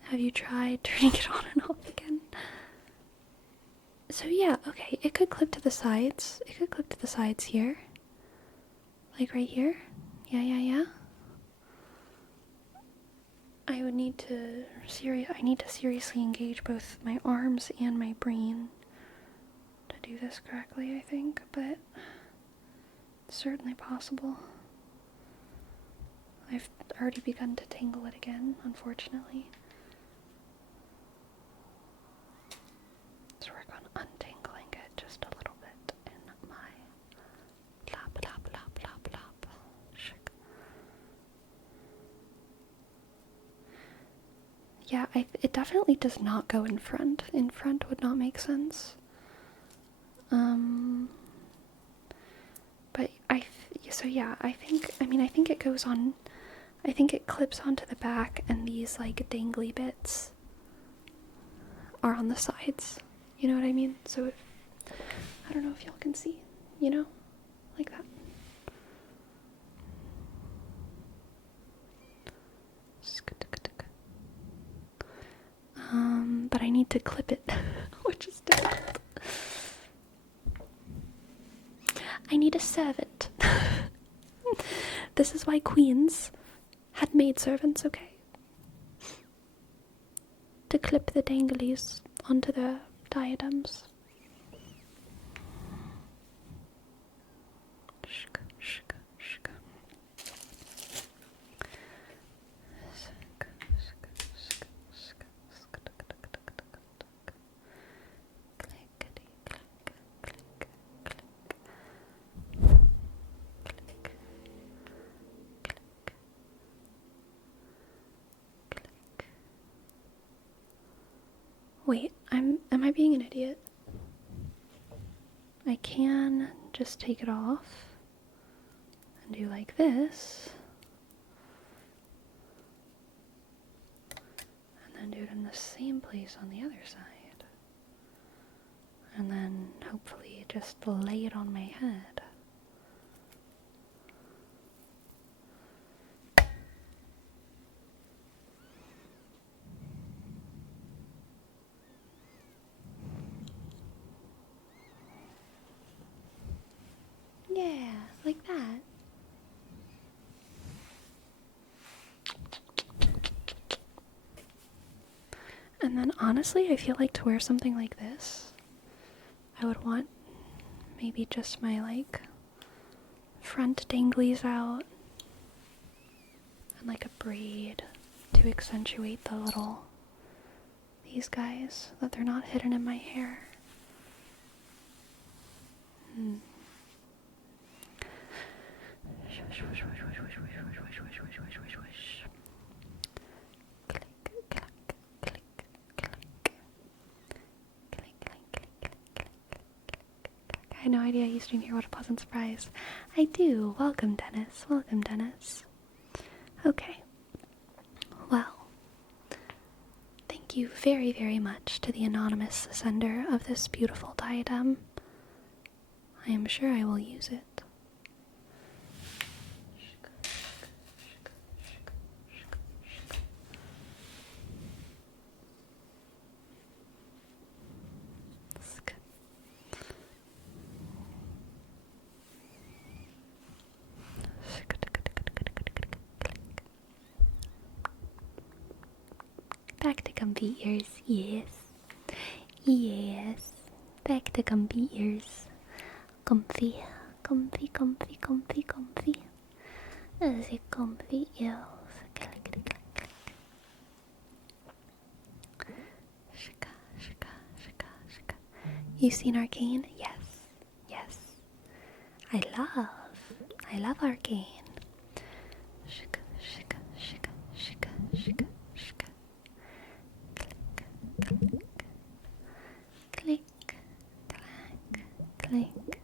Have you tried turning it on and off again? So yeah, okay, it could clip to the sides. It could clip to the sides here. Like right here. Yeah. I need to seriously engage both my arms and my brain to do this correctly, I think, but it's certainly possible. I've already begun to tingle it again, unfortunately. it definitely does not go in front. In front would not make sense. But I think it goes on, I think it clips onto the back, and these like dangly bits are on the sides. You know what I mean? So I don't know if y'all can see, you know? Like that. But I need to clip it, which is difficult. I need a servant. This is why queens had maidservants, okay? To clip the danglies onto the diadems. Wait, am I being an idiot? I can just take it off and do like this. And then do it in the same place on the other side. And then hopefully just lay it on my head. Yeah, like that. And then honestly, I feel like to wear something like this, I would want maybe just my like front danglies out and like a braid to accentuate the little, these guys, that they're not hidden in my hair. I had no idea you stream here. What a pleasant surprise. I do. Welcome, Dennis. Welcome, Dennis. Okay. Well, thank you very, very much to the anonymous sender of this beautiful diadem. I am sure I will use it. Back to comfy ears, yes. Yes. Back to comfy ears. Comfy, comfy, comfy, comfy, comfy. As a comfy ears. Shika, shika, shika, shika. You've seen Arcane? Yes. Yes. I love Arcane. Shika, shika, shika, shika, shika, shika. Click, clack, click,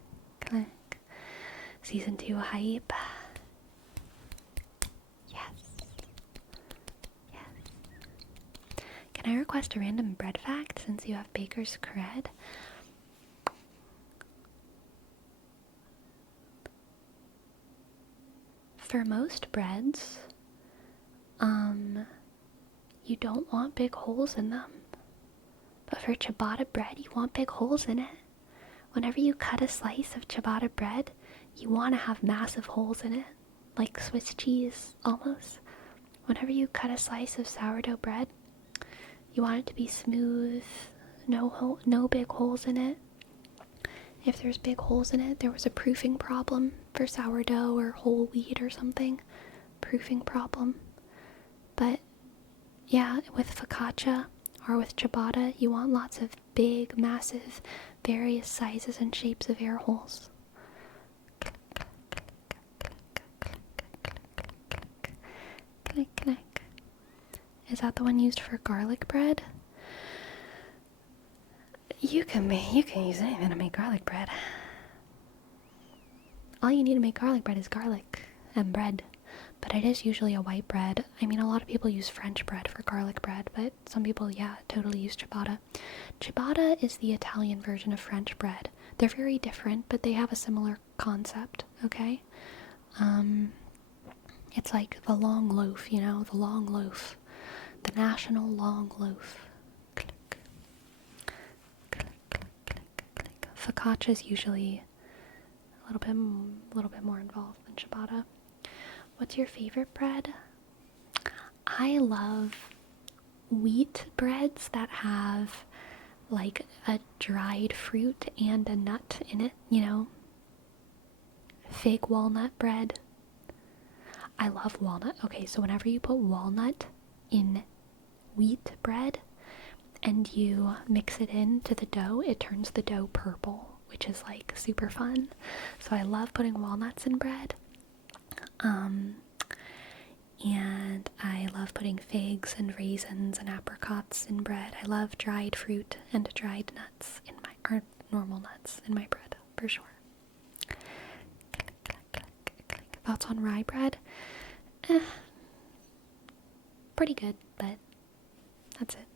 clack. Season 2 hype. Yes. Yes. Can I request a random bread fact since you have baker's cred? For most breads, you don't want big holes in them. But for ciabatta bread, you want big holes in it. Whenever you cut a slice of ciabatta bread, you want to have massive holes in it. Like Swiss cheese, almost. Whenever you cut a slice of sourdough bread, you want it to be smooth, no big holes in it. If there's big holes in it, there was a proofing problem for sourdough or whole wheat or something. Proofing problem. But yeah, with focaccia or with ciabatta, you want lots of big, massive, various sizes and shapes of air holes. Click, click. Is that the one used for garlic bread? You can use anything to make garlic bread. All you need to make garlic bread is garlic and bread. But it is usually a white bread. I mean, a lot of people use French bread for garlic bread, but some people, yeah, totally use ciabatta. Ciabatta is the Italian version of French bread. They're very different, but they have a similar concept, okay? It's like the long loaf, you know, the long loaf. The national long loaf. Click. Click, click, click, click. Focaccia is usually a little bit more involved than ciabatta. What's your favorite bread? I love wheat breads that have like a dried fruit and a nut in it, you know? Fake walnut bread. I love walnut. Okay, so whenever you put walnut in wheat bread and you mix it into the dough, it turns the dough purple, which is like super fun. So I love putting walnuts in bread. And I love putting figs and raisins and apricots in bread. I love dried fruit and dried nuts in or normal nuts in my bread, for sure. Thoughts on rye bread? Pretty good, but that's it.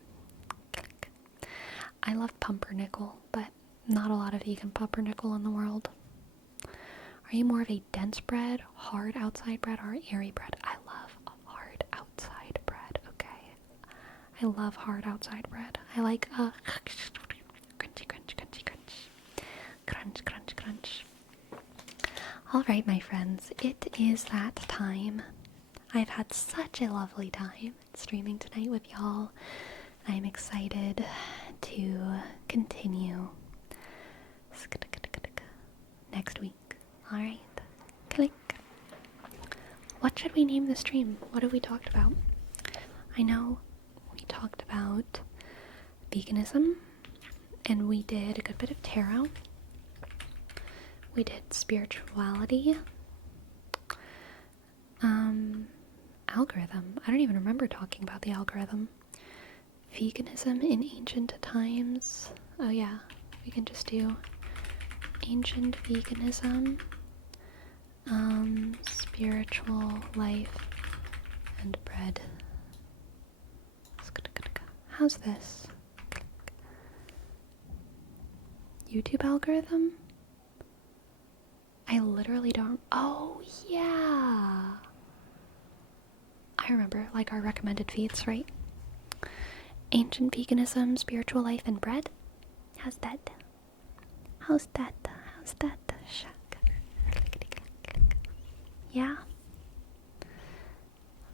I love pumpernickel, but not a lot of vegan pumpernickel in the world. Are you more of a dense bread, hard outside bread, or airy bread? I love hard outside bread, okay? I love hard outside bread. I like crunchy, crunch, crunchy, crunch. Crunch, crunch, crunch. Alright, my friends, it is that time. I've had such a lovely time streaming tonight with y'all. I'm excited to continue next week. Alright, click. What should we name the stream? What have we talked about? I know we talked about veganism, and we did a good bit of tarot. We did spirituality. Algorithm. I don't even remember talking about the algorithm. Veganism in ancient times. Oh yeah, we can just do ancient veganism, spiritual life, and bread. How's this? YouTube algorithm? I literally don't. Oh, yeah. I remember, like our recommended feeds, right? Ancient veganism, spiritual life, and bread? How's that? How's that? How's that? Shuck. Yeah.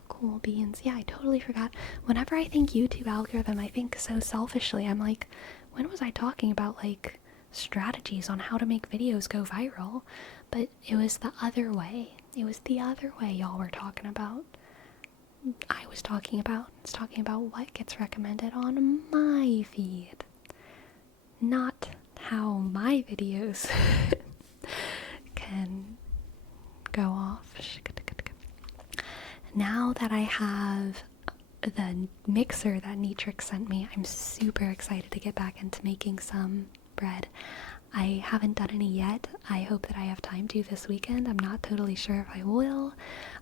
Cool beans. Yeah, I totally forgot. Whenever I think YouTube algorithm, I think so selfishly. I'm like, when was I talking about, like, strategies on how to make videos go viral? But it was the other way. It was the other way y'all were talking about. I was talking about what gets recommended on my feed. Not how my videos can go off. Now that I have the mixer that Nitrixs sent me, I'm super excited to get back into making some bread. I haven't done any yet. I hope that I have time to this weekend. I'm not totally sure if I will.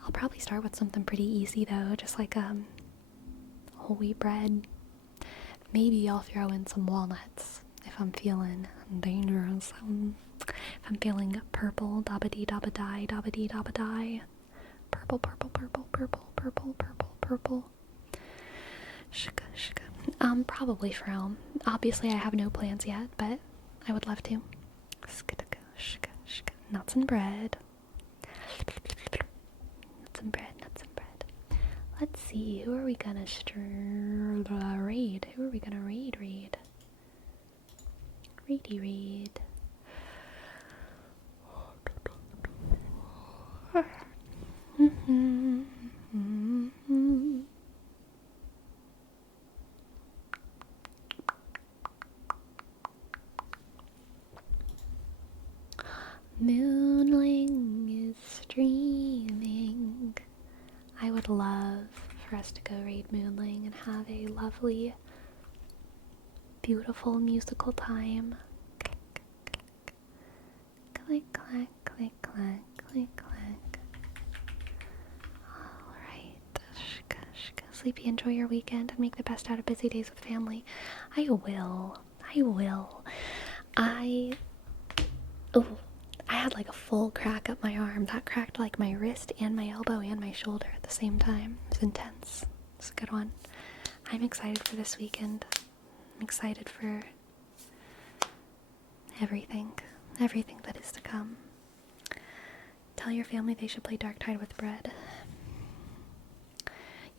I'll probably start with something pretty easy though, just like whole wheat bread. Maybe I'll throw in some walnuts if I'm feeling dangerous. If I'm feeling purple, dabba-dee dabba-die, dabba-dee dabba-die. Purple, purple, purple, purple, purple, purple, purple. Shika, shika. Probably from. Obviously I have no plans yet, but I would love to. Nuts and bread. Nuts and bread, nuts and bread. Let's see, who are we gonna raid? Who are we gonna raid? Raid. Moonling is streaming. I would love for us to go raid Moonling and lovely, beautiful musical time. Click, clack, click, clack, click, clack. Alright. Sleepy, enjoy your weekend and make the best out of busy days with family. I will. I had like a full crack up my arm. That cracked like my wrist and my elbow and my shoulder at the same time. It was intense. It's a good one. I'm excited for this weekend. I'm excited for everything that is to come. Tell your family they should play Darktide with bread.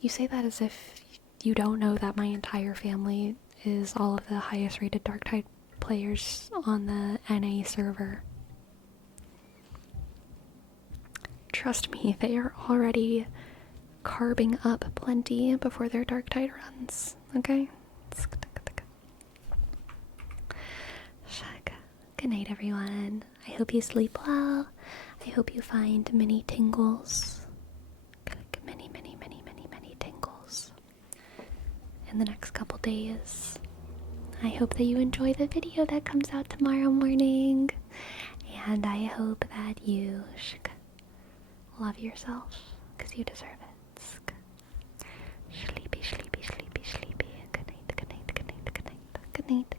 You say that as if you don't know that my entire family is all of the highest rated Darktide players on the NA server. Trust me, they are already carving up plenty before their Darktide runs, okay? Good night, everyone. I hope you sleep well. I hope you find many tingles. Many tingles in the next couple days. I hope that you enjoy the video that comes out tomorrow morning. And I hope that you love yourself, because you deserve it. Sleepy. Good night.